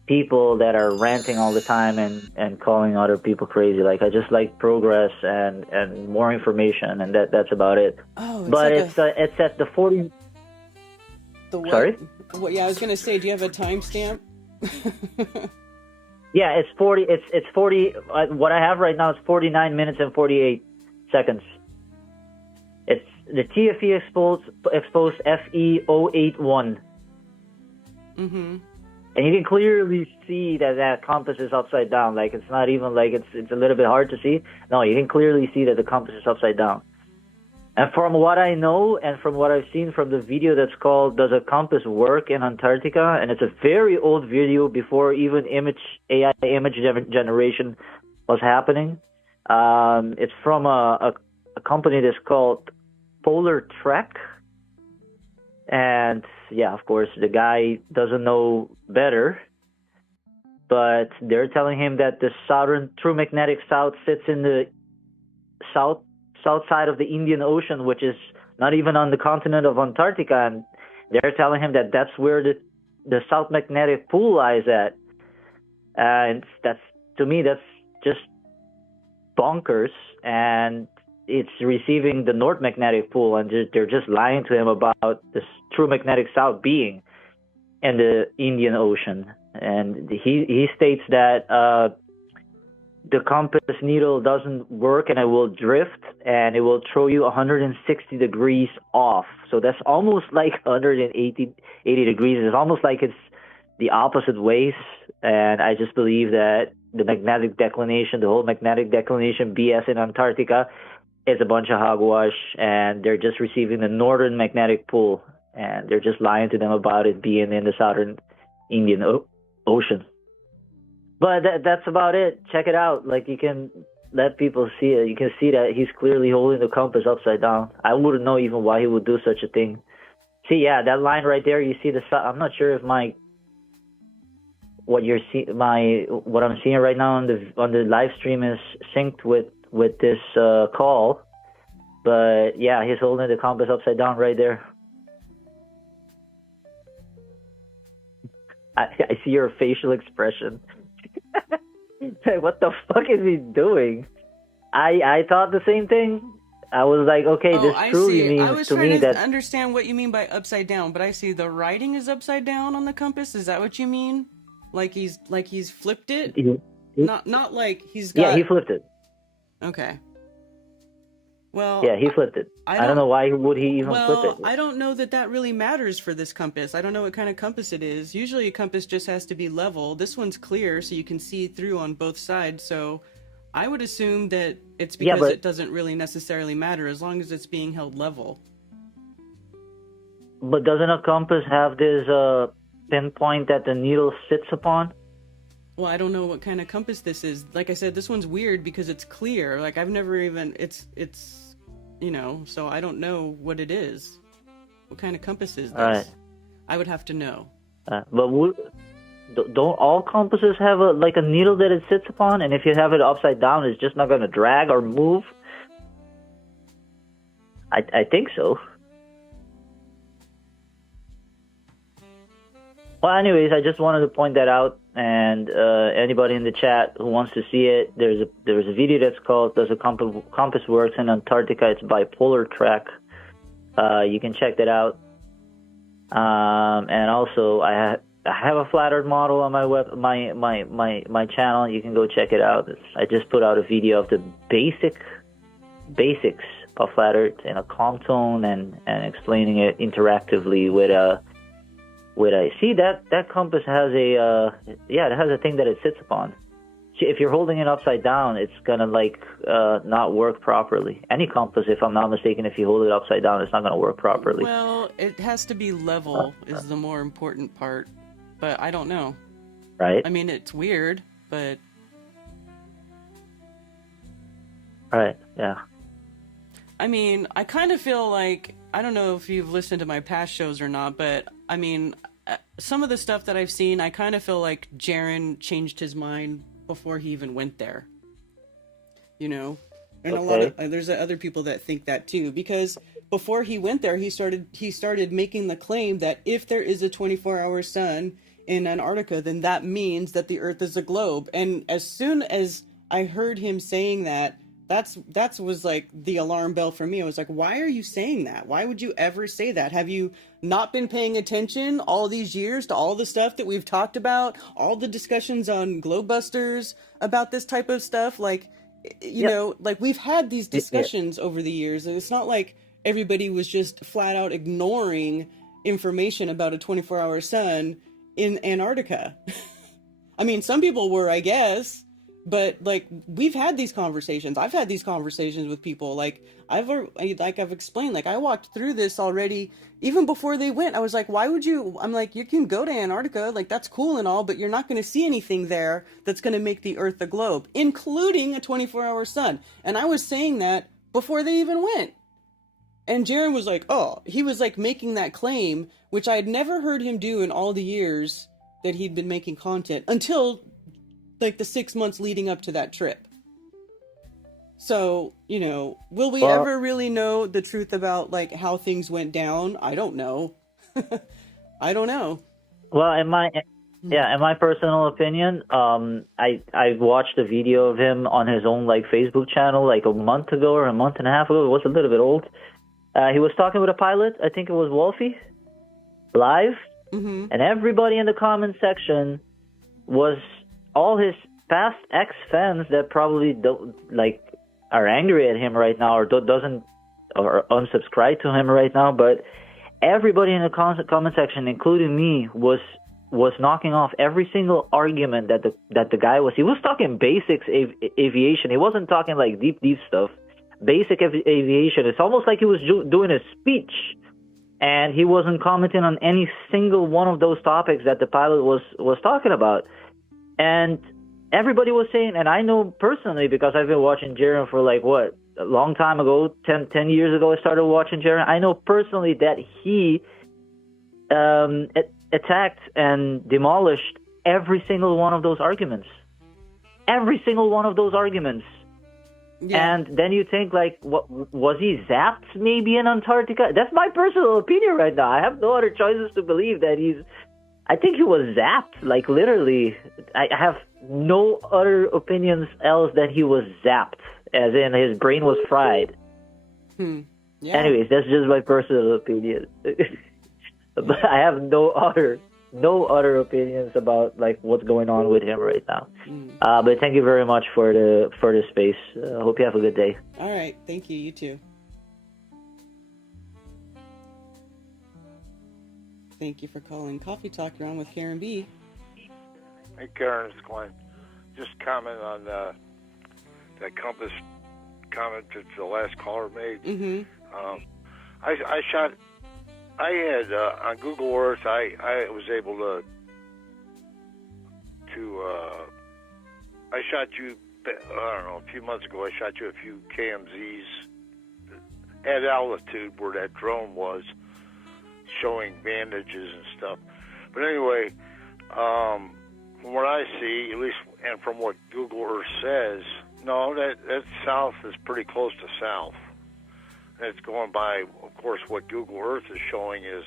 people that are ranting all the time and calling other people crazy. Like I just like progress and more information, and that's about it. Oh, but it's at the 40. The what? Sorry? Well, yeah, I was gonna say, do you have a timestamp? Yeah, it's 40. It's 40. What I have right now is 49 minutes and 48 seconds. It's the TFE exposed FE081. And you can clearly see that that compass is upside down. Like, it's not even like it's a little bit hard to see. No, you can clearly see that the compass is upside down. And from what I know and from what I've seen from the video that's called "Does a Compass Work in Antarctica?" and it's a very old video before even AI image generation was happening. It's from a company that's called Polar Trek. And yeah, of course, the guy doesn't know better, but they're telling him that the southern true magnetic south sits in the south side of the Indian Ocean, which is not even on the continent of Antarctica, and they're telling him that that's where the south magnetic pool lies at. And that's, to me, that's just bonkers, and it's receiving the north magnetic pool, and they're just lying to him about this true magnetic south being in the Indian Ocean. And he states that the compass needle doesn't work and it will drift and it will throw you 160 degrees off. So that's almost like 180 degrees. It's almost like it's the opposite ways. And I just believe that the magnetic declination, the whole magnetic declination BS in Antarctica, is a bunch of hogwash, and they're just receiving the northern magnetic pull, and they're just lying to them about it being in the southern Indian Ocean. But that's about it. Check it out. Like, you can let people see it. You can see that he's clearly holding the compass upside down. I wouldn't know even why he would do such a thing. See, yeah, that line right there. You see the. I'm not sure if what I'm seeing right now on the live stream is synced with this call, but yeah, he's holding the compass upside down right there. I see your facial expression. What the fuck is he doing? I thought the same thing. I was like, okay, this truly means I was to trying me to that understand what you mean by upside down, but I see the writing is upside down on the compass. Is that what you mean? Like he's flipped it? Not like he's got. Yeah, he flipped it. Okay. Well, yeah, he flipped it. I don't know why would he even flip it. I don't know that really matters for this compass. I don't know what kind of compass it is. Usually a compass just has to be level. This one's clear, so you can see through on both sides. So I would assume that it's because it doesn't really necessarily matter as long as it's being held level. But doesn't a compass have this pinpoint that the needle sits upon? Well, I don't know what kind of compass this is. Like I said, this one's weird because it's clear. Like, I've never even, it's, so I don't know what it is. What kind of compass is this? Right. I would have to know. But don't all compasses have a needle that it sits upon? And if you have it upside down, it's just not going to drag or move? I think so. Well, anyways, I just wanted to point that out, and anybody in the chat who wants to see it, there's a video that's called "Does a Compass Works in Antarctica?" It's by Polar Trek. You can check that out. And also, I have a flat Earth model on my channel. You can go check it out. I just put out a video of the basics of flat Earth in a calm tone and explaining it interactively with a. See that compass has it has a thing that it sits upon. If you're holding it upside down, it's gonna not work properly. Any compass, if I'm not mistaken, if you hold it upside down, it's not gonna work properly. Well, it has to be level is the more important part, but I don't know. Right. I mean, it's weird, but. Right. Yeah. I mean, I kind of feel like, I don't know if you've listened to my past shows or not, but I mean, some of the stuff that I've seen, I kind of feel like Jaren changed his mind before he even went there. And a lot of there's other people that think that too, because before he went there, he started making the claim that if there is a 24-hour sun in Antarctica, then that means that the Earth is a globe. And as soon as I heard him saying that was like the alarm bell for me. I was like, why are you saying that? Why would you ever say that? Have you not been paying attention all these years to all the stuff that we've talked about, all the discussions on Globebusters about this type of stuff? Like, we've had these discussions over the years. And it's not like everybody was just flat out ignoring information about a 24-hour sun in Antarctica. I mean, some people were, I guess, but like we've had these conversations. I've had these conversations with people. Like I've explained, like I walked through this already even before they went. I was like, why would you? I'm like, you can go to Antarctica, like that's cool and all, but you're not going to see anything there that's going to make the Earth a globe, including a 24-hour sun. And I was saying that before they even went. And Jaron was like, oh, he was like making that claim, which I had never heard him do in all the years that he'd been making content until like the 6 months leading up to that trip. So, you know, will we ever really know the truth about like how things went down? I don't know. I don't know. Well, in my personal opinion, I watched a video of him on his own like Facebook channel like a month ago or a month and a half ago. It was a little bit old. He was talking with a pilot. I think it was Wolfie, live, and everybody in the comment section was all his past ex-fans that probably don't like are angry at him right now or doesn't or unsubscribe to him right now. But everybody in the comment section, including me, was knocking off every single argument that the guy was. He was talking basics aviation. He wasn't talking like deep stuff. Basic aviation. It's almost like he was doing a speech, and he wasn't commenting on any single one of those topics that the pilot was talking about. And everybody was saying, and I know personally because I've been watching Jaron for like what, a long time ago, 10 years ago I started watching Jaron. I know personally that he attacked and demolished every single one of those arguments. Every single one of those arguments. Yeah. And then you think, like, what was he zapped maybe in Antarctica? That's my personal opinion right now. I have no other choices to believe that I think he was zapped, like literally. I have no other opinions else that he was zapped, as in his brain was fried. Yeah. Anyways, that's just my personal opinion. But I have no other opinions about like what's going on with him right now. But thank you very much for the space. Hope you have a good day. All right, thank you. You too. Thank you for calling Coffee Talk. You're on with Karen B. Hey Karen, it's Glenn. Just comment on that compass comment that the last caller made. I had on Google Earth. I was able to I shot you. I don't know. A few months ago, I shot you a few KMZs at altitude where that drone was, showing bandages and stuff. But anyway, from what I see, at least, and from what Google Earth says, no, that south is pretty close to south. And it's going by, of course, what Google Earth is showing is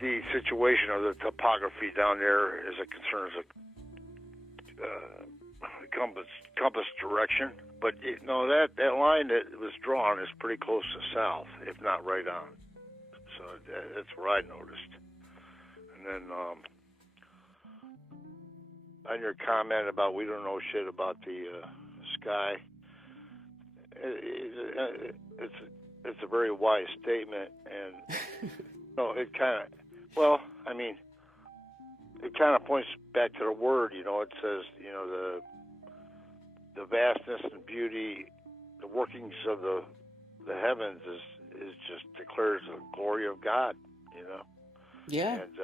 the situation of the topography down there as it concerns compass direction. But that line that was drawn is pretty close to south, if not right on. So that's what I noticed. And then on your comment about we don't know shit about the sky, it's a very wise statement, and it kind of points back to the word. It says the vastness and beauty, the workings of the heavens is just declares the glory of God. Yeah. And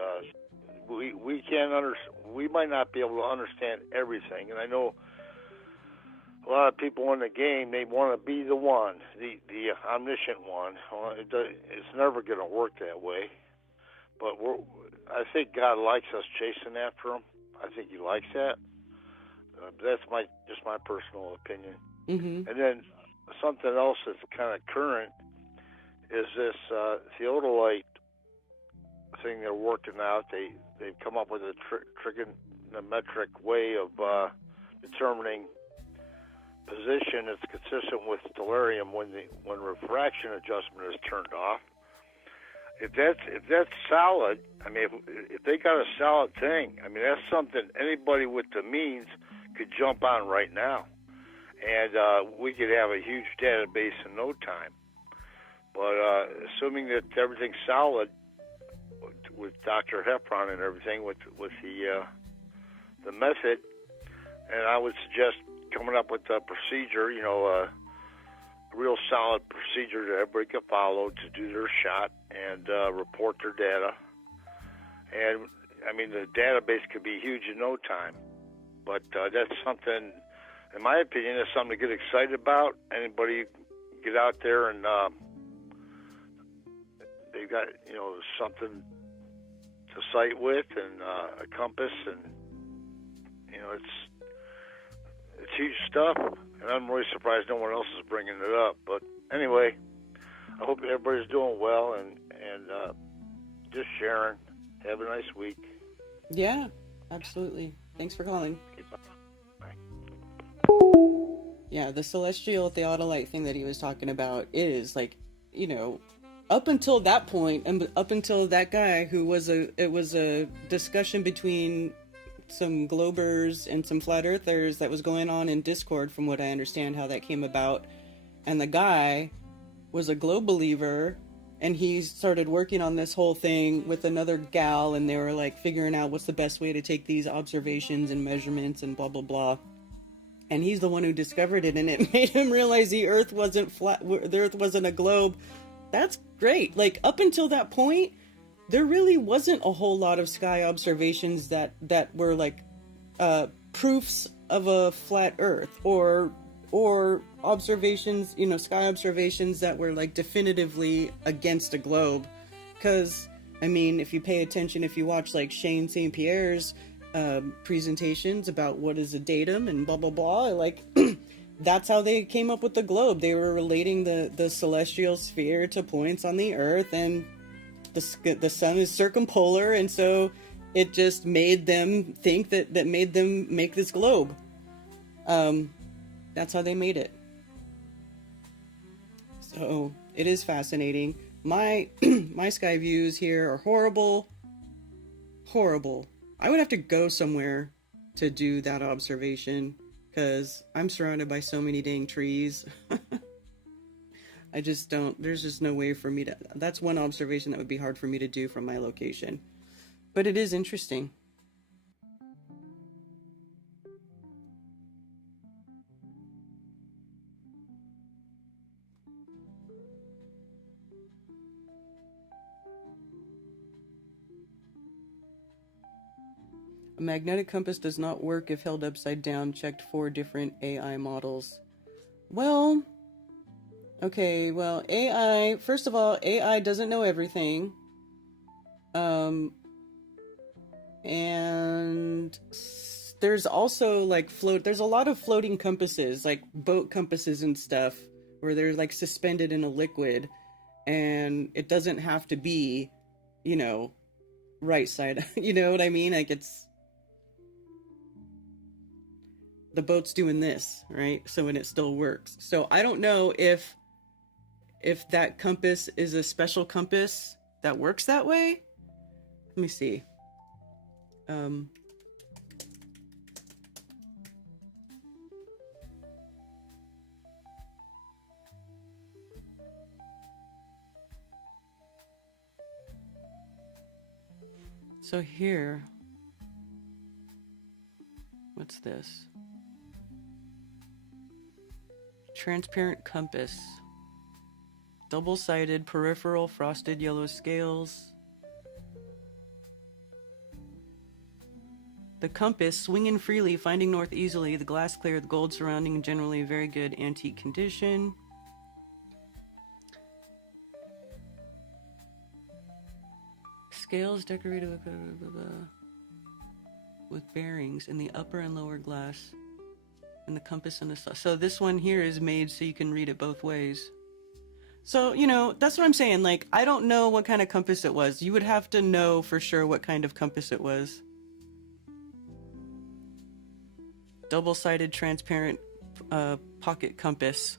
we can't we might not be able to understand everything, and I know a lot of people in the game, they want to be the one, the omniscient one. Well, it's never going to work that way. But I think God likes us chasing after him. I think he likes that. That's just my personal opinion. And then something else that's kind of current is this theodolite thing they're working out. They've come up with a trigonometric way of determining position that's consistent with stellarium when refraction adjustment is turned off. If that's solid, I mean, if they got a solid thing, I mean, that's something anybody with the means could jump on right now, and we could have a huge database in no time. But assuming that everything's solid with Dr. Heffron and everything with the method, and I would suggest coming up with a procedure, a real solid procedure that everybody can follow to do their shot and report their data. And I mean, the database could be huge in no time, but that's something, in my opinion, that's something to get excited about. Anybody get out there and they've got something to cite with and a compass, and it's huge stuff, and I'm really surprised no one else is bringing it up. But anyway, I hope everybody's doing well and just sharing. Have a nice week. Yeah, absolutely. Thanks for calling. Yeah, the celestial theodolite thing that he was talking about is like, up until that point, and up until that guy it was a discussion between some globers and some flat earthers that was going on in Discord, from what I understand how that came about. And the guy was a globe believer, and he started working on this whole thing with another gal, and they were like figuring out what's the best way to take these observations and measurements and blah blah blah. And he's the one who discovered it, and it made him realize the earth wasn't flat, the earth wasn't a globe. That's great. Like, up until that point, there really wasn't a whole lot of sky observations that were like proofs of a flat earth, or observations, sky observations that were like definitively against a globe. Because, I mean, if you pay attention, if you watch like Shane St. Pierre's presentations about what is a datum and blah blah blah, like that's how they came up with the globe. They were relating the celestial sphere to points on the earth, and the sun is circumpolar, and so it just made them think that made them make this globe. That's how they made it. So it is fascinating. My sky views here are horrible. I would have to go somewhere to do that observation, because I'm surrounded by so many dang trees. I just don't, there's just no way for me to, that's one observation that would be hard for me to do from my location. But it is interesting. A magnetic compass does not work if held upside down. Checked 4 different AI models. Well, okay, well, AI, first of all, AI doesn't know everything. And there's also like there's a lot of floating compasses, like boat compasses and stuff, where they're like suspended in a liquid, and it doesn't have to be, right side, you know what I mean? Like, it's, the boat's doing this, right? So, and it still works. So I don't know if that compass is a special compass that works that way. Let me see. So here, what's this? Transparent compass. Double-sided peripheral frosted yellow scales. The compass, swinging freely, finding north easily, the glass clear, the gold surrounding, generally very good antique condition. Scales decorated with bearings in the upper and lower glass, and the compass and the... So this one here is made so you can read it both ways. So, that's what I'm saying. Like, I don't know what kind of compass it was. You would have to know for sure what kind of compass it was. Double-sided transparent pocket compass.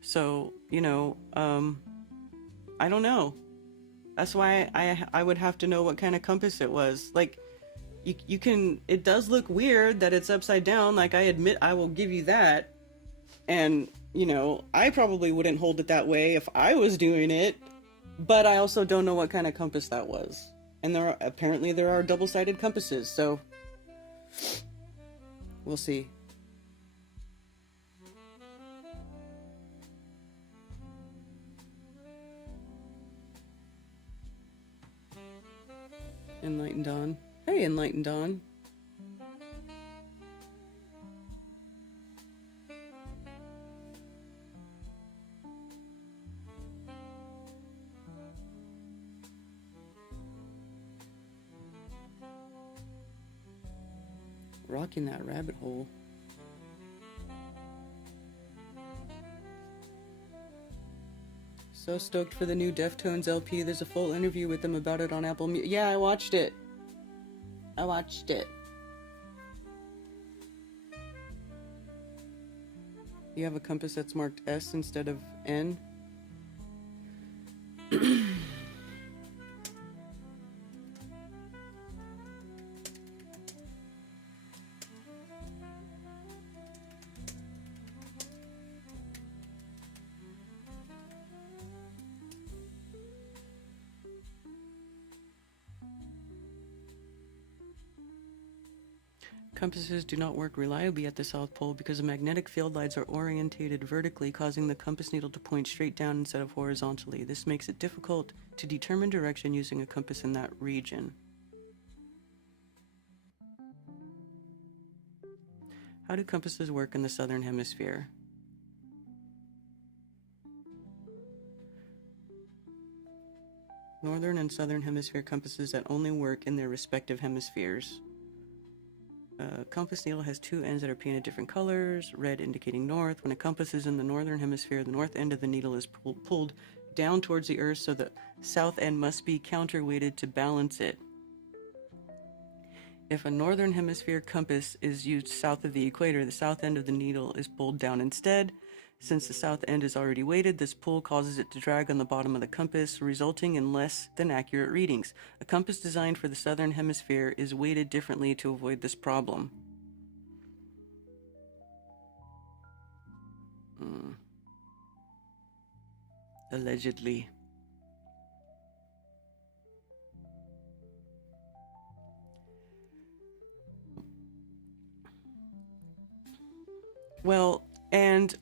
So, I don't know. That's why I would have to know what kind of compass it was. Like, you can, it does look weird that it's upside down. Like, I admit, I will give you that. And, I probably wouldn't hold it that way if I was doing it. But I also don't know what kind of compass that was. And apparently there are double-sided compasses, so we'll see. Enlightened Dawn. Hey, Enlightened Dawn. Rocking that rabbit hole. So stoked for the new Deftones LP. There's a full interview with them about it on Apple Music. Yeah, I watched it. You have a compass that's marked S instead of N? Compasses do not work reliably at the South Pole because the magnetic field lines are orientated vertically, causing the compass needle to point straight down instead of horizontally. This makes it difficult to determine direction using a compass in that region. How do compasses work in the Southern Hemisphere? Northern and Southern Hemisphere compasses that only work in their respective hemispheres. Compass needle has two ends that are painted different colors, red indicating north. When a compass is in the northern hemisphere, the north end of the needle is pulled down towards the earth, so the south end must be counterweighted to balance it. If a northern hemisphere compass is used south of the equator, the south end of the needle is pulled down instead. Since the south end is already weighted, this pull causes it to drag on the bottom of the compass, resulting in less than accurate readings. A compass designed for the southern hemisphere is weighted differently to avoid this problem. Allegedly. Well, and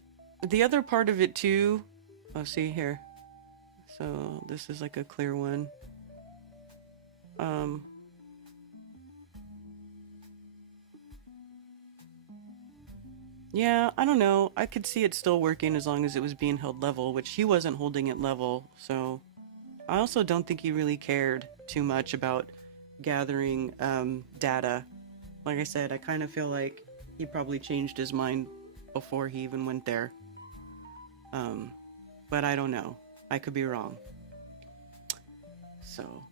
the other part of it too, see here. So this is like a clear one. Yeah, I don't know. I could see it still working as long as it was being held level, which he wasn't holding it level. So I also don't think he really cared too much about gathering data. Like I said, I kind of feel like he probably changed his mind before he even went there. But I don't know. I could be wrong. So,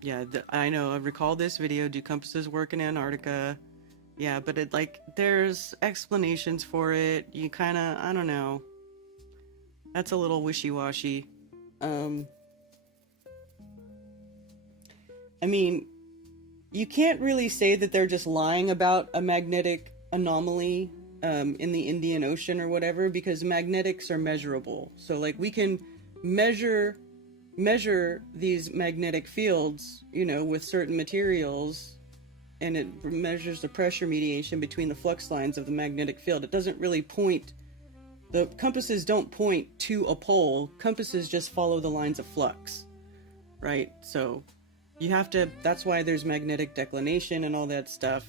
yeah, I know. I recall this video. Do compasses work in Antarctica? Yeah, but it there's explanations for it. You kind of, I don't know. That's a little wishy-washy. I mean, you can't really say that they're just lying about a magnetic anomaly in the Indian Ocean or whatever, because magnetics are measurable. So we can measure these magnetic fields, with certain materials, and it measures the pressure mediation between the flux lines of the magnetic field. It doesn't really point, the compasses don't point to a pole. Compasses just follow the lines of flux, right? So you have to, that's why there's magnetic declination and all that stuff.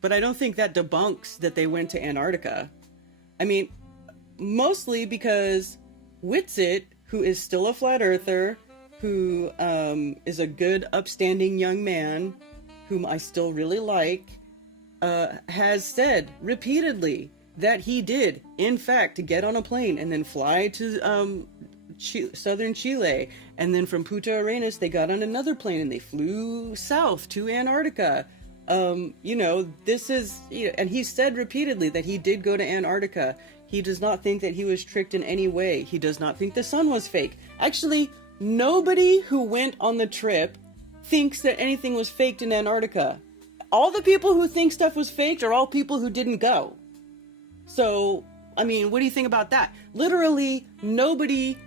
But I don't think that debunks that they went to Antarctica. I mean, mostly because Whitsitt, who is still a flat earther, who is a good, upstanding young man, whom I still really like, has said repeatedly that he did, in fact, get on a plane and then fly to southern Chile, and then from Punta Arenas they got on another plane and they flew south to Antarctica. This is, and he said repeatedly that he did go to Antarctica. He does not think that he was tricked in any way. He does not think the sun was fake. Actually, nobody who went on the trip thinks that anything was faked in Antarctica. All the people who think stuff was faked are all people who didn't go. So, I mean, what do you think about that? Literally, nobody,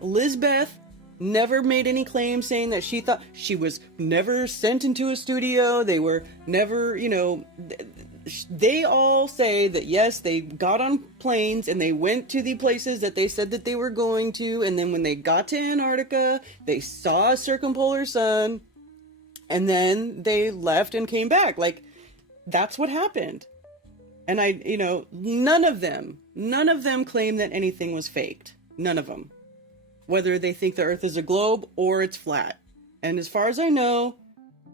Lisbeth, never made any claims saying that she thought she was never sent into a studio. They were never, you know, they all say that yes, they got on planes and they went to the places that they said that they were going to. And then when they got to Antarctica, they saw a circumpolar sun and then they left and came back. Like, that's what happened. And you know, none of them claim that anything was faked. None of them. Whether they think the earth is a globe or it's flat. And as far as I know,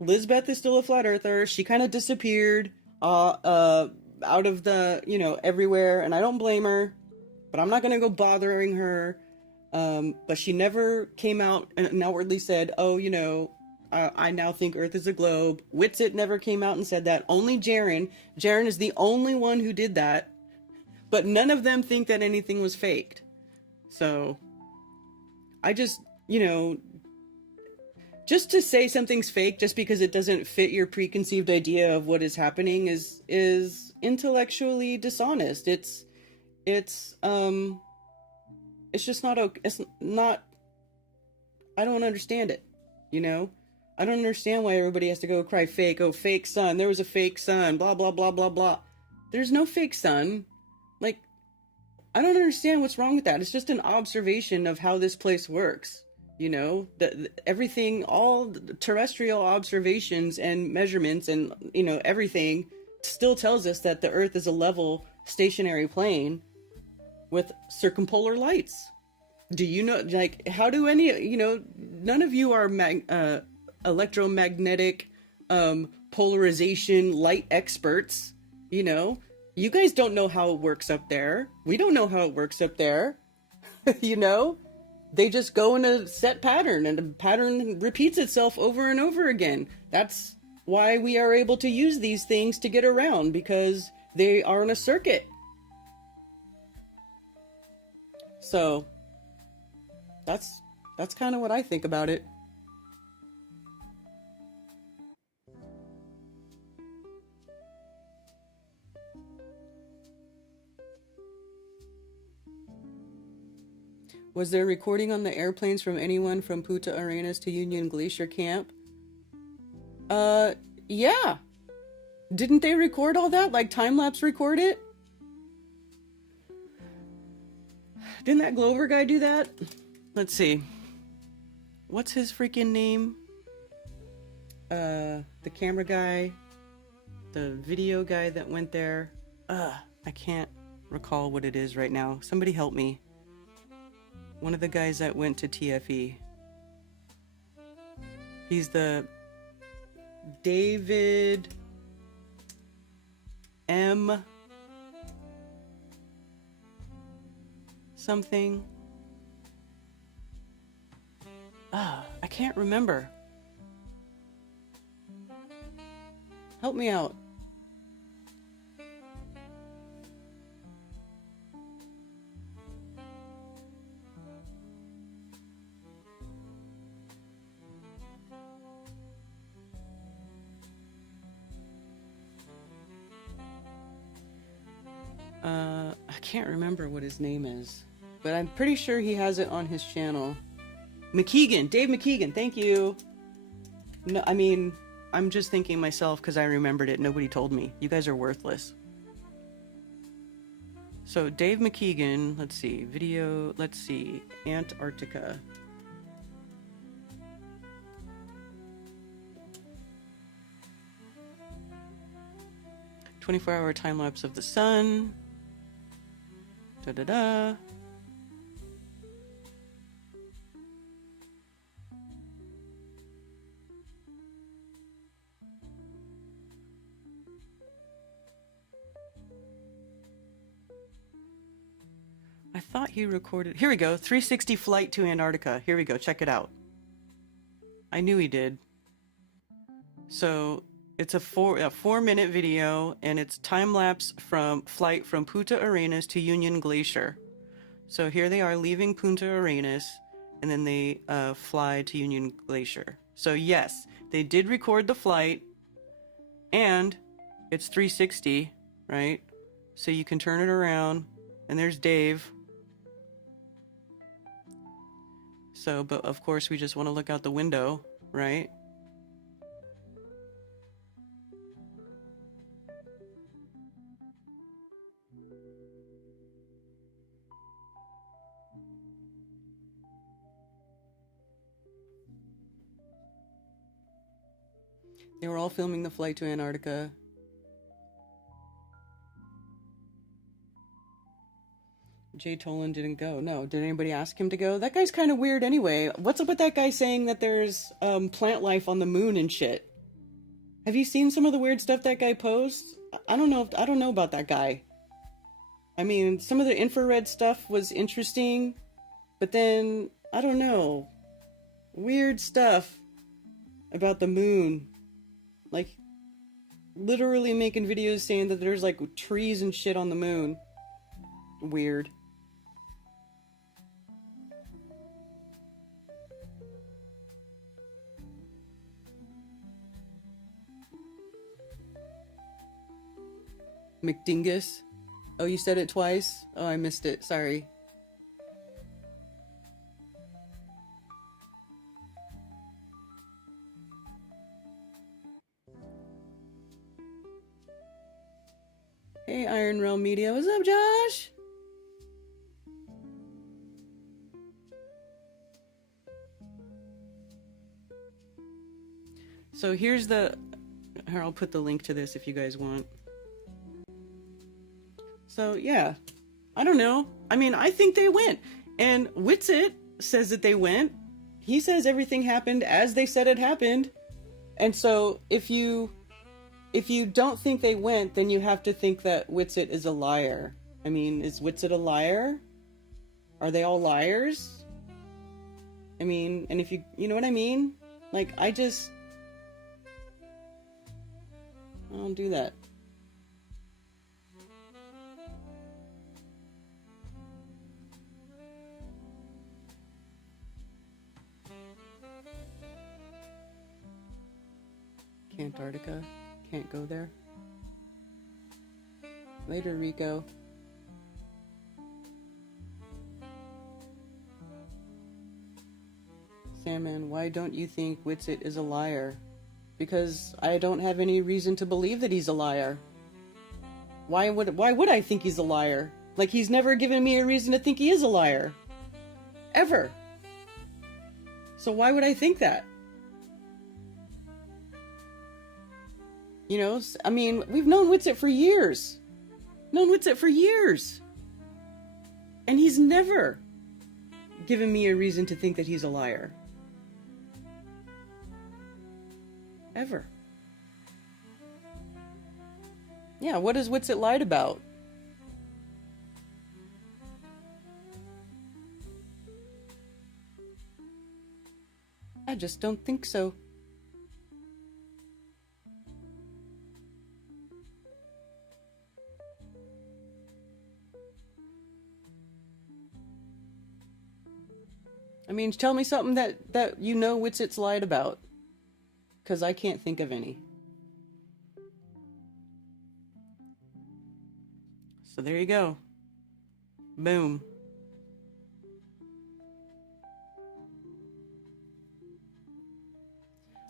Lizbeth is still a flat earther. She kind of disappeared out of the, you know, everywhere. And I don't blame her, but I'm not going to go bothering her. But she never came out and outwardly said, oh, you know, I now think earth is a globe. Witsit never came out and said that. Only Jaren. Jaren is the only one who did that. But none of them think that anything was faked. So I just, you know, just to say something's fake just because it doesn't fit your preconceived idea of what is happening is intellectually dishonest. It's just not okay. It's not, I don't understand it, you know? I don't understand why everybody has to go cry fake. Oh, fake sun. There was a fake sun. Blah, blah, blah, blah, blah. There's no fake sun. Like, I don't understand what's wrong with that. It's just an observation of how this place works. You know, everything, all the terrestrial observations and measurements and, you know, everything still tells us that the earth is a level stationary plane with circumpolar lights. Do you know, like, how do any, you know, none of you are electromagnetic polarization light experts, you know? You guys don't know how it works up there. We don't know how it works up there. You know? They just go in a set pattern and the pattern repeats itself over and over again. That's why we are able to use these things to get around, because they are in a circuit. So that's kind of what I think about it. Was there recording on the airplanes from anyone from Punta Arenas to Union Glacier Camp? Yeah. Didn't they record all that? Like time-lapse record it? Didn't that Glover guy do that? Let's see. What's his freaking name? The camera guy. The video guy that went there. I can't recall what it is right now. Somebody help me. One of the guys that went to TFE. He's the David M. something. I can't remember. Help me out. I can't remember what his name is, but I'm pretty sure he has it on his channel. McKeegan, Dave McKeegan, thank you. No, I mean, I'm just thinking myself because I remembered it. Nobody told me. You guys are worthless. So Dave McKeegan, let's see, video, let's see, Antarctica. "24-hour time lapse of the sun." Da da da. I thought he recorded. Here we go. 360 flight to Antarctica. Here we go. Check it out. I knew he did. So it's a 4-minute video, and it's time lapse from flight from Punta Arenas to Union Glacier. So here they are leaving Punta Arenas, and then they fly to Union Glacier. So yes, they did record the flight, and it's 360, right? So you can turn it around, and there's Dave. So, but of course we just want to look out the window, right? They were all filming the flight to Antarctica. Jay Tolan didn't go. No, did anybody ask him to go? That guy's kind of weird anyway. What's up with that guy saying that there's plant life on the moon and shit? Have you seen some of the weird stuff that guy posts? I don't know about that guy. I mean, some of the infrared stuff was interesting, but then I don't know. Weird stuff about the moon. Like, literally making videos saying that there's, like, trees and shit on the moon. Weird. McDingus? Oh, you said it twice? Oh, I missed it. Sorry. Hey, Iron Realm Media. What's up, Josh? So here's the... Here, I'll put the link to this if you guys want. So, yeah. I don't know. I mean, I think they went. And Witsit says that they went. He says everything happened as they said it happened. And so, if you don't think they went, then you have to think that Witsit is a liar. I mean, is Witsit a liar? Are they all liars? I mean, and if you know what I mean? Like, I don't do that. Antarctica. Can't go there. Later, Rico. Sandman, why don't you think Witsit is a liar? Because I don't have any reason to believe that he's a liar. Why would I think he's a liar? Like, he's never given me a reason to think he is a liar. Ever. So why would I think that? You know, I mean, we've known Witsit for years. And he's never given me a reason to think that he's a liar. Ever. Yeah, what has Witsit lied about? I just don't think so. I mean, tell me something that you know Witsit's lied about. Because I can't think of any. So there you go. Boom.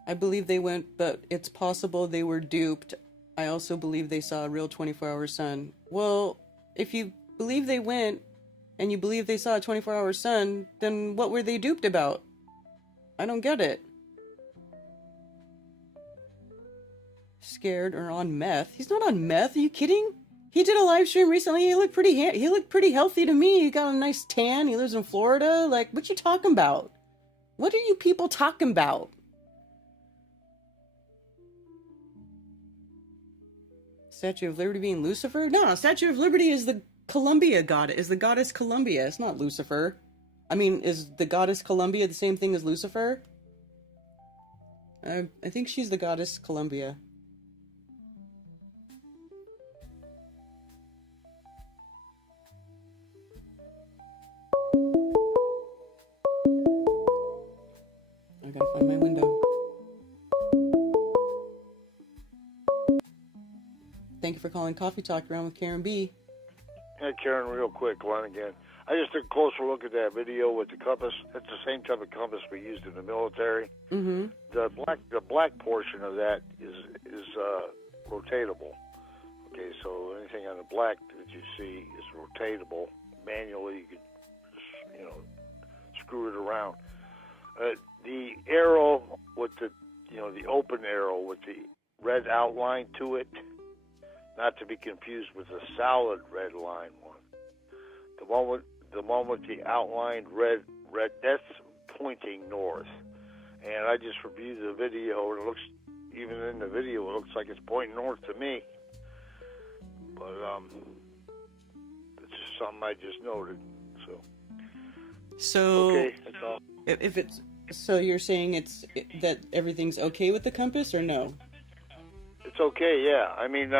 I believe they went, but it's possible they were duped. I also believe they saw a real 24-hour sun. Well, if you believe they went, and you believe they saw a 24-hour sun, then what were they duped about? I don't get it. Scared or on meth? He's not on meth. Are you kidding? He did a live stream recently. He looked pretty healthy to me. He got a nice tan. He lives in Florida. Like, what you talking about? What are you people talking about? Statue of Liberty being Lucifer? No, Statue of Liberty is the Columbia god. Is the goddess Columbia. It's not Lucifer. I mean, is the goddess Columbia the same thing as Lucifer? I think she's the goddess Columbia. I gotta find my window. Thank you for calling Coffee Talk around with Karen B. Hey, Karen, real quick, Glenn again. I just took a closer look at that video with the compass. That's the same type of compass we used in the military. Mm-hmm. The black portion of that is rotatable. Okay, so anything on the black that you see is rotatable. Manually, you could screw it around. The arrow with the the open arrow with the red outline to it, not to be confused with the solid red line one. The one with the outlined red, that's pointing north. And I just reviewed the video, and it looks, even in the video, it looks like it's pointing north to me. But it's just something I just noted. So okay, that's all. If it's so, you're saying that everything's okay with the compass, or no? It's okay, yeah. I mean,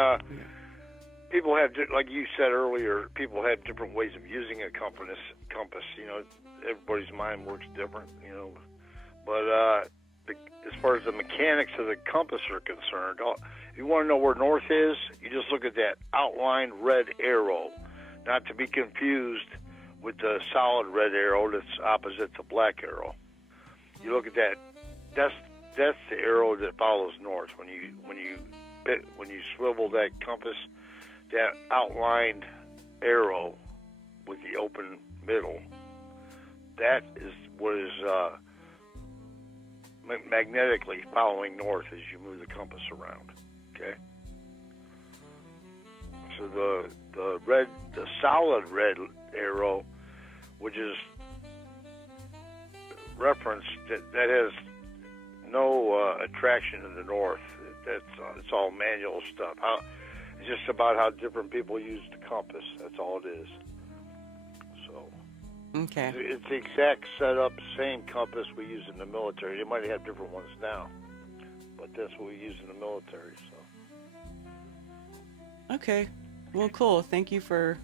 people have, like you said earlier, people have different ways of using a compass. Everybody's mind works different, But as far as the mechanics of the compass are concerned, if you want to know where north is, you just look at that outlined red arrow, not to be confused with the solid red arrow that's opposite the black arrow. You look at that. That's the arrow that follows north. When you swivel that compass, that outlined arrow with the open middle, that is what is magnetically following north as you move the compass around. Okay. So the solid red arrow, which is referenced, that has no attraction to the north. It's all manual stuff. It's just about how different people use the compass. That's all it is. So, okay, it's the exact setup, same compass we use in the military. They might have different ones now, but that's what we use in the military. So, okay, well, cool. Thank you for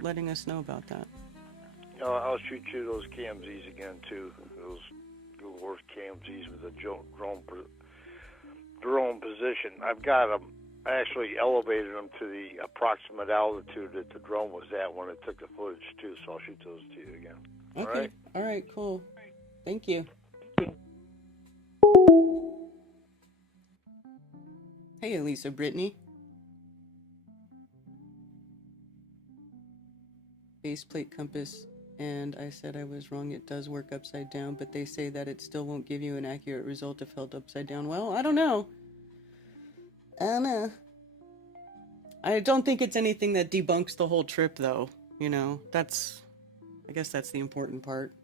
letting us know about that. I'll shoot you those KMZs again too. Those Google Earth KMZs with the drone position. I've got them. I actually elevated them to the approximate altitude that the drone was at when it took the footage too. So I'll shoot those to you again. Okay. All right. Cool. Thank you. Hey, Elisa Brittany. Baseplate compass. And I said I was wrong. It does work upside down, but they say that it still won't give you an accurate result if held upside down. Well, I don't know. I don't think it's anything that debunks the whole trip, though. I guess that's the important part.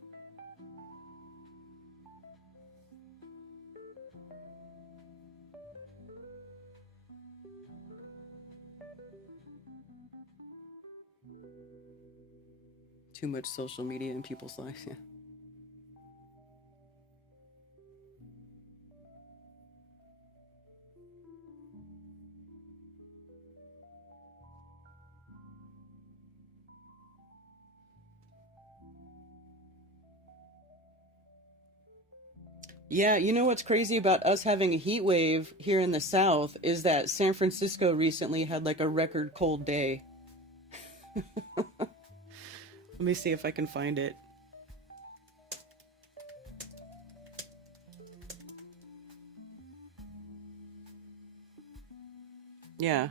Too much social media in people's lives, yeah. Yeah, you know what's crazy about us having a heat wave here in the South is that San Francisco recently had like a record cold day. Let me see if I can find it. Yeah.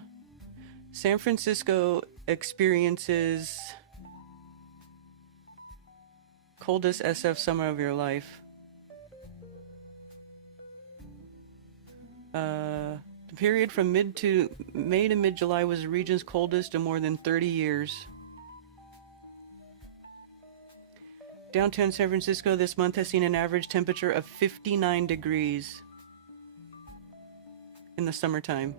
San Francisco experiences coldest SF summer of your life. The period from May to mid-July was the region's coldest in more than 30 years. Downtown San Francisco this month has seen an average temperature of 59 degrees in the summertime.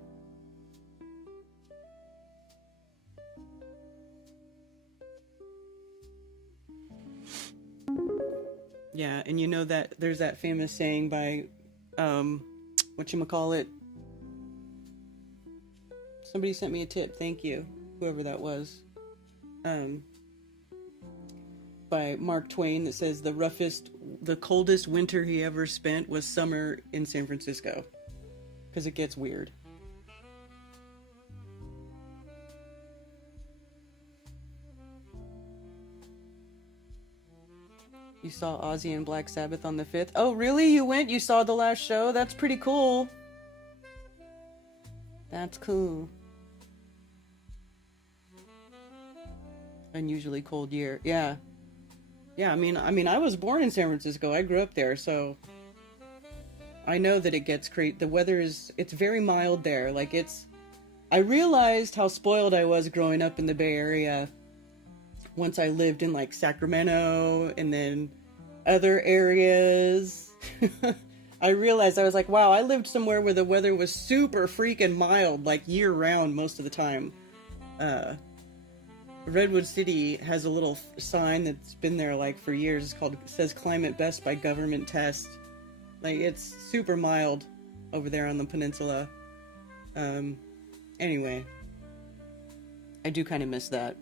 Yeah, and you know that there's that famous saying by, whatchamacallit? Somebody sent me a tip, thank you, whoever that was. By Mark Twain that says the coldest winter he ever spent was summer in San Francisco. Because it gets weird. You saw Ozzy and Black Sabbath on the 5th? Oh, really? You went? You saw the last show? That's pretty cool. That's cool. Unusually cold year. Yeah. Yeah, I mean, I was born in San Francisco. I grew up there, so I know that it gets the weather it's very mild there. Like, I realized how spoiled I was growing up in the Bay Area once I lived in, like, Sacramento and then other areas. I realized, I was like, wow, I lived somewhere where the weather was super freaking mild, like, year-round most of the time. Redwood City has a little sign that's been there, like, for years. It says Climate Best by Government Test. Like, it's super mild over there on the peninsula. Anyway. I do kind of miss that.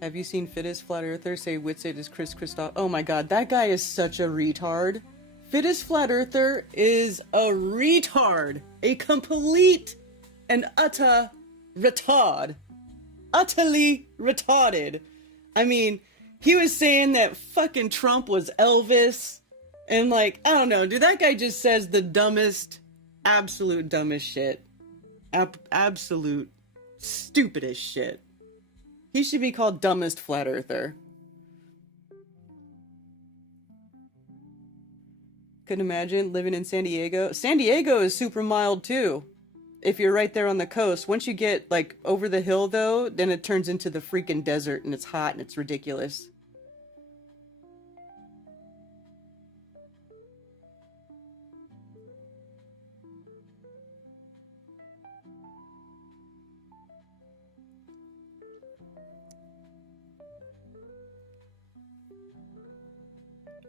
Have you seen Fittest Flat Earther say Witsit is Chris Christoph? Oh my god, that guy is such a retard. Fittest Flat Earther is a retard. A complete and utter retard. Utterly retarded. I mean, he was saying that fucking Trump was Elvis. And, like, I don't know, dude, that guy just says the dumbest, absolute dumbest shit. Absolute stupidest shit. He should be called Dumbest Flat Earther. Couldn't imagine living in San Diego. San Diego is super mild too. If you're right there on the coast. Once you get, like, over the hill though, then it turns into the freaking desert and it's hot and it's ridiculous.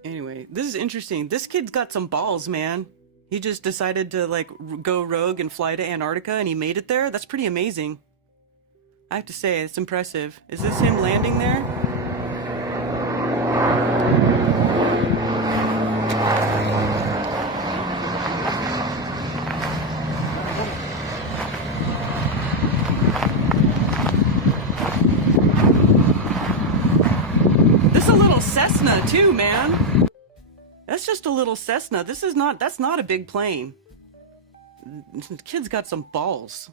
Anyway, this is interesting. This kid's got some balls, man. He just decided to, like, go rogue and fly to Antarctica, and he made it there? That's pretty amazing. I have to say, it's impressive. Is this him landing there? This is a little Cessna, too, man. That's just a little Cessna. That's not a big plane. The kid's got some balls.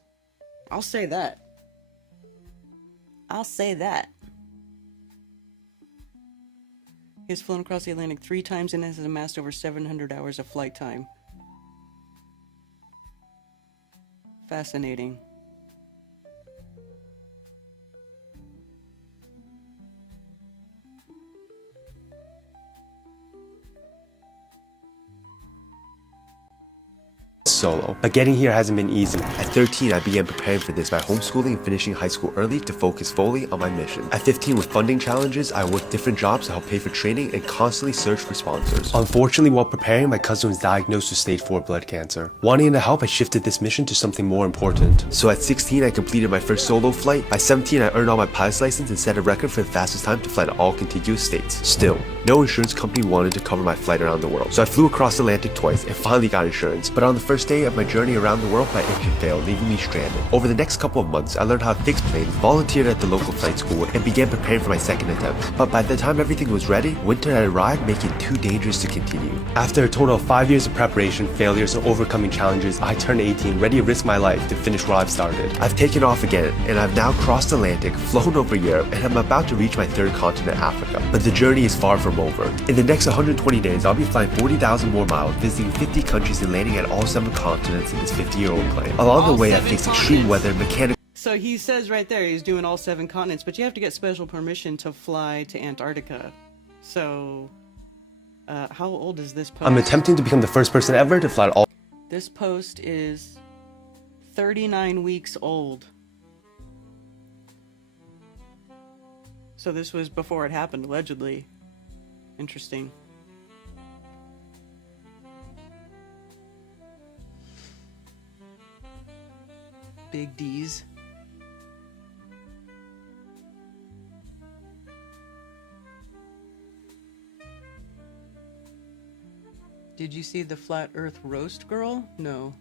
I'll say that. I'll say that. He's flown across the Atlantic 3 times and has amassed over 700 hours of flight time. Fascinating. Solo, but getting here hasn't been easy. At 13, I began preparing for this by homeschooling and finishing high school early to focus fully on my mission. At 15, with funding challenges, I worked different jobs to help pay for training and constantly searched for sponsors. Unfortunately, while preparing, my cousin was diagnosed with stage 4 blood cancer. Wanting to help, I shifted this mission to something more important. So at 16, I completed my first solo flight. By 17, I earned all my pilot's license and set a record for the fastest time to fly to all contiguous states. Still, no insurance company wanted to cover my flight around the world. So I flew across the Atlantic twice and finally got insurance. But on the first day of my journey around the world, my engine failed, leaving me stranded. Over the next couple of months, I learned how to fix planes, volunteered at the local flight school, and began preparing for my second attempt. But by the time everything was ready, winter had arrived, making it too dangerous to continue. After a total of 5 years of preparation, failures, and overcoming challenges, I turned 18, ready to risk my life to finish what I've started. I've taken off again, and I've now crossed the Atlantic, flown over Europe, and I'm about to reach my third continent, Africa. But the journey is far from over. In the next 120 days, I'll be flying 40,000 more miles, visiting 50 countries and landing at all 7 continents in this 50-year-old plane. Along the way, I faced extreme weather, mechanical... So he says right there he's doing all 7 continents, but you have to get special permission to fly to Antarctica. So, how old is this post? I'm attempting to become the first person ever to fly to all... This post is 39 weeks old. So this was before it happened, allegedly. Interesting. Big D's. Did you see the Flat Earth Roast Girl? No.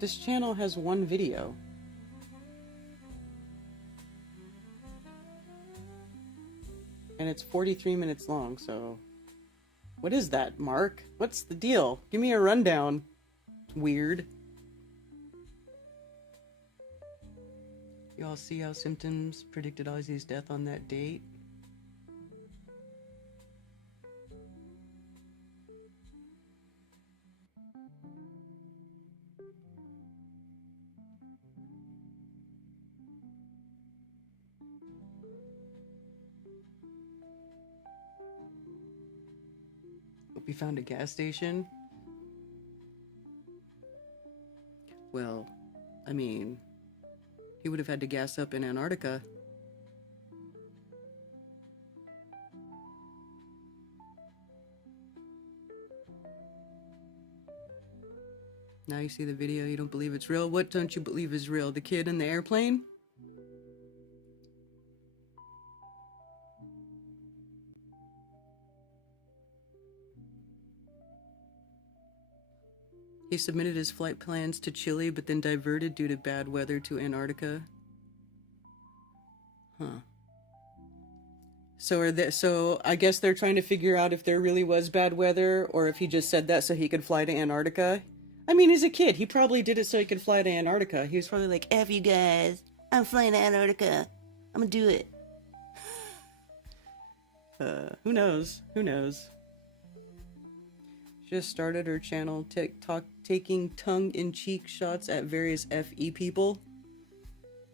This channel has one video. And it's 43 minutes long, so... What is that, Mark? What's the deal? Give me a rundown. Weird. Y'all see how symptoms predicted Ozzy's death on that date? Hope he found a gas station. Well, I mean, he would have had to gas up in Antarctica. Now you see the video, you don't believe it's real. What don't you believe is real? The kid in the airplane? He submitted his flight plans to Chile, but then diverted due to bad weather to Antarctica. Huh. So I guess they're trying to figure out if there really was bad weather, or if he just said that so he could fly to Antarctica. I mean, he's a kid. He probably did it so he could fly to Antarctica. He was probably like, F you guys. I'm flying to Antarctica. I'm gonna do it. Who knows? Who knows? Just started her channel TikTok taking tongue-in-cheek shots at various FE people.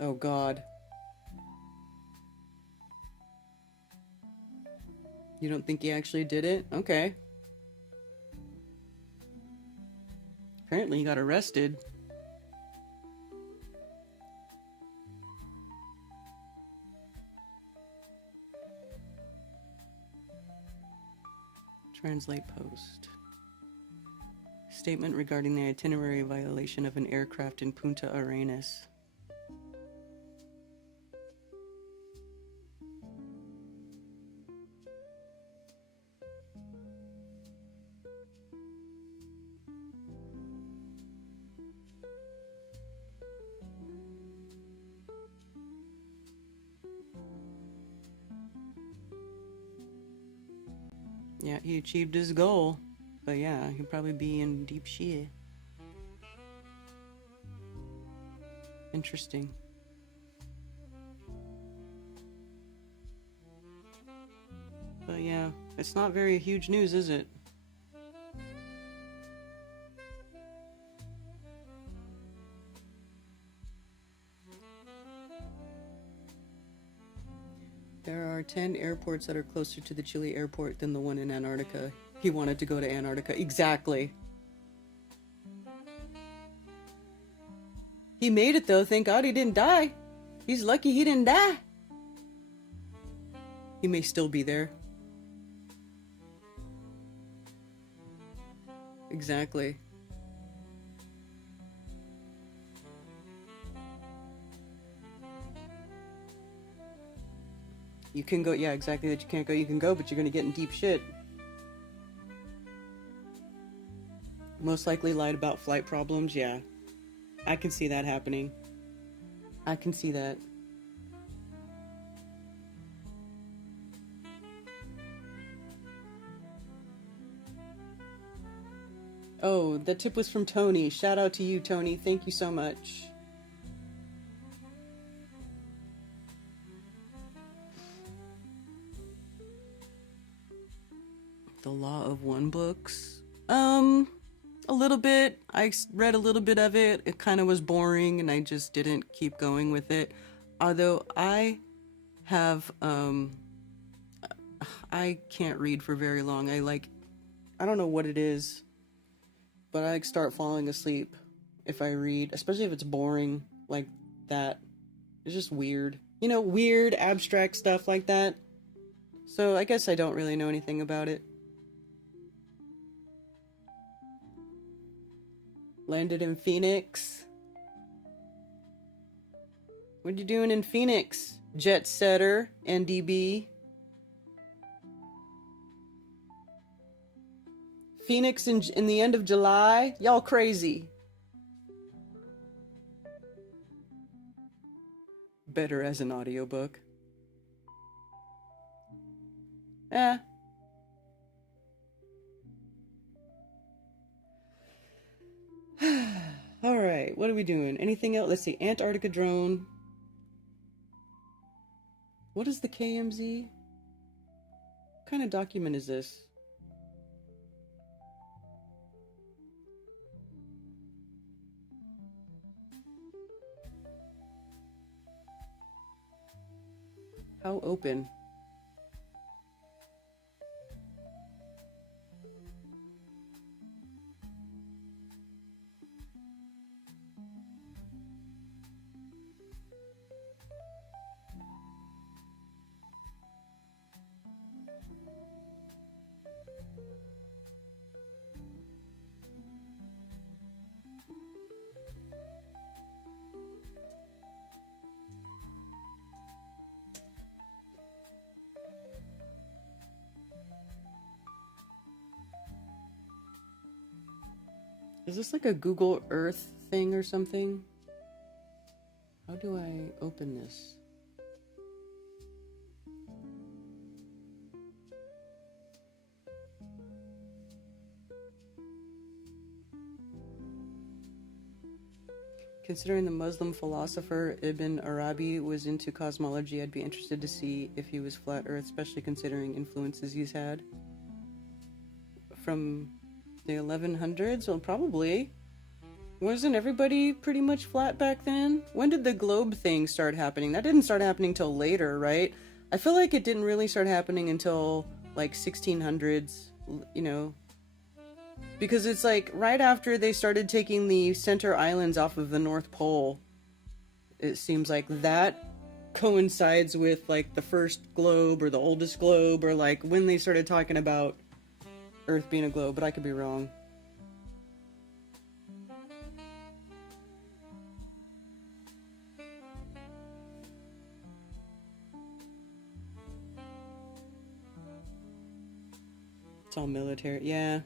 Oh God. You don't think he actually did it? Okay. Apparently he got arrested. Translate post. Statement regarding the itinerary violation of an aircraft in Punta Arenas. Yeah, he achieved his goal. But yeah, he'll probably be in deep shit. Interesting. But yeah, it's not very huge news, is it? There are 10 airports that are closer to the Chile airport than the one in Antarctica. He wanted to go to Antarctica. Exactly. He made it though. Thank God he didn't die. He's lucky he didn't die. He may still be there. Exactly. You can go, yeah, exactly, that you can't go, you can go, but you're gonna get in deep shit. Most likely lied about flight problems, yeah. I can see that happening. I can see that. Oh, that tip was from Tony. Shout out to you, Tony. Thank you so much. The Law of One books. A little bit. I read a little bit of it. It kind of was boring and I just didn't keep going with it. Although I have, I can't read for very long. I don't know what it is, but I start falling asleep if I read, especially if it's boring like that. It's just weird. You know, weird, abstract stuff like that. So I guess I don't really know anything about it. Landed in Phoenix. What you doing in Phoenix? Jet setter, NDB. Phoenix in the end of July? Y'all crazy. better as an audiobook. Eh. All right, what are we doing? Anything else? Let's see. Antarctica drone. What is the KMZ? What kind of document is this? How open? Is this like a Google Earth thing or something? How do I open this? Considering the Muslim philosopher Ibn Arabi was into cosmology, I'd be interested to see if he was flat Earth, especially considering influences he's had. From the 1100s? Well, probably. Wasn't everybody pretty much flat back then? When did the globe thing start happening? That didn't start happening till later, right? I feel like it didn't really start happening until like 1600s, you know, because it's like right after they started taking the center islands off of the North Pole. It seems like that coincides with like the first globe or the oldest globe, or like when they started talking about Earth being a globe, but I could be wrong. It's all military. Yeah.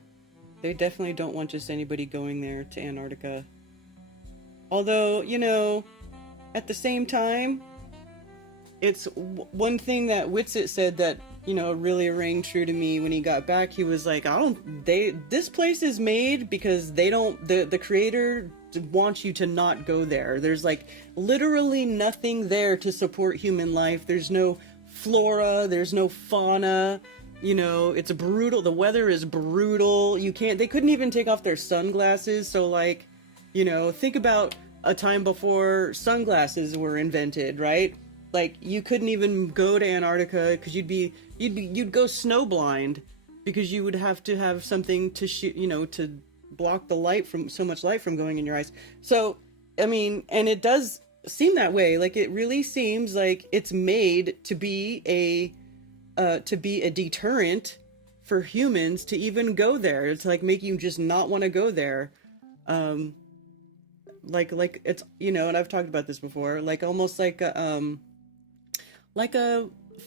They definitely don't want just anybody going there to Antarctica. Although, you know, at the same time, it's one thing that Whitsitt said that, you know, really rang true to me when he got back. He was like, this place is made because the creator wants you to not go there. There's like literally nothing there to support human life. There's no flora, there's no fauna. You know, it's brutal. The weather is brutal. They couldn't even take off their sunglasses. So like, you know, think about a time before sunglasses were invented, right? Like you couldn't even go to Antarctica because you'd go snowblind because you would have to have something to shoot, you know, to block the light from so much light from going in your eyes. So, I mean, and it does seem that way. Like it really seems like it's made to be a deterrent for humans to even go there. It's like make you just not want to go there. Like it's, you know, and I've talked about this before, like almost like a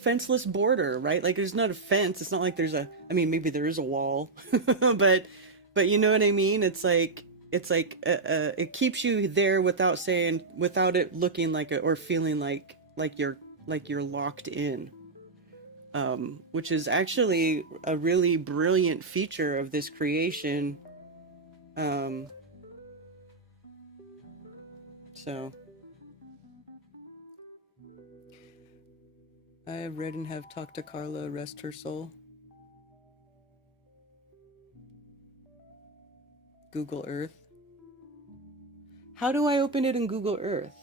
fenceless border, right? Like there's not a fence. It's not like I mean, maybe there is a wall, but you know what I mean? It's like it keeps you there without it looking like or feeling like you're locked in. Which is actually a really brilliant feature of this creation. So I have read and have talked to Carla, rest her soul. Google Earth. How do I open it in Google Earth?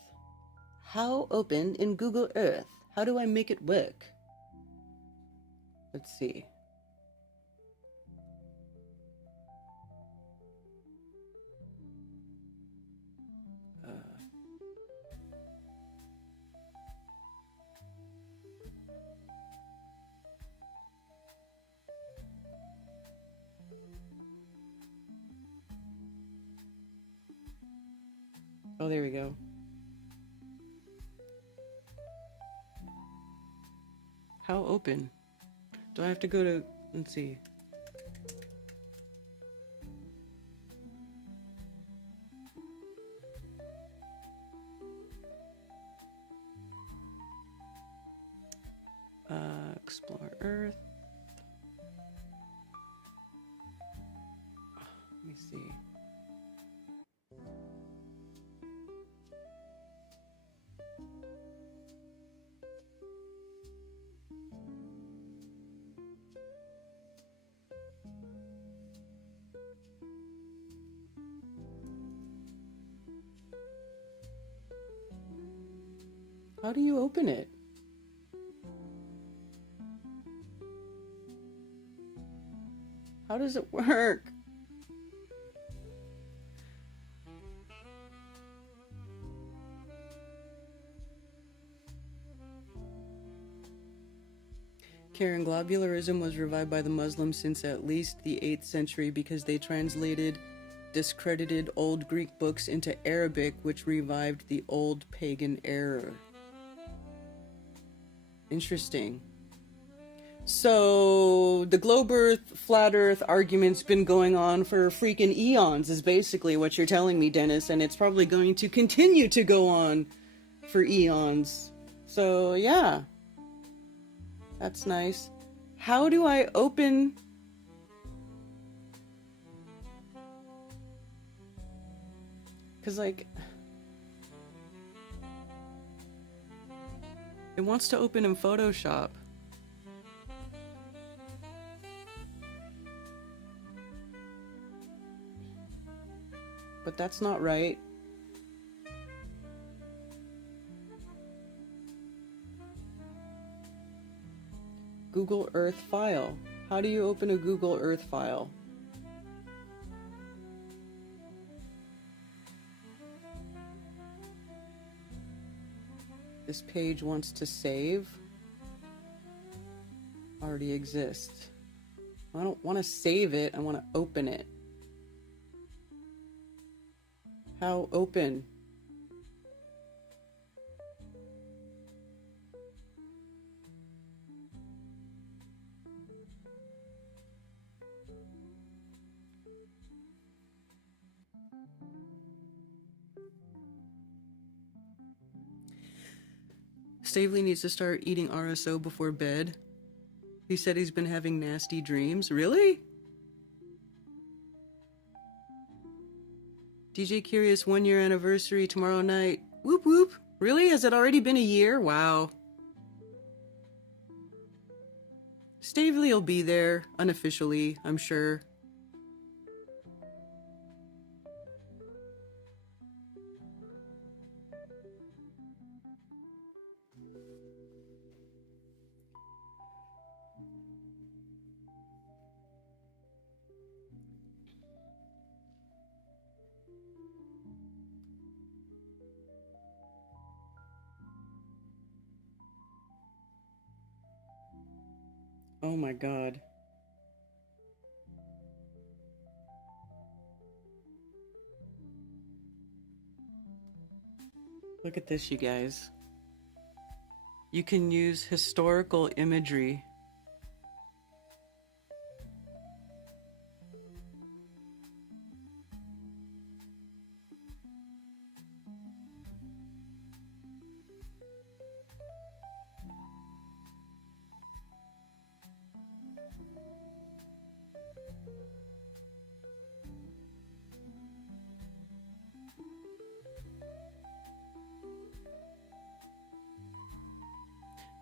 How open in Google Earth? How do I make it work? Let's see. Oh, there we go. How open? Do I have to go to, let's see. Explore Earth. Let me see. How do you open it? How does it work? Karen, globularism was revived by the Muslims since at least the 8th century because they translated discredited old Greek books into Arabic, which revived the old pagan error. Interesting. So the globe earth, flat earth argument's been going on for freaking eons is basically what you're telling me, Dennis, and it's probably going to continue to go on for eons. So yeah, that's nice. How do I open... Because like... It wants to open in Photoshop. But that's not right. Google Earth file. How do you open a Google Earth file? This page wants to save. Already exists. I don't want to save it, I want to open it. How open? Stavely needs to start eating RSO before bed. He said he's been having nasty dreams. Really? DJ Curious 1 year anniversary tomorrow night. Whoop whoop. Really? Has it already been a year? Wow. Stavely will be there unofficially, I'm sure. Oh my god. Look at this, you guys. You can use historical imagery.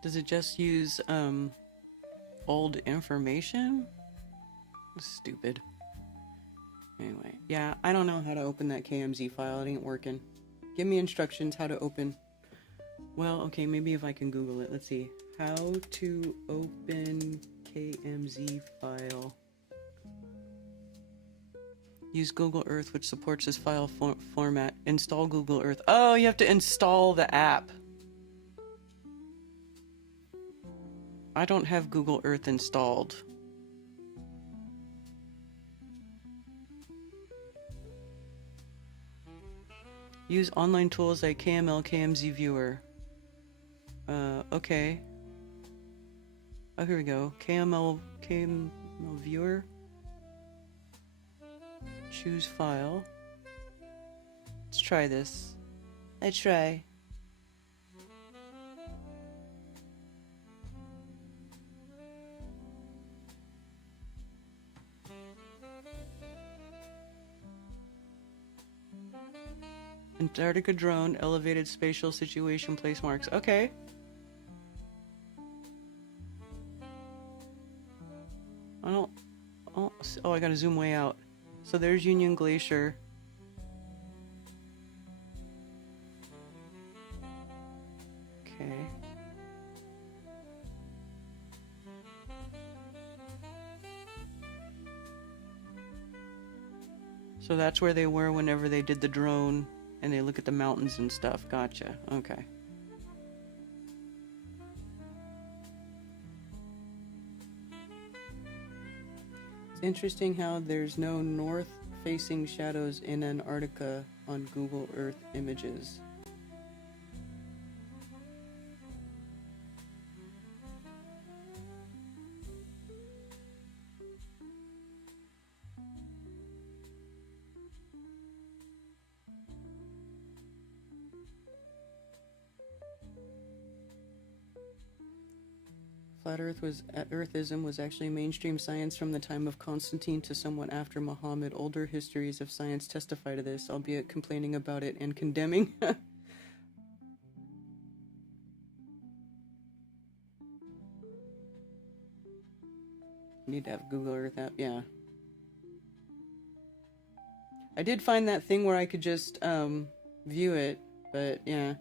Does it just use old information? Stupid. Anyway, yeah, I don't know how to open that KMZ file. It ain't working. Give me instructions how to open. Well, okay, maybe if I can Google it. Let's see. How to open KMZ file. Use Google Earth, which supports this file format. Install Google Earth. Oh, you have to install the app. I don't have Google Earth installed. Use online tools like KML, KMZ Viewer. Okay. Oh, here we go. KML Viewer. Choose file. Let's try this. Let's try. Antarctica drone, elevated spatial situation, place marks. Okay. I don't... Oh, I gotta zoom way out. So there's Union Glacier. Okay. So that's where they were whenever they did the drone, and they look at the mountains and stuff. Gotcha. Okay. It's interesting how there's no north-facing shadows in Antarctica on Google Earth images. Flat Earthism was actually mainstream science from the time of Constantine to somewhat after Muhammad. Older histories of science testify to this, albeit complaining about it and condemning. Need to have Google Earth app, yeah. I did find that thing where I could just view it, but yeah.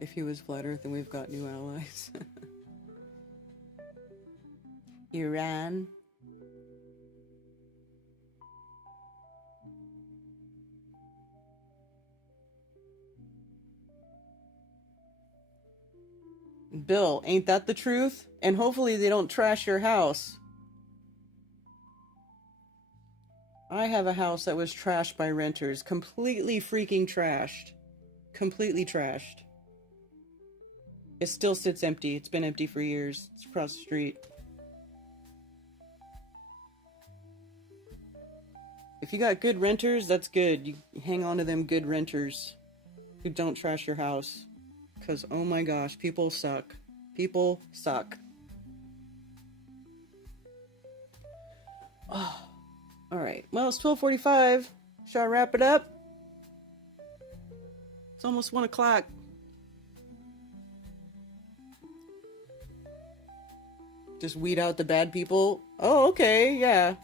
If he was flat Earth, then we've got new allies. Iran. Bill, ain't that the truth? And hopefully they don't trash your house. I have a house that was trashed by renters. Completely freaking trashed. Completely trashed. It still sits empty. It's been empty for years. It's across the street. If you got good renters, that's good. You hang on to them good renters who don't trash your house. Because, oh my gosh, people suck. People suck. Oh. Alright, well, it's 12:45. Shall I wrap it up? It's almost 1 o'clock. Just weed out the bad people? Oh, okay, yeah.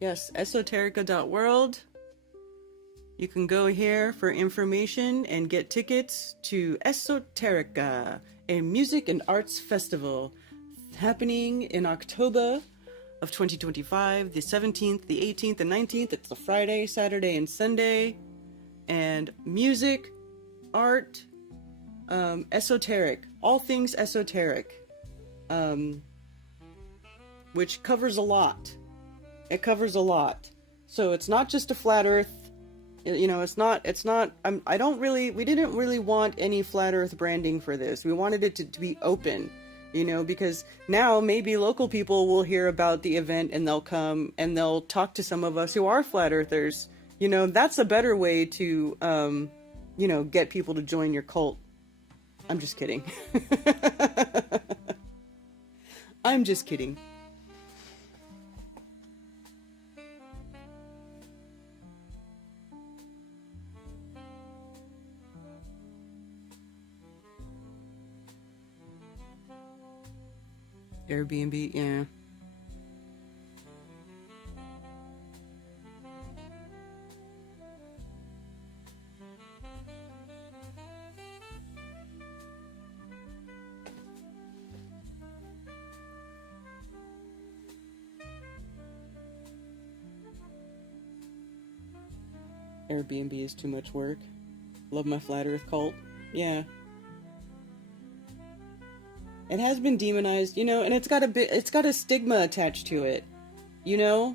Yes, esoterica.world. You can go here for information and get tickets to Esoterica, a music and arts festival happening in October of 2025, the 17th, the 18th, and 19th. It's a Friday, Saturday, and Sunday. And music, art, esoteric, all things esoteric, which covers a lot. It covers a lot. So it's not just a flat earth, you know, it's not, we didn't really want any flat earth branding for this. We wanted it to be open, you know, because now maybe local people will hear about the event and they'll come and they'll talk to some of us who are flat earthers. You know, that's a better way to, you know, get people to join your cult. I'm just kidding. I'm just kidding. Airbnb, yeah. Airbnb is too much work. Love my flat earth cult. Yeah. It has been demonized, you know, and it's got a stigma attached to it, you know?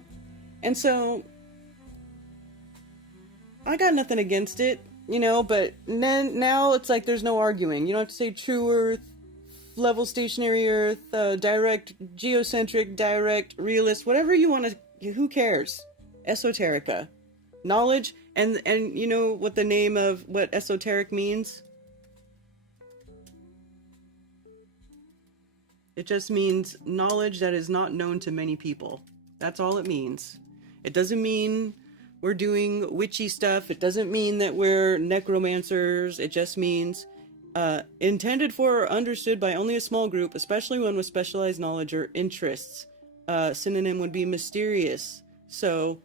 And so I got nothing against it, you know, but then now it's like there's no arguing. You don't have to say true earth, level stationary Earth, direct geocentric, direct realist, whatever you want to. Who cares? Esoterica, knowledge, and you know what the name of what esoteric means? It just means knowledge that is not known to many people. That's all it means. It doesn't mean we're doing witchy stuff. It doesn't mean that we're necromancers. It just means intended for or understood by only a small group, especially one with specialized knowledge or interests. Synonym would be mysterious. So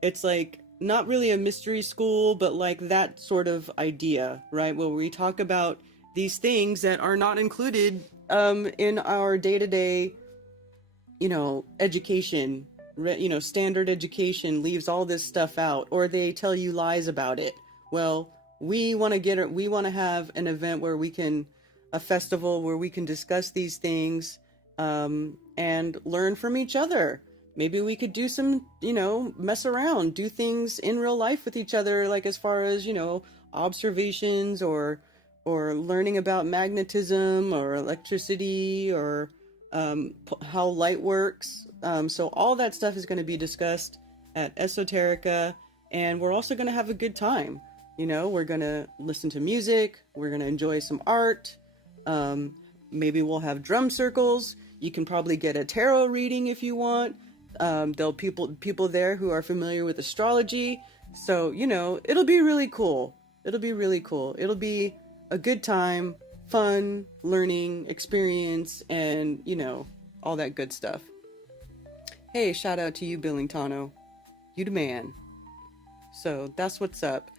it's like not really a mystery school, but like that sort of idea, right? Where we talk about these things that are not included in our day-to-day, education. Standard education leaves all this stuff out, or they tell you lies about it. Well, we want to have an event where a festival where we can discuss these things and learn from each other. Maybe we could do some, mess around, do things in real life with each other, like as far as, observations or learning about magnetism or electricity or how light works. So all that stuff is going to be discussed at Esoterica, and we're also going to have a good time. We're going to listen to music. We're going to enjoy some art. Maybe we'll have drum circles. You can probably get a tarot reading if you want. There'll people there who are familiar with astrology. So, it'll be really cool. It'll be a good time, fun, learning, experience, and, all that good stuff. Hey, shout out to you, Billingtano. You the man. So that's what's up.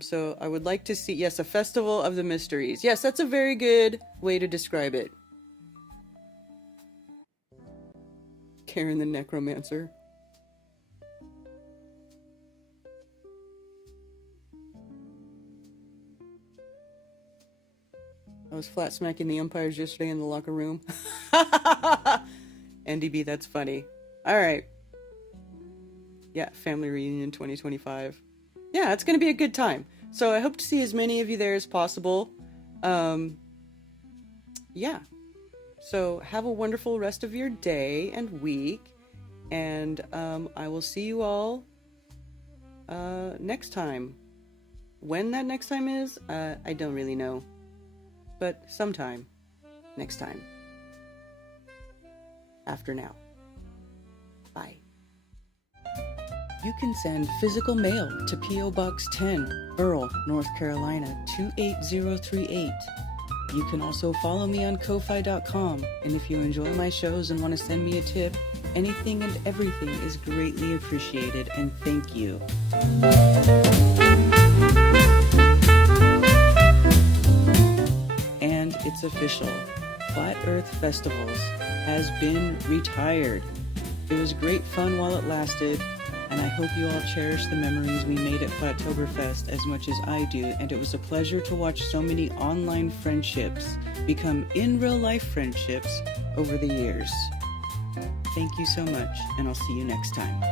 So I would like to see, yes, a festival of the mysteries. Yes, that's a very good way to describe it. Karen the Necromancer. I was flat smacking the umpires yesterday in the locker room. NDB, that's funny. All right. Yeah, family reunion 2025. Yeah, it's going to be a good time. So I hope to see as many of you there as possible. Yeah. So have a wonderful rest of your day and week. And I will see you all next time. When that next time is, I don't really know. But sometime next time. After now. Bye. You can send physical mail to P.O. Box 10, Earl, North Carolina 28038. You can also follow me on Ko-Fi.com, and if you enjoy my shows and want to send me a tip, anything and everything is greatly appreciated, and thank you. And it's official. Flat Earth Festivals has been retired. It was great fun while it lasted, and I hope you all cherish the memories we made at Flattoberfest as much as I do, and it was a pleasure to watch so many online friendships become in real life friendships over the years. Thank you so much, and I'll see you next time.